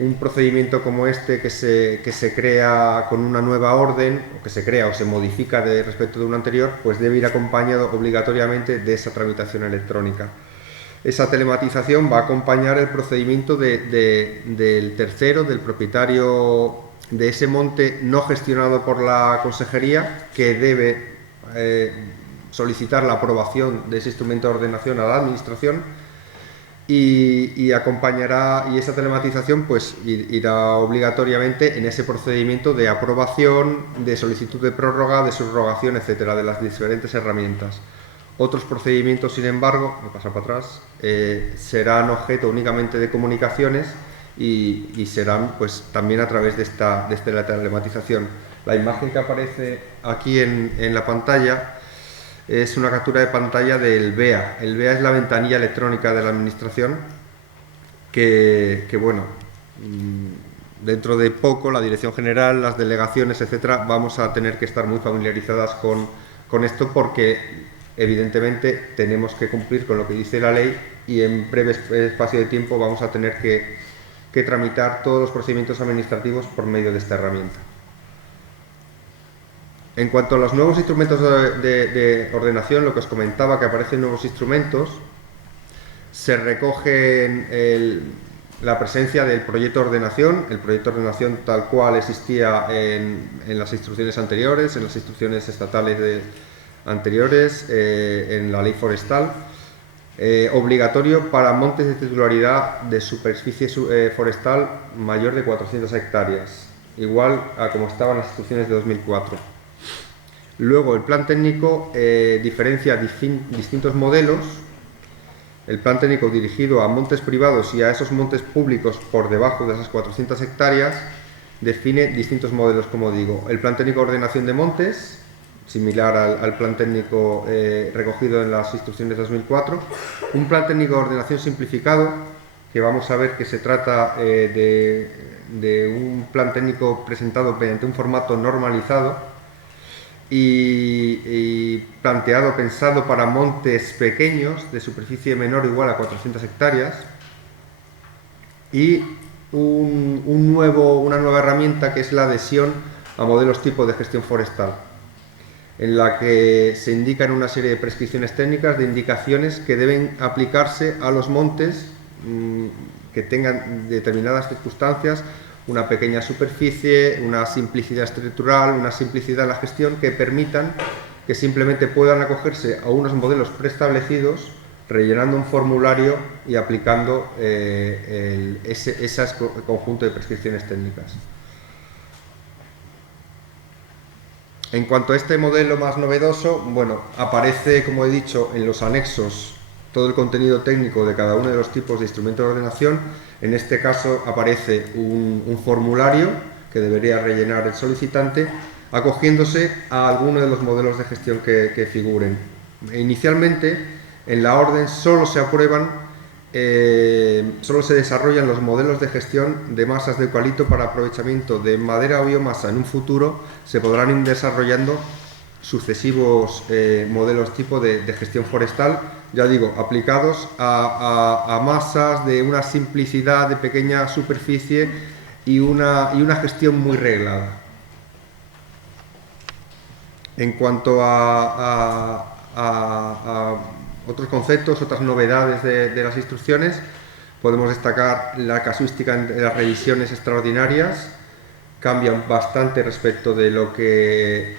Un procedimiento como este que se crea con una nueva orden, o que se crea o se modifica respecto de una anterior, pues debe ir acompañado obligatoriamente de esa tramitación electrónica. Esa telematización va a acompañar el procedimiento del tercero, del propietario de ese monte no gestionado por la Consejería, que debe solicitar la aprobación de ese instrumento de ordenación a la Administración. Y acompañará, y esa telematización pues irá obligatoriamente en ese procedimiento de aprobación, de solicitud de prórroga, de subrogación, etcétera, de las diferentes herramientas. Otros procedimientos, sin embargo, me pasa para atrás, serán objeto únicamente de comunicaciones y serán pues también a través de la telematización. La imagen que aparece aquí en la pantalla es una captura de pantalla del BEA. El BEA es la ventanilla electrónica de la Administración que bueno, dentro de poco la Dirección General, las delegaciones, etcétera, vamos a tener que estar muy familiarizadas con con esto porque evidentemente tenemos que cumplir con lo que dice la ley y en breve espacio de tiempo vamos a tener que tramitar todos los procedimientos administrativos por medio de esta herramienta. En cuanto a los nuevos instrumentos de ordenación, lo que os comentaba, que aparecen nuevos instrumentos, se recoge la presencia del proyecto de ordenación, el proyecto de ordenación tal cual existía en las instrucciones anteriores, en las instrucciones estatales anteriores, en la ley forestal, obligatorio para montes de titularidad de superficie forestal mayor de 400 hectáreas, igual a como estaban las instrucciones de 2004. Luego, el plan técnico diferencia distintos modelos. El plan técnico dirigido a montes privados y a esos montes públicos por debajo de esas 400 hectáreas define distintos modelos, como digo. El plan técnico de ordenación de montes, similar al plan técnico recogido en las instrucciones de 2004. Un plan técnico de ordenación simplificado, que vamos a ver que se trata de un plan técnico presentado mediante un formato normalizado, y pensado para montes pequeños de superficie menor o igual a 400 hectáreas, y una nueva herramienta que es la adhesión a modelos tipo de gestión forestal, en la que se indican una serie de prescripciones técnicas, de indicaciones que deben aplicarse a los montes que tengan determinadas circunstancias, una pequeña superficie, una simplicidad estructural, una simplicidad en la gestión, que permitan que simplemente puedan acogerse a unos modelos preestablecidos, rellenando un formulario y aplicando ese conjunto de prescripciones técnicas. En cuanto a este modelo más novedoso, bueno, aparece, como he dicho, en los anexos todo el contenido técnico de cada uno de los tipos de instrumentos de ordenación. En este caso aparece un formulario que debería rellenar el solicitante, acogiéndose a alguno de los modelos de gestión que figuren. Inicialmente, en la orden solo se desarrollan los modelos de gestión de masas de eucalipto para aprovechamiento de madera o biomasa. En un futuro se podrán ir desarrollando sucesivos modelos tipo de gestión forestal, ya digo, aplicados a masas de una simplicidad de pequeña superficie y una gestión muy reglada. En cuanto a otros conceptos, otras novedades de las instrucciones, podemos destacar la casuística de las revisiones extraordinarias. Cambian bastante respecto de lo que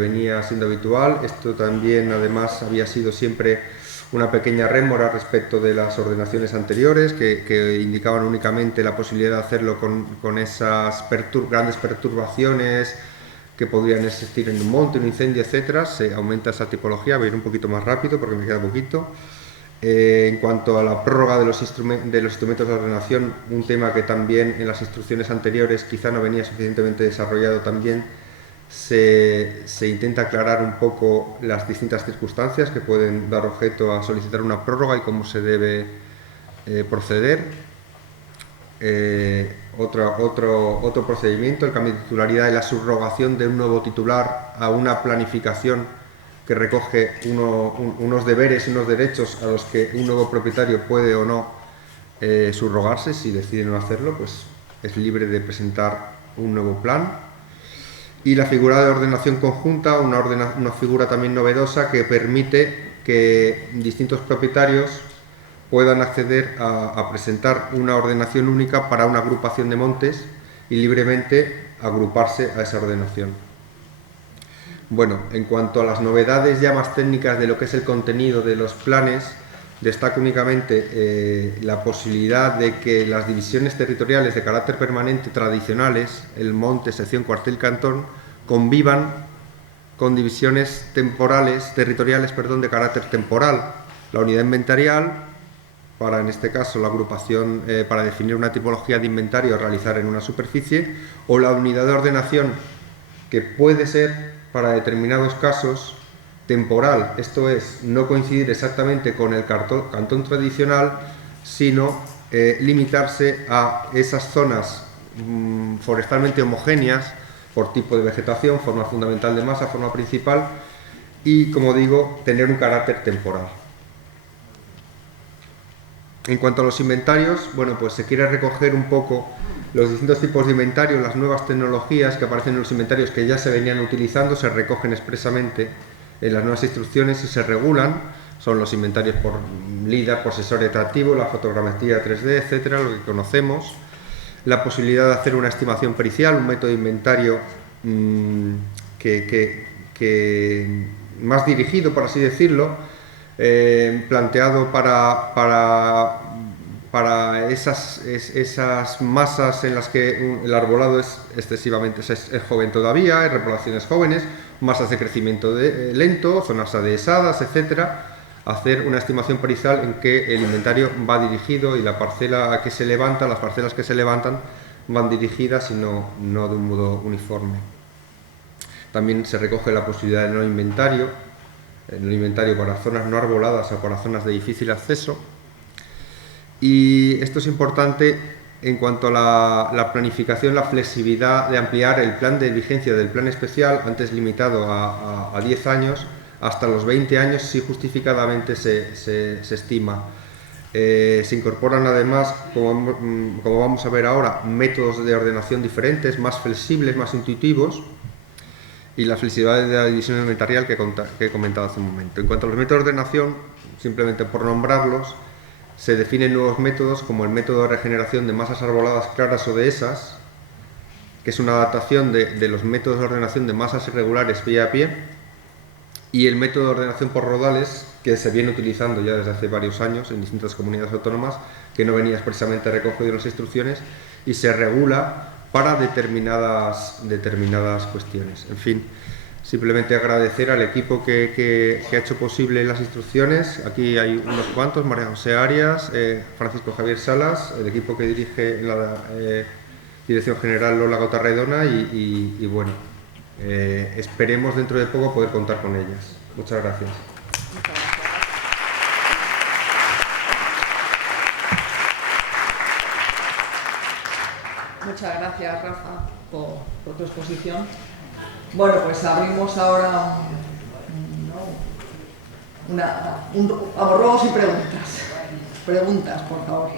venía siendo habitual. Esto también, además, había sido siempre una pequeña rémora respecto de las ordenaciones anteriores, que indicaban únicamente la posibilidad de hacerlo con esas grandes perturbaciones que podrían existir en un monte, un incendio, etcétera. Se aumenta esa tipología. Voy a ir un poquito más rápido porque me queda poquito. En cuanto a la prórroga de los instrumentos de ordenación, un tema que también en las instrucciones anteriores quizá no venía suficientemente desarrollado, también se intenta aclarar un poco las distintas circunstancias que pueden dar objeto a solicitar una prórroga y cómo se debe proceder. Otro procedimiento, el cambio de titularidad y la subrogación de un nuevo titular a una planificación que recoge unos deberes y unos derechos a los que un nuevo propietario puede o no subrogarse. Si decide no hacerlo, pues es libre de presentar un nuevo plan. Y la figura de ordenación conjunta, una figura también novedosa que permite que distintos propietarios puedan acceder a presentar una ordenación única para una agrupación de montes y libremente agruparse a esa ordenación. Bueno, en cuanto a las novedades ya más técnicas de lo que es el contenido de los planes, destaco únicamente la posibilidad de que las divisiones territoriales de carácter permanente tradicionales, el monte, sección, cuartel, cantón, convivan con divisiones territoriales de carácter temporal. La unidad inventarial, para en este caso la agrupación, para definir una tipología de inventario a realizar en una superficie, o la unidad de ordenación, que puede ser para determinados casos temporal, esto es, no coincidir exactamente con el cantón tradicional, sino limitarse a esas zonas forestalmente homogéneas por tipo de vegetación, forma fundamental de masa, forma principal, y, como digo, tener un carácter temporal. En cuanto a los inventarios, bueno, pues se quiere recoger un poco los distintos tipos de inventario, las nuevas tecnologías que aparecen en los inventarios que ya se venían utilizando, se recogen expresamente en las nuevas instrucciones y se regulan. Son los inventarios por LIDAR, por sensor atractivo, la fotogrametría 3D, etcétera, lo que conocemos. La posibilidad de hacer una estimación pericial, un método de inventario que más dirigido, por así decirlo, planteado para esas masas en las que el arbolado es excesivamente es joven todavía, hay repoblaciones jóvenes, masas de crecimiento lento, zonas adhesadas, etcétera. Hacer una estimación pericial en que el inventario va dirigido y la parcela que se levanta, las parcelas que se levantan van dirigidas y no de un modo uniforme. También se recoge la posibilidad de no inventario para zonas no arboladas o para zonas de difícil acceso. Y esto es importante en cuanto a la planificación, la flexibilidad de ampliar el plan de vigencia del plan especial, antes limitado a 10 años, hasta los 20 años si justificadamente se estima. Se incorporan además, como vamos a ver ahora, métodos de ordenación diferentes, más flexibles, más intuitivos, y la flexibilidad de la división inventarial que he comentado hace un momento. En cuanto a los métodos de ordenación, simplemente por nombrarlos, se definen nuevos métodos como el método de regeneración de masas arboladas claras o dehesas, que es una adaptación de los métodos de ordenación de masas irregulares pie a pie, y el método de ordenación por rodales, que se viene utilizando ya desde hace varios años en distintas comunidades autónomas, que no venía expresamente recogido en las instrucciones, y se regula para determinadas cuestiones. En fin, simplemente agradecer al equipo que ha hecho posible las instrucciones. Aquí hay unos cuantos: María José Arias, Francisco Javier Salas, el equipo que dirige la Dirección General Lola Gotarredona y bueno, esperemos dentro de poco poder contar con ellas. Muchas gracias. Muchas gracias, Rafa, por tu exposición. Bueno, pues abrimos ahora ruegos y preguntas. Preguntas, por favor.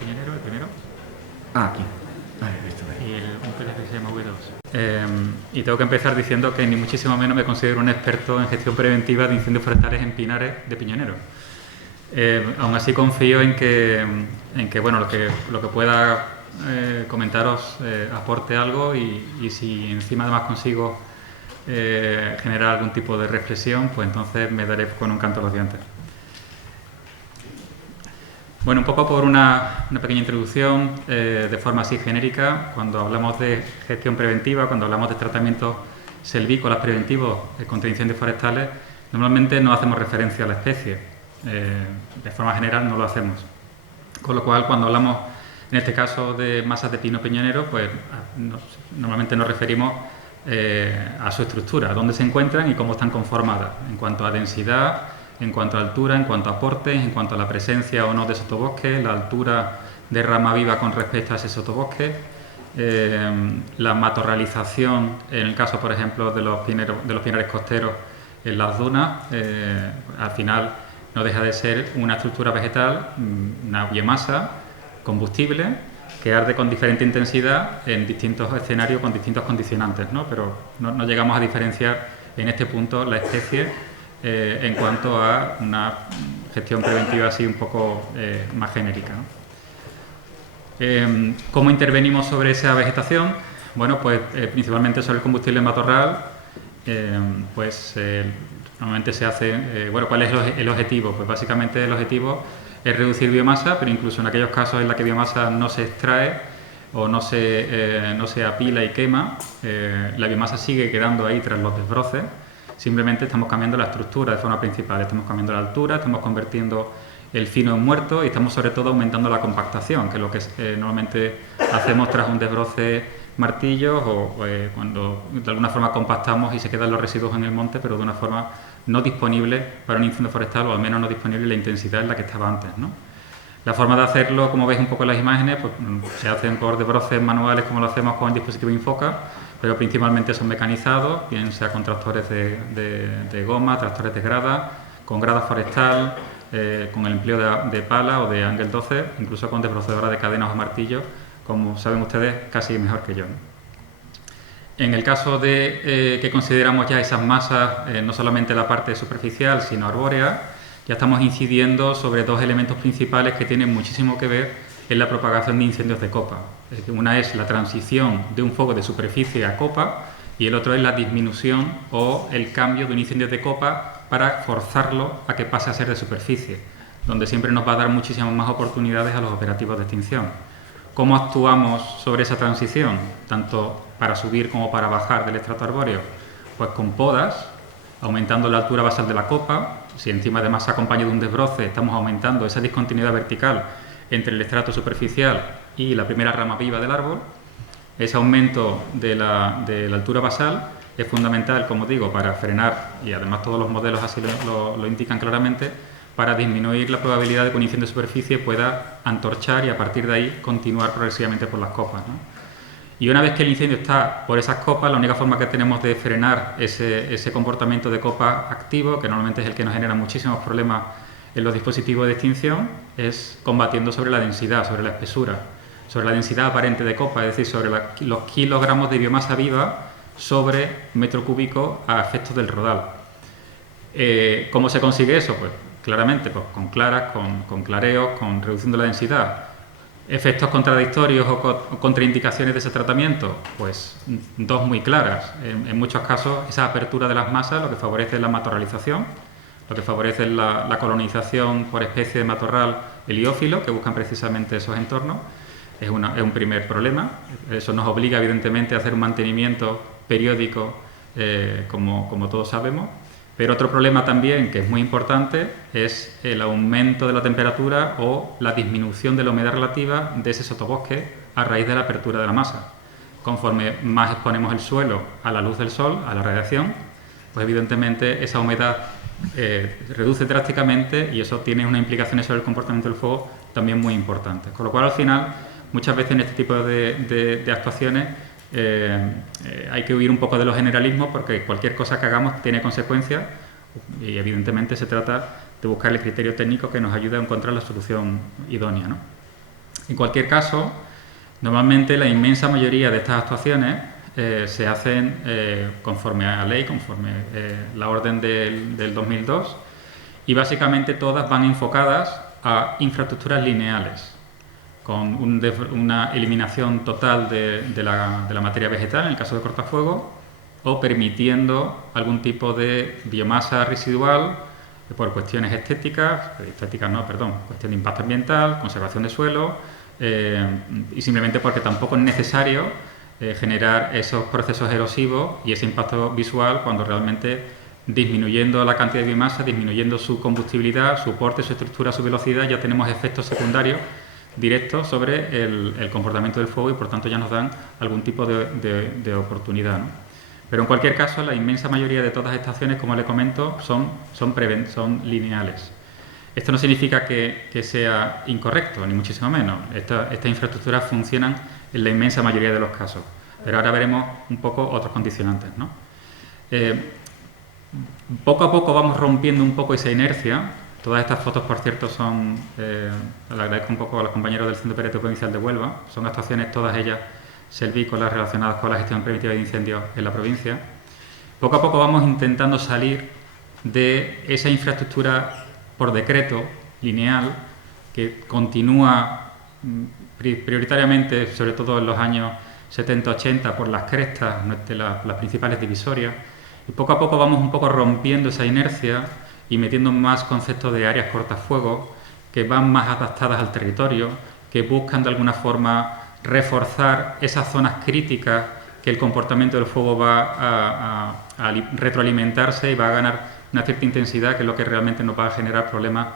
¿Piñonero el primero? Aquí. Y un PDF que se llama V2. Y tengo que empezar diciendo que ni muchísimo menos me considero un experto en gestión preventiva de incendios forestales en pinares de piñonero. Aún así confío en que bueno, lo que pueda comentaros aporte algo y si encima además consigo generar algún tipo de reflexión, pues entonces me daré con un canto a los dientes. Bueno, un poco por una pequeña introducción, de forma así genérica. Cuando hablamos de gestión preventiva, cuando hablamos de tratamientos selvícolas preventivos contra incendios forestales, normalmente no hacemos referencia a la especie. De forma general no lo hacemos. Con lo cual, cuando hablamos, en este caso, de masas de pino piñonero, pues normalmente nos referimos a su estructura, a dónde se encuentran y cómo están conformadas, en cuanto a densidad, en cuanto a altura, en cuanto a aportes, en cuanto a la presencia o no de sotobosque, la altura de rama viva con respecto a ese sotobosque, la matorralización, en el caso, por ejemplo, de los pinares costeros en las dunas, al final no deja de ser una estructura vegetal, una biomasa combustible que arde con diferente intensidad en distintos escenarios con distintos condicionantes, ¿no? Pero no llegamos a diferenciar en este punto la especie en cuanto a una gestión preventiva así un poco más genérica, ¿no? ¿Cómo intervenimos sobre esa vegetación? Bueno, pues principalmente sobre el combustible matorral, normalmente se hace, ¿cuál es el objetivo? Pues básicamente el objetivo es reducir biomasa, pero incluso en aquellos casos en los que biomasa no se extrae o no se apila y quema, la biomasa sigue quedando ahí tras los desbroces. Simplemente estamos cambiando la estructura de forma principal, estamos cambiando la altura, estamos convirtiendo el fino en muerto y estamos sobre todo aumentando la compactación, que es lo que normalmente hacemos tras un desbroce martillos o cuando de alguna forma compactamos y se quedan los residuos en el monte, pero de una forma no disponible para un incendio forestal, o al menos no disponible la intensidad en la que estaba antes, ¿no? La forma de hacerlo, como veis un poco en las imágenes, pues se hacen por desbroces manuales como lo hacemos con el dispositivo Infoca, pero principalmente son mecanizados, bien sea con tractores de goma, tractores de grada, con grada forestal, con el empleo de pala o de ángel 12, incluso con desbrozadora de cadenas o martillos, como saben ustedes, casi mejor que yo, ¿no? En el caso de que consideramos ya esas masas, no solamente la parte superficial, sino arbórea, ya estamos incidiendo sobre dos elementos principales que tienen muchísimo que ver en la propagación de incendios de copa. Una es la transición de un fuego de superficie a copa y el otro es la disminución o el cambio de un incendio de copa para forzarlo a que pase a ser de superficie, donde siempre nos va a dar muchísimas más oportunidades a los operativos de extinción. ¿Cómo actuamos sobre esa transición, tanto para subir como para bajar del estrato arbóreo? Pues con podas, aumentando la altura basal de la copa. Si encima además se acompaña de un desbroce, estamos aumentando esa discontinuidad vertical entre el estrato superficial y la primera rama viva del árbol. Ese aumento de la altura basal es fundamental, como digo, para frenar, y además todos los modelos así lo indican claramente, para disminuir la probabilidad de que un incendio de superficie pueda antorchar y a partir de ahí continuar progresivamente por las copas, ¿no? Y una vez que el incendio está por esas copas, la única forma que tenemos de frenar ese comportamiento de copa activo, que normalmente es el que nos genera muchísimos problemas en los dispositivos de extinción, es combatiendo sobre la densidad, sobre la espesura, sobre la densidad aparente de copa, es decir, sobre los kilogramos de biomasa viva sobre metro cúbico a efectos del rodal. ¿Cómo se consigue eso? Pues claramente, pues con claras, con clareos, con reduciendo la densidad. ¿Efectos contradictorios o contraindicaciones de ese tratamiento? Pues dos muy claras. En muchos casos, esa apertura de las masas lo que favorece es la matorralización, lo que favorece es la colonización por especie de matorral heliófilo, que buscan precisamente esos entornos. Es un primer problema. Eso nos obliga, evidentemente, a hacer un mantenimiento periódico, como todos sabemos. Pero otro problema también, que es muy importante, es el aumento de la temperatura o la disminución de la humedad relativa de ese sotobosque a raíz de la apertura de la masa. Conforme más exponemos el suelo a la luz del sol, a la radiación, pues evidentemente esa humedad reduce drásticamente y eso tiene unas implicaciones sobre el comportamiento del fuego también muy importantes. Con lo cual, al final, muchas veces en este tipo de actuaciones hay que huir un poco de los generalismos porque cualquier cosa que hagamos tiene consecuencias y evidentemente se trata de buscar el criterio técnico que nos ayude a encontrar la solución idónea, ¿no? En cualquier caso, normalmente la inmensa mayoría de estas actuaciones se hacen conforme a la ley, conforme la orden del 2002 y básicamente todas van enfocadas a infraestructuras lineales, con una eliminación total de la materia vegetal en el caso de cortafuegos o permitiendo algún tipo de biomasa residual por cuestiones cuestión de impacto ambiental, conservación de suelo y simplemente porque tampoco es necesario generar esos procesos erosivos y ese impacto visual cuando realmente disminuyendo la cantidad de biomasa, disminuyendo su combustibilidad, su porte, su estructura, su velocidad, ya tenemos efectos secundarios directos sobre el comportamiento del fuego y por tanto ya nos dan algún tipo de oportunidad, ¿no? Pero en cualquier caso la inmensa mayoría de todas estas acciones, como le comento, son lineales. Esto no significa que sea incorrecto, ni muchísimo menos. Estas infraestructuras funcionan en la inmensa mayoría de los casos, pero ahora veremos un poco otros condicionantes, ¿no? Poco a poco vamos rompiendo un poco esa inercia. Todas estas fotos, por cierto, son, le agradezco un poco a los compañeros del Centro Operativo Provincial de Huelva, son actuaciones todas ellas selvícolas relacionadas con la gestión preventiva de incendios en la provincia. Poco a poco vamos intentando salir de esa infraestructura por decreto lineal que continúa prioritariamente, sobre todo en los años 70-80, por las crestas de las principales divisorias. Y poco a poco vamos un poco rompiendo esa inercia y metiendo más conceptos de áreas cortafuegos que van más adaptadas al territorio, que buscan de alguna forma reforzar esas zonas críticas que el comportamiento del fuego va a retroalimentarse y va a ganar una cierta intensidad, que es lo que realmente nos va a generar problemas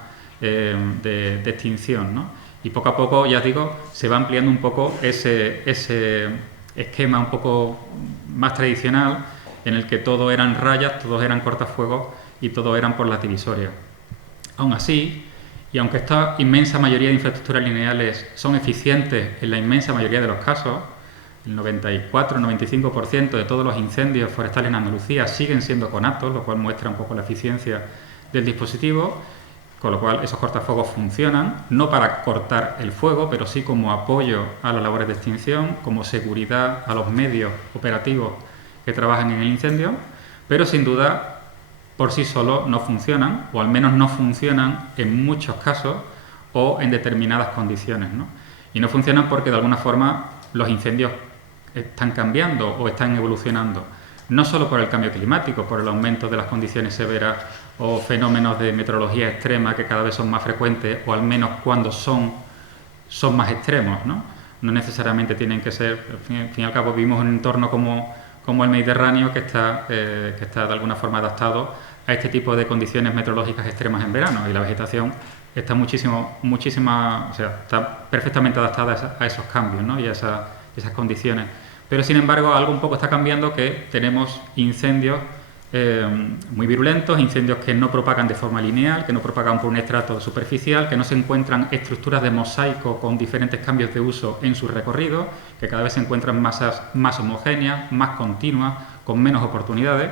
de extinción, ¿no? Y poco a poco, ya digo, se va ampliando un poco ese esquema un poco más tradicional en el que todo eran rayas, todos eran cortafuegos y todos eran por las divisorias. Aún así, y aunque esta inmensa mayoría de infraestructuras lineales son eficientes en la inmensa mayoría de los casos, el 94-95% de todos los incendios forestales en Andalucía siguen siendo conatos, lo cual muestra un poco la eficiencia del dispositivo, con lo cual esos cortafuegos funcionan, no para cortar el fuego, pero sí como apoyo a las labores de extinción, como seguridad a los medios operativos que trabajan en el incendio, pero sin duda por sí solos no funcionan, o al menos no funcionan en muchos casos o en determinadas condiciones, ¿no? Y no funcionan porque de alguna forma los incendios están cambiando o están evolucionando, no solo por el cambio climático, por el aumento de las condiciones severas o fenómenos de meteorología extrema que cada vez son más frecuentes, o al menos cuando son más extremos, ¿no? No necesariamente tienen que ser, al fin y al cabo vivimos en un entorno como el Mediterráneo que está de alguna forma adaptado a este tipo de condiciones meteorológicas extremas en verano, y la vegetación está está perfectamente adaptada a esos cambios, ¿no? Y a esas condiciones. Pero sin embargo algo un poco está cambiando, que tenemos incendios muy virulentos, incendios que no propagan de forma lineal, que no propagan por un estrato superficial, que no se encuentran estructuras de mosaico con diferentes cambios de uso en su recorrido, que cada vez se encuentran masas más homogéneas, más continuas, con menos oportunidades.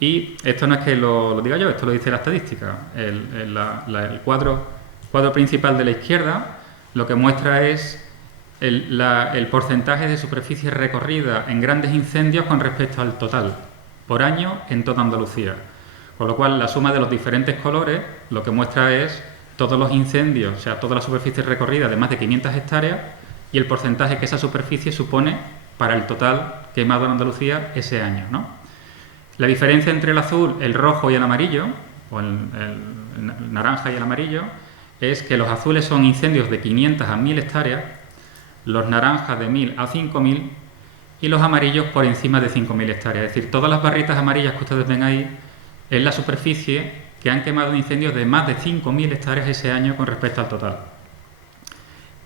Y esto no es que lo diga yo, esto lo dice la estadística. El cuadro principal de la izquierda lo que muestra es el porcentaje de superficie recorrida en grandes incendios con respecto al total por año en toda Andalucía. Con lo cual, la suma de los diferentes colores lo que muestra es todos los incendios, o sea, toda la superficie recorrida de más de 500 hectáreas y el porcentaje que esa superficie supone para el total quemado en Andalucía ese año, ¿no? La diferencia entre el azul, el rojo y el amarillo, o el naranja y el amarillo, es que los azules son incendios de 500 a 1000 hectáreas, los naranjas de 1000 a 5000 y los amarillos por encima de 5000 hectáreas. Es decir, todas las barritas amarillas que ustedes ven ahí es la superficie que han quemado incendios de más de 5000 hectáreas ese año con respecto al total.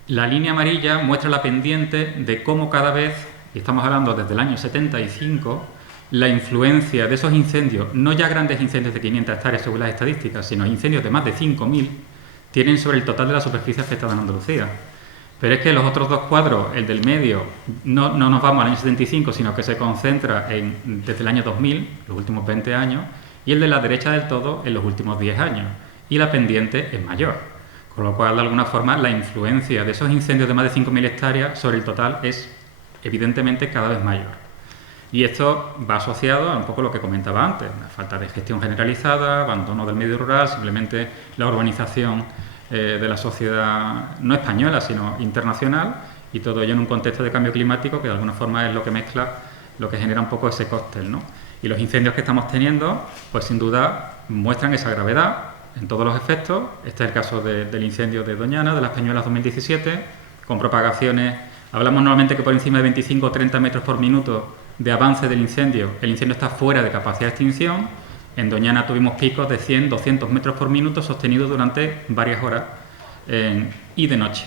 La línea amarilla muestra la pendiente de cómo cada vez, y estamos hablando desde el año 75, la influencia de esos incendios, no ya grandes incendios de 500 hectáreas según las estadísticas, sino incendios de más de 5000, tienen sobre el total de la superficie afectada en Andalucía. Pero es que los otros dos cuadros, el del medio, no nos vamos al año 75, sino que se concentra desde el año 2000, los últimos 20 años, y el de la derecha del todo en los últimos 10 años. Y la pendiente es mayor. Con lo cual, de alguna forma, la influencia de esos incendios de más de 5000 hectáreas sobre el total es evidentemente cada vez mayor. Y esto va asociado a un poco lo que comentaba antes, una falta de gestión generalizada, abandono del medio rural, simplemente la urbanización de la sociedad no española, sino internacional, y todo ello en un contexto de cambio climático que de alguna forma es lo que mezcla, lo que genera un poco ese cóctel, ¿no? Y los incendios que estamos teniendo, pues sin duda muestran esa gravedad en todos los efectos. Este es el caso del incendio de Doñana, de las Peñuelas 2017, con propagaciones, hablamos normalmente que por encima de 25 o 30 metros por minuto de avance del incendio, el incendio está fuera de capacidad de extinción. En Doñana tuvimos picos de 100, 200 metros por minuto sostenidos durante varias horas y de noche.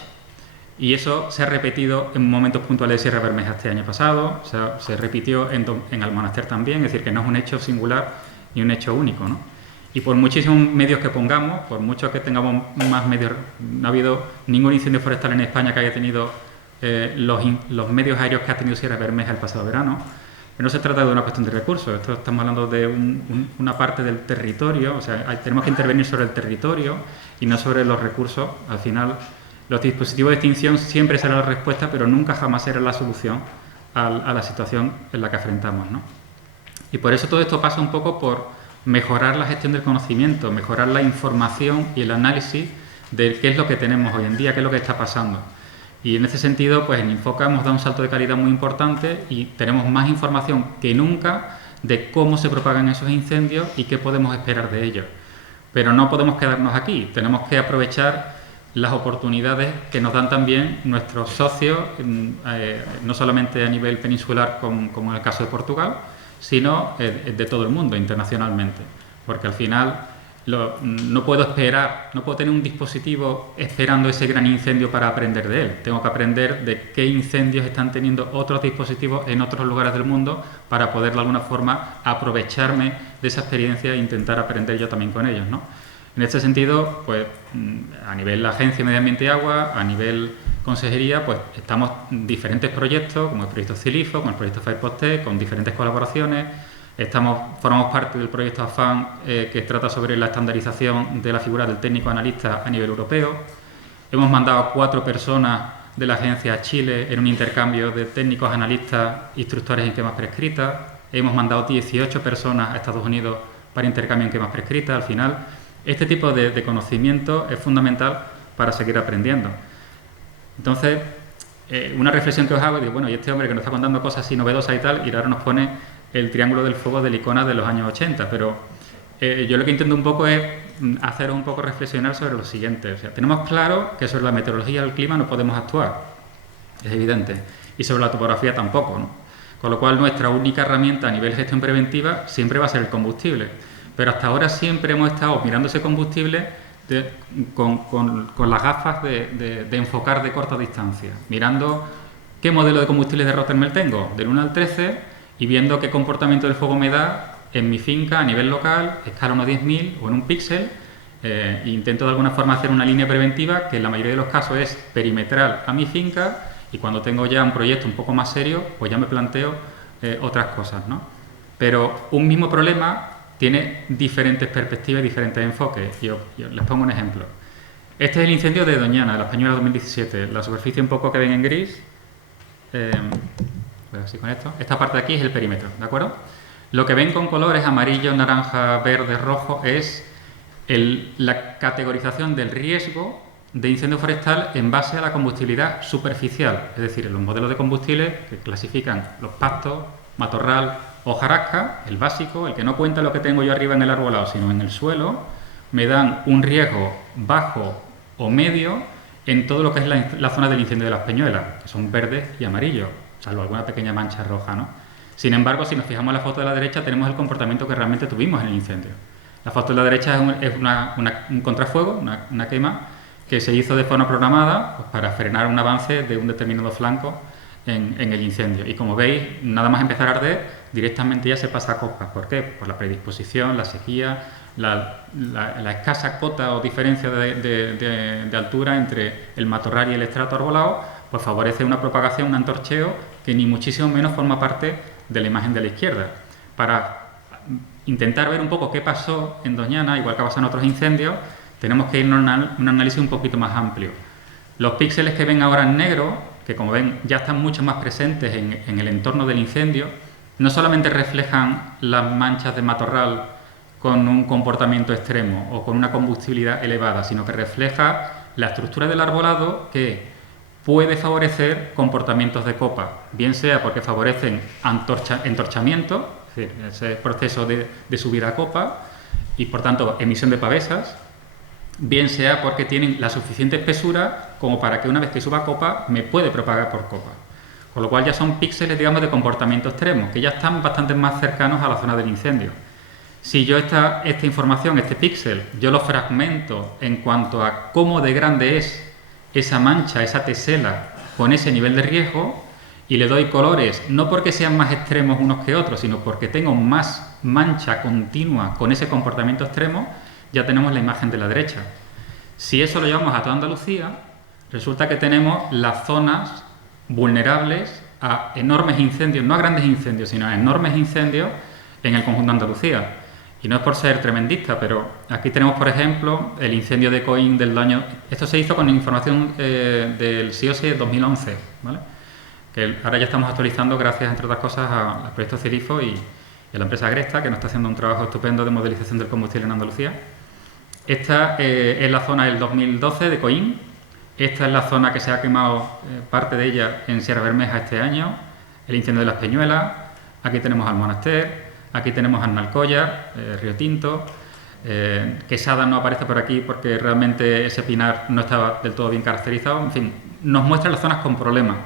Y eso se ha repetido en momentos puntuales de Sierra Bermeja este año pasado, se repitió en Almonaster también, es decir, que no es un hecho singular ni un hecho único, ¿no? Y por muchísimos medios que pongamos, por mucho que tengamos más medios, no ha habido ningún incendio forestal en España que haya tenido los medios aéreos que ha tenido Sierra Bermeja el pasado verano. Pero no se trata de una cuestión de recursos, estamos hablando de una parte del territorio, o sea, tenemos que intervenir sobre el territorio y no sobre los recursos. Al final, los dispositivos de extinción siempre serán la respuesta, pero nunca jamás será la solución a la situación en la que afrontamos, ¿no? Y por eso todo esto pasa un poco por mejorar la gestión del conocimiento, mejorar la información y el análisis de qué es lo que tenemos hoy en día, qué es lo que está pasando. Y en ese sentido, pues en Infoca hemos dado un salto de calidad muy importante y tenemos más información que nunca de cómo se propagan esos incendios y qué podemos esperar de ellos. Pero no podemos quedarnos aquí, tenemos que aprovechar las oportunidades que nos dan también nuestros socios, no solamente a nivel peninsular como en el caso de Portugal, sino de todo el mundo, internacionalmente. Porque al final no puedo esperar, no puedo tener un dispositivo esperando ese gran incendio para aprender de él. Tengo que aprender de qué incendios están teniendo otros dispositivos en otros lugares del mundo para poder de alguna forma aprovecharme de esa experiencia e intentar aprender yo también con ellos, ¿no? En este sentido, pues a nivel la Agencia de Medio Ambiente y Agua, a nivel Consejería, pues estamos en diferentes proyectos, como el proyecto CILIFO, como el proyecto FAIRPOSTE, con diferentes colaboraciones. Formamos parte del proyecto AFAN, que trata sobre la estandarización de la figura del técnico analista a nivel europeo. Hemos mandado 4 personas de la agencia a Chile en un intercambio de técnicos analistas, instructores en quemas prescritas. Hemos mandado 18 personas a Estados Unidos para intercambio en quemas prescritas. Al final, este tipo de conocimiento es fundamental para seguir aprendiendo. Entonces, una reflexión que os hago, digo, bueno, y este hombre que nos está contando cosas así novedosas y tal, y ahora nos pone el triángulo del fuego del Icona de los años 80, pero yo lo que intento un poco es haceros un poco reflexionar sobre lo siguiente. O sea, tenemos claro que sobre la meteorología y el clima no podemos actuar, es evidente, y sobre la topografía tampoco, ¿no? Con lo cual nuestra única herramienta a nivel gestión preventiva siempre va a ser el combustible, pero hasta ahora siempre hemos estado mirando ese combustible con las gafas de enfocar de corta distancia, mirando qué modelo de combustible de Rothermel tengo, del 1 al 13, y viendo qué comportamiento del fuego me da en mi finca a nivel local, escala 1 a 10.000 o en un píxel. Intento de alguna forma hacer una línea preventiva que en la mayoría de los casos es perimetral a mi finca, y cuando tengo ya un proyecto un poco más serio, pues ya me planteo otras cosas, ¿no? Pero un mismo problema tiene diferentes perspectivas y diferentes enfoques. Yo les pongo un ejemplo. Este es el incendio de Doñana, de la Peñuela 2017. La superficie un poco que ven en gris, pues así con esto. Esta parte de aquí es el perímetro, ¿de acuerdo? Lo que ven con colores amarillo, naranja, verde, rojo es la categorización del riesgo de incendio forestal en base a la combustibilidad superficial, es decir, en los modelos de combustibles que clasifican los pastos, matorral, hojarasca, el básico, el que no cuenta lo que tengo yo arriba en el arbolado, sino en el suelo, me dan un riesgo bajo o medio en todo lo que es la zona del incendio de las Peñuelas, que son verdes y amarillos, salvo alguna pequeña mancha roja, ¿no? Sin embargo, si nos fijamos en la foto de la derecha, tenemos el comportamiento que realmente tuvimos en el incendio. La foto de la derecha es un contrafuego, una quema, que se hizo de forma programada, pues, para frenar un avance de un determinado flanco en el incendio. Y como veis, nada más empezar a arder, directamente ya se pasa a copas. ¿Por qué? Por la predisposición, la sequía, la escasa cota o diferencia de altura entre el matorral y el estrato arbolado, pues favorece una propagación, un antorcheo que ni muchísimo menos forma parte de la imagen de la izquierda. Para intentar ver un poco qué pasó en Doñana, igual que ha pasado en otros incendios, tenemos que irnos a un análisis un poquito más amplio. Los píxeles que ven ahora en negro, que como ven ya están mucho más presentes en el entorno del incendio, no solamente reflejan las manchas de matorral con un comportamiento extremo o con una combustibilidad elevada, sino que refleja la estructura del arbolado que puede favorecer comportamientos de copa, bien sea porque favorecen entorchamiento, es decir, ese proceso de subir a copa y por tanto emisión de pavesas, bien sea porque tienen la suficiente espesura como para que una vez que suba a copa me puede propagar por copa. Con lo cual ya son píxeles, digamos, de comportamiento extremo, que ya están bastante más cercanos a la zona del incendio. Si yo esta información, este píxel, yo lo fragmento en cuanto a cómo de grande es esa mancha, esa tesela con ese nivel de riesgo, y le doy colores, no porque sean más extremos unos que otros, sino porque tengo más mancha continua con ese comportamiento extremo, ya tenemos la imagen de la derecha. Si eso lo llevamos a toda Andalucía, resulta que tenemos las zonas vulnerables a enormes incendios, no a grandes incendios, sino a enormes incendios en el conjunto de Andalucía. Y no es por ser tremendista, pero aquí tenemos, por ejemplo, el incendio de Coín del año... Esto se hizo con información del SIOSI de 2011, ¿vale? Que ahora ya estamos actualizando gracias, entre otras cosas, al proyecto CILIFO y a la empresa Agresta, que nos está haciendo un trabajo estupendo de modelización del combustible en Andalucía. Esta es la zona del 2012 de Coín. Esta es la zona que se ha quemado parte de ella en Sierra Bermeja este año, el incendio de las Peñuelas. Aquí tenemos Almonaster, aquí tenemos Arnalcollar, Río Tinto. Quesada no aparece por aquí porque realmente ese pinar no estaba del todo bien caracterizado. En fin, nos muestra las zonas con problemas.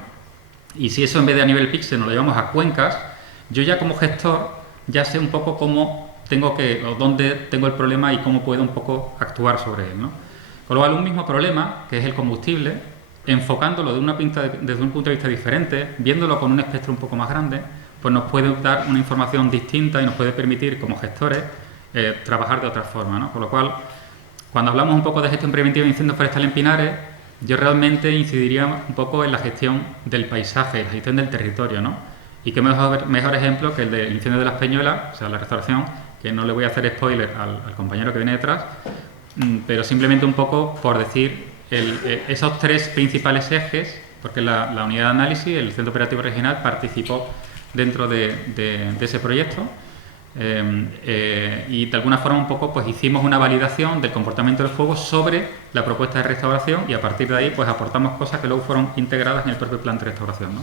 Y si eso en vez de a nivel píxel nos lo llevamos a cuencas, yo ya como gestor ya sé un poco cómo tengo que, o dónde tengo el problema y cómo puedo un poco actuar sobre él, ¿no? Con lo cual, un mismo problema, que es el combustible, enfocándolo desde un punto de vista diferente, viéndolo con un espectro un poco más grande, pues nos puede dar una información distinta y nos puede permitir, como gestores, trabajar de otra forma, ¿no? Con lo cual, Cuando hablamos un poco de gestión preventiva de incendios forestales en pinares, yo realmente incidiría un poco en la gestión del paisaje, la gestión del territorio, ¿no? Y qué mejor ejemplo que el del incendio de las Peñuelas, o sea, la restauración, que no le voy a hacer spoiler al compañero que viene detrás, pero simplemente un poco por decir esos tres principales ejes, porque la unidad de análisis, el Centro Operativo Regional, participó dentro de ese proyecto. Y de alguna forma un poco pues hicimos una validación del comportamiento del fuego sobre la propuesta de restauración y a partir de ahí pues aportamos cosas que luego fueron integradas en el propio plan de restauración, ¿no?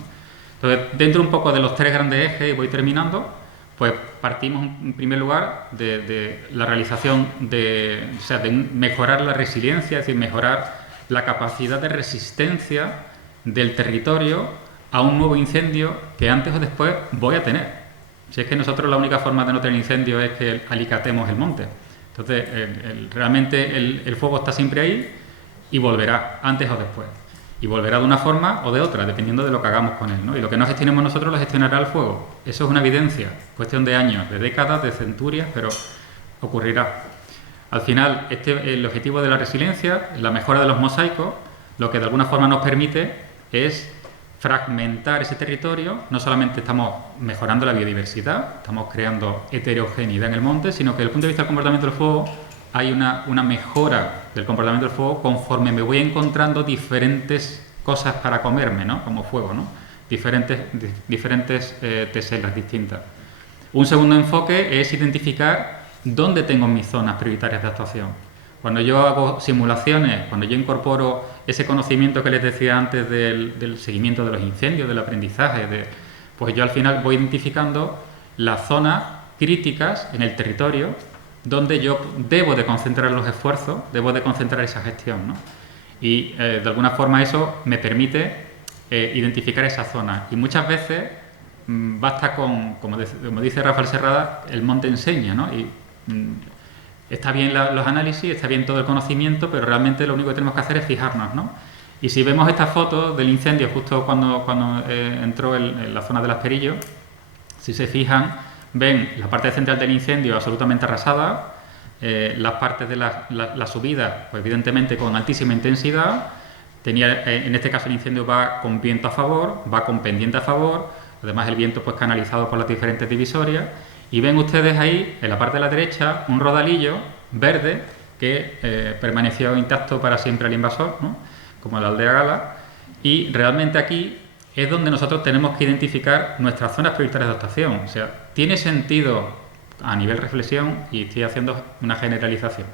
Entonces, dentro un poco de los tres grandes ejes, y voy terminando, pues partimos en primer lugar de la realización de mejorar la resiliencia, es decir, mejorar la capacidad de resistencia del territorio a un nuevo incendio que antes o después voy a tener. Si es que nosotros la única forma de no tener incendio es que alicatemos el monte. Entonces, realmente el fuego está siempre ahí y volverá, antes o después. Y volverá de una forma o de otra, dependiendo de lo que hagamos con él, ¿no? Y lo que no gestionemos nosotros lo gestionará el fuego. Eso es una evidencia, cuestión de años, de décadas, de centurias, pero ocurrirá. Al final, el objetivo de la resiliencia, la mejora de los mosaicos, lo que de alguna forma nos permite es fragmentar ese territorio. No solamente estamos mejorando la biodiversidad, estamos creando heterogeneidad en el monte, sino que desde el punto de vista del comportamiento del fuego hay una mejora del comportamiento del fuego conforme me voy encontrando diferentes cosas para comerme, ¿no? Como fuego, ¿no? Diferentes teselas distintas. Un segundo enfoque es identificar dónde tengo mis zonas prioritarias de actuación. Cuando yo hago simulaciones, cuando yo incorporo ese conocimiento que les decía antes del seguimiento de los incendios, del aprendizaje, pues yo al final voy identificando las zonas críticas en el territorio donde yo debo de concentrar los esfuerzos, debo de concentrar esa gestión, ¿no? Y de alguna forma eso me permite identificar esa zona. Y muchas veces basta con, como dice Rafael Serrada, el monte enseña, ¿no? Y está bien los análisis, está bien todo el conocimiento, pero realmente lo único que tenemos que hacer es fijarnos, ¿no? Y si vemos esta foto del incendio justo cuando entró en la zona del Asperillo, si se fijan, ven la parte central del incendio absolutamente arrasada, las partes de la subida, pues evidentemente con altísima intensidad. En este caso el incendio va con viento a favor, va con pendiente a favor, además el viento pues canalizado por las diferentes divisorias. Y ven ustedes ahí, en la parte de la derecha, un rodalillo verde que permaneció intacto para siempre al invasor, ¿no? Como la aldea Gala. Y realmente aquí es donde nosotros tenemos que identificar nuestras zonas prioritarias de actuación. O sea, tiene sentido a nivel reflexión, y estoy haciendo una generalización,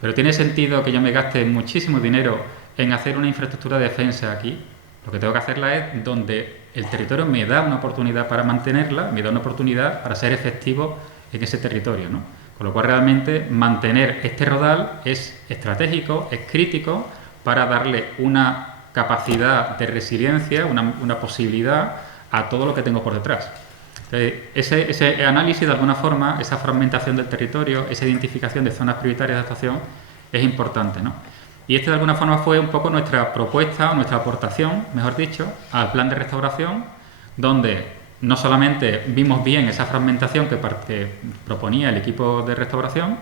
pero tiene sentido que yo me gaste muchísimo dinero en hacer una infraestructura de defensa aquí. Lo que tengo que hacerla es donde el territorio me da una oportunidad para mantenerla, me da una oportunidad para ser efectivo en ese territorio, ¿no? Con lo cual realmente mantener este rodal es estratégico, es crítico para darle una capacidad de resiliencia, una posibilidad a todo lo que tengo por detrás. Ese análisis, de alguna forma, esa fragmentación del territorio, esa identificación de zonas prioritarias de actuación es importante, ¿no? Y de alguna forma fue un poco nuestra propuesta, nuestra aportación, mejor dicho, al plan de restauración, donde no solamente vimos bien esa fragmentación que proponía el equipo de restauración,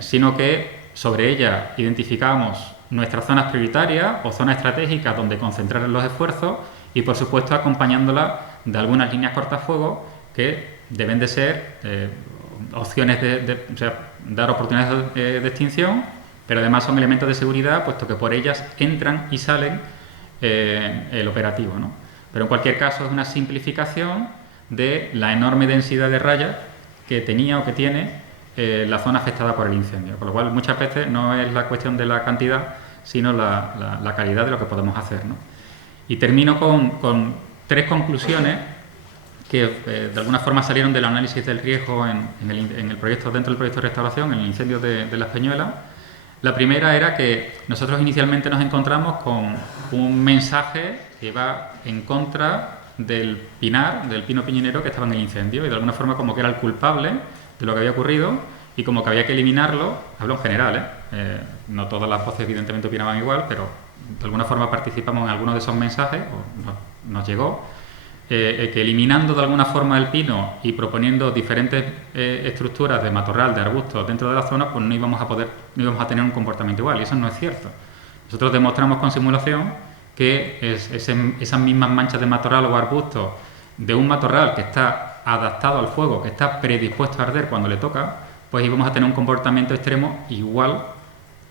sino que sobre ella identificamos nuestras zonas prioritarias o zonas estratégicas donde concentrar los esfuerzos y, por supuesto, acompañándolas de algunas líneas cortafuegos que deben de ser opciones o sea, dar oportunidades de extinción, pero además son elementos de seguridad, puesto que por ellas entran y salen el operativo, ¿no? Pero en cualquier caso es una simplificación de la enorme densidad de rayas que tenía o que tiene la zona afectada por el incendio, con lo cual muchas veces no es la cuestión de la cantidad, sino la calidad de lo que podemos hacer, ¿no? Y termino con tres conclusiones que de alguna forma salieron del análisis del riesgo en el proyecto, dentro del proyecto de restauración, en el incendio de Las Peñuelas. La primera era que nosotros inicialmente nos encontramos con un mensaje que iba en contra del pinar, del pino piñonero que estaba en el incendio, y de alguna forma como que era el culpable de lo que había ocurrido y como que había que eliminarlo. Hablo en general, no todas las voces evidentemente opinaban igual, pero de alguna forma participamos en alguno de esos mensajes, o nos llegó, que eliminando de alguna forma el pino y proponiendo diferentes estructuras de matorral, de arbustos dentro de la zona, pues no íbamos a tener un comportamiento igual, y eso no es cierto. Nosotros demostramos con simulación que esas mismas manchas de matorral o arbustos de un matorral que está adaptado al fuego, que está predispuesto a arder cuando le toca, pues íbamos a tener un comportamiento extremo igual,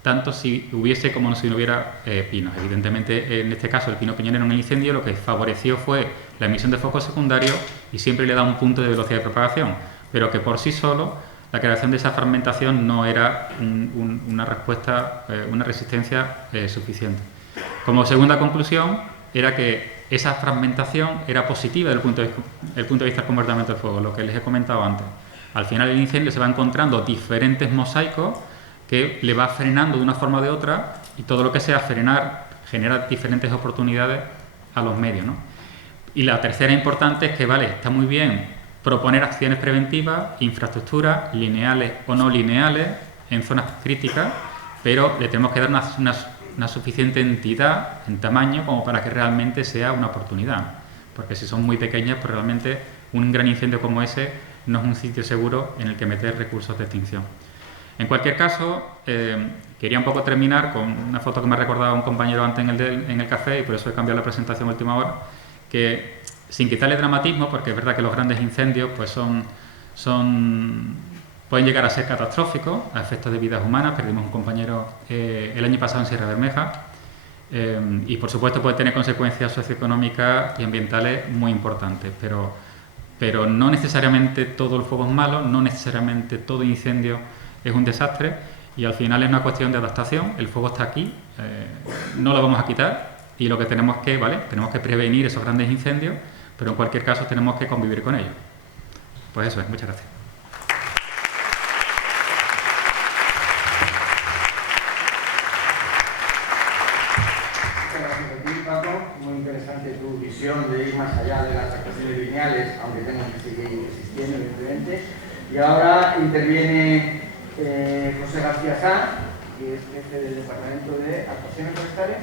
tanto si hubiese como si no hubiera pinos. Evidentemente, en este caso, el pino piñonero en el incendio lo que favoreció fue la emisión de focos secundarios y siempre le da un punto de velocidad de propagación, pero que por sí solo la creación de esa fragmentación no era una respuesta, una resistencia suficiente. Como segunda conclusión, era que esa fragmentación era positiva desde el punto de vista del comportamiento del fuego, lo que les he comentado antes. Al final el incendio se va encontrando diferentes mosaicos que le va frenando de una forma o de otra, y todo lo que sea frenar genera diferentes oportunidades a los medios, ¿no? Y la tercera importante es que, vale, está muy bien proponer acciones preventivas, infraestructuras, lineales o no lineales, en zonas críticas, pero le tenemos que dar una suficiente entidad en tamaño como para que realmente sea una oportunidad. Porque si son muy pequeñas, pues realmente un gran incendio como ese no es un sitio seguro en el que meter recursos de extinción. En cualquier caso, quería un poco terminar con una foto que me ha recordado un compañero antes en el café, y por eso he cambiado la presentación a última hora, que sin quitarle dramatismo, porque es verdad que los grandes incendios pues pueden llegar a ser catastróficos a efectos de vidas humanas. Perdimos un compañero el año pasado en Sierra Bermeja, y por supuesto puede tener consecuencias socioeconómicas y ambientales muy importantes, pero no necesariamente todo el fuego es malo, no necesariamente todo incendio es un desastre, y al final es una cuestión de adaptación. El fuego está aquí, no lo vamos a quitar, y lo que tenemos que prevenir esos grandes incendios, pero en cualquier caso tenemos que convivir con ellos. Pues eso es, muchas gracias. Muchas gracias a ti, Paco. Muy interesante tu visión de ir más allá de las actuaciones lineales, aunque tengan que seguir existiendo, evidentemente. Y ahora interviene José García Sanz, que es jefe del Departamento de Actuaciones Forestales.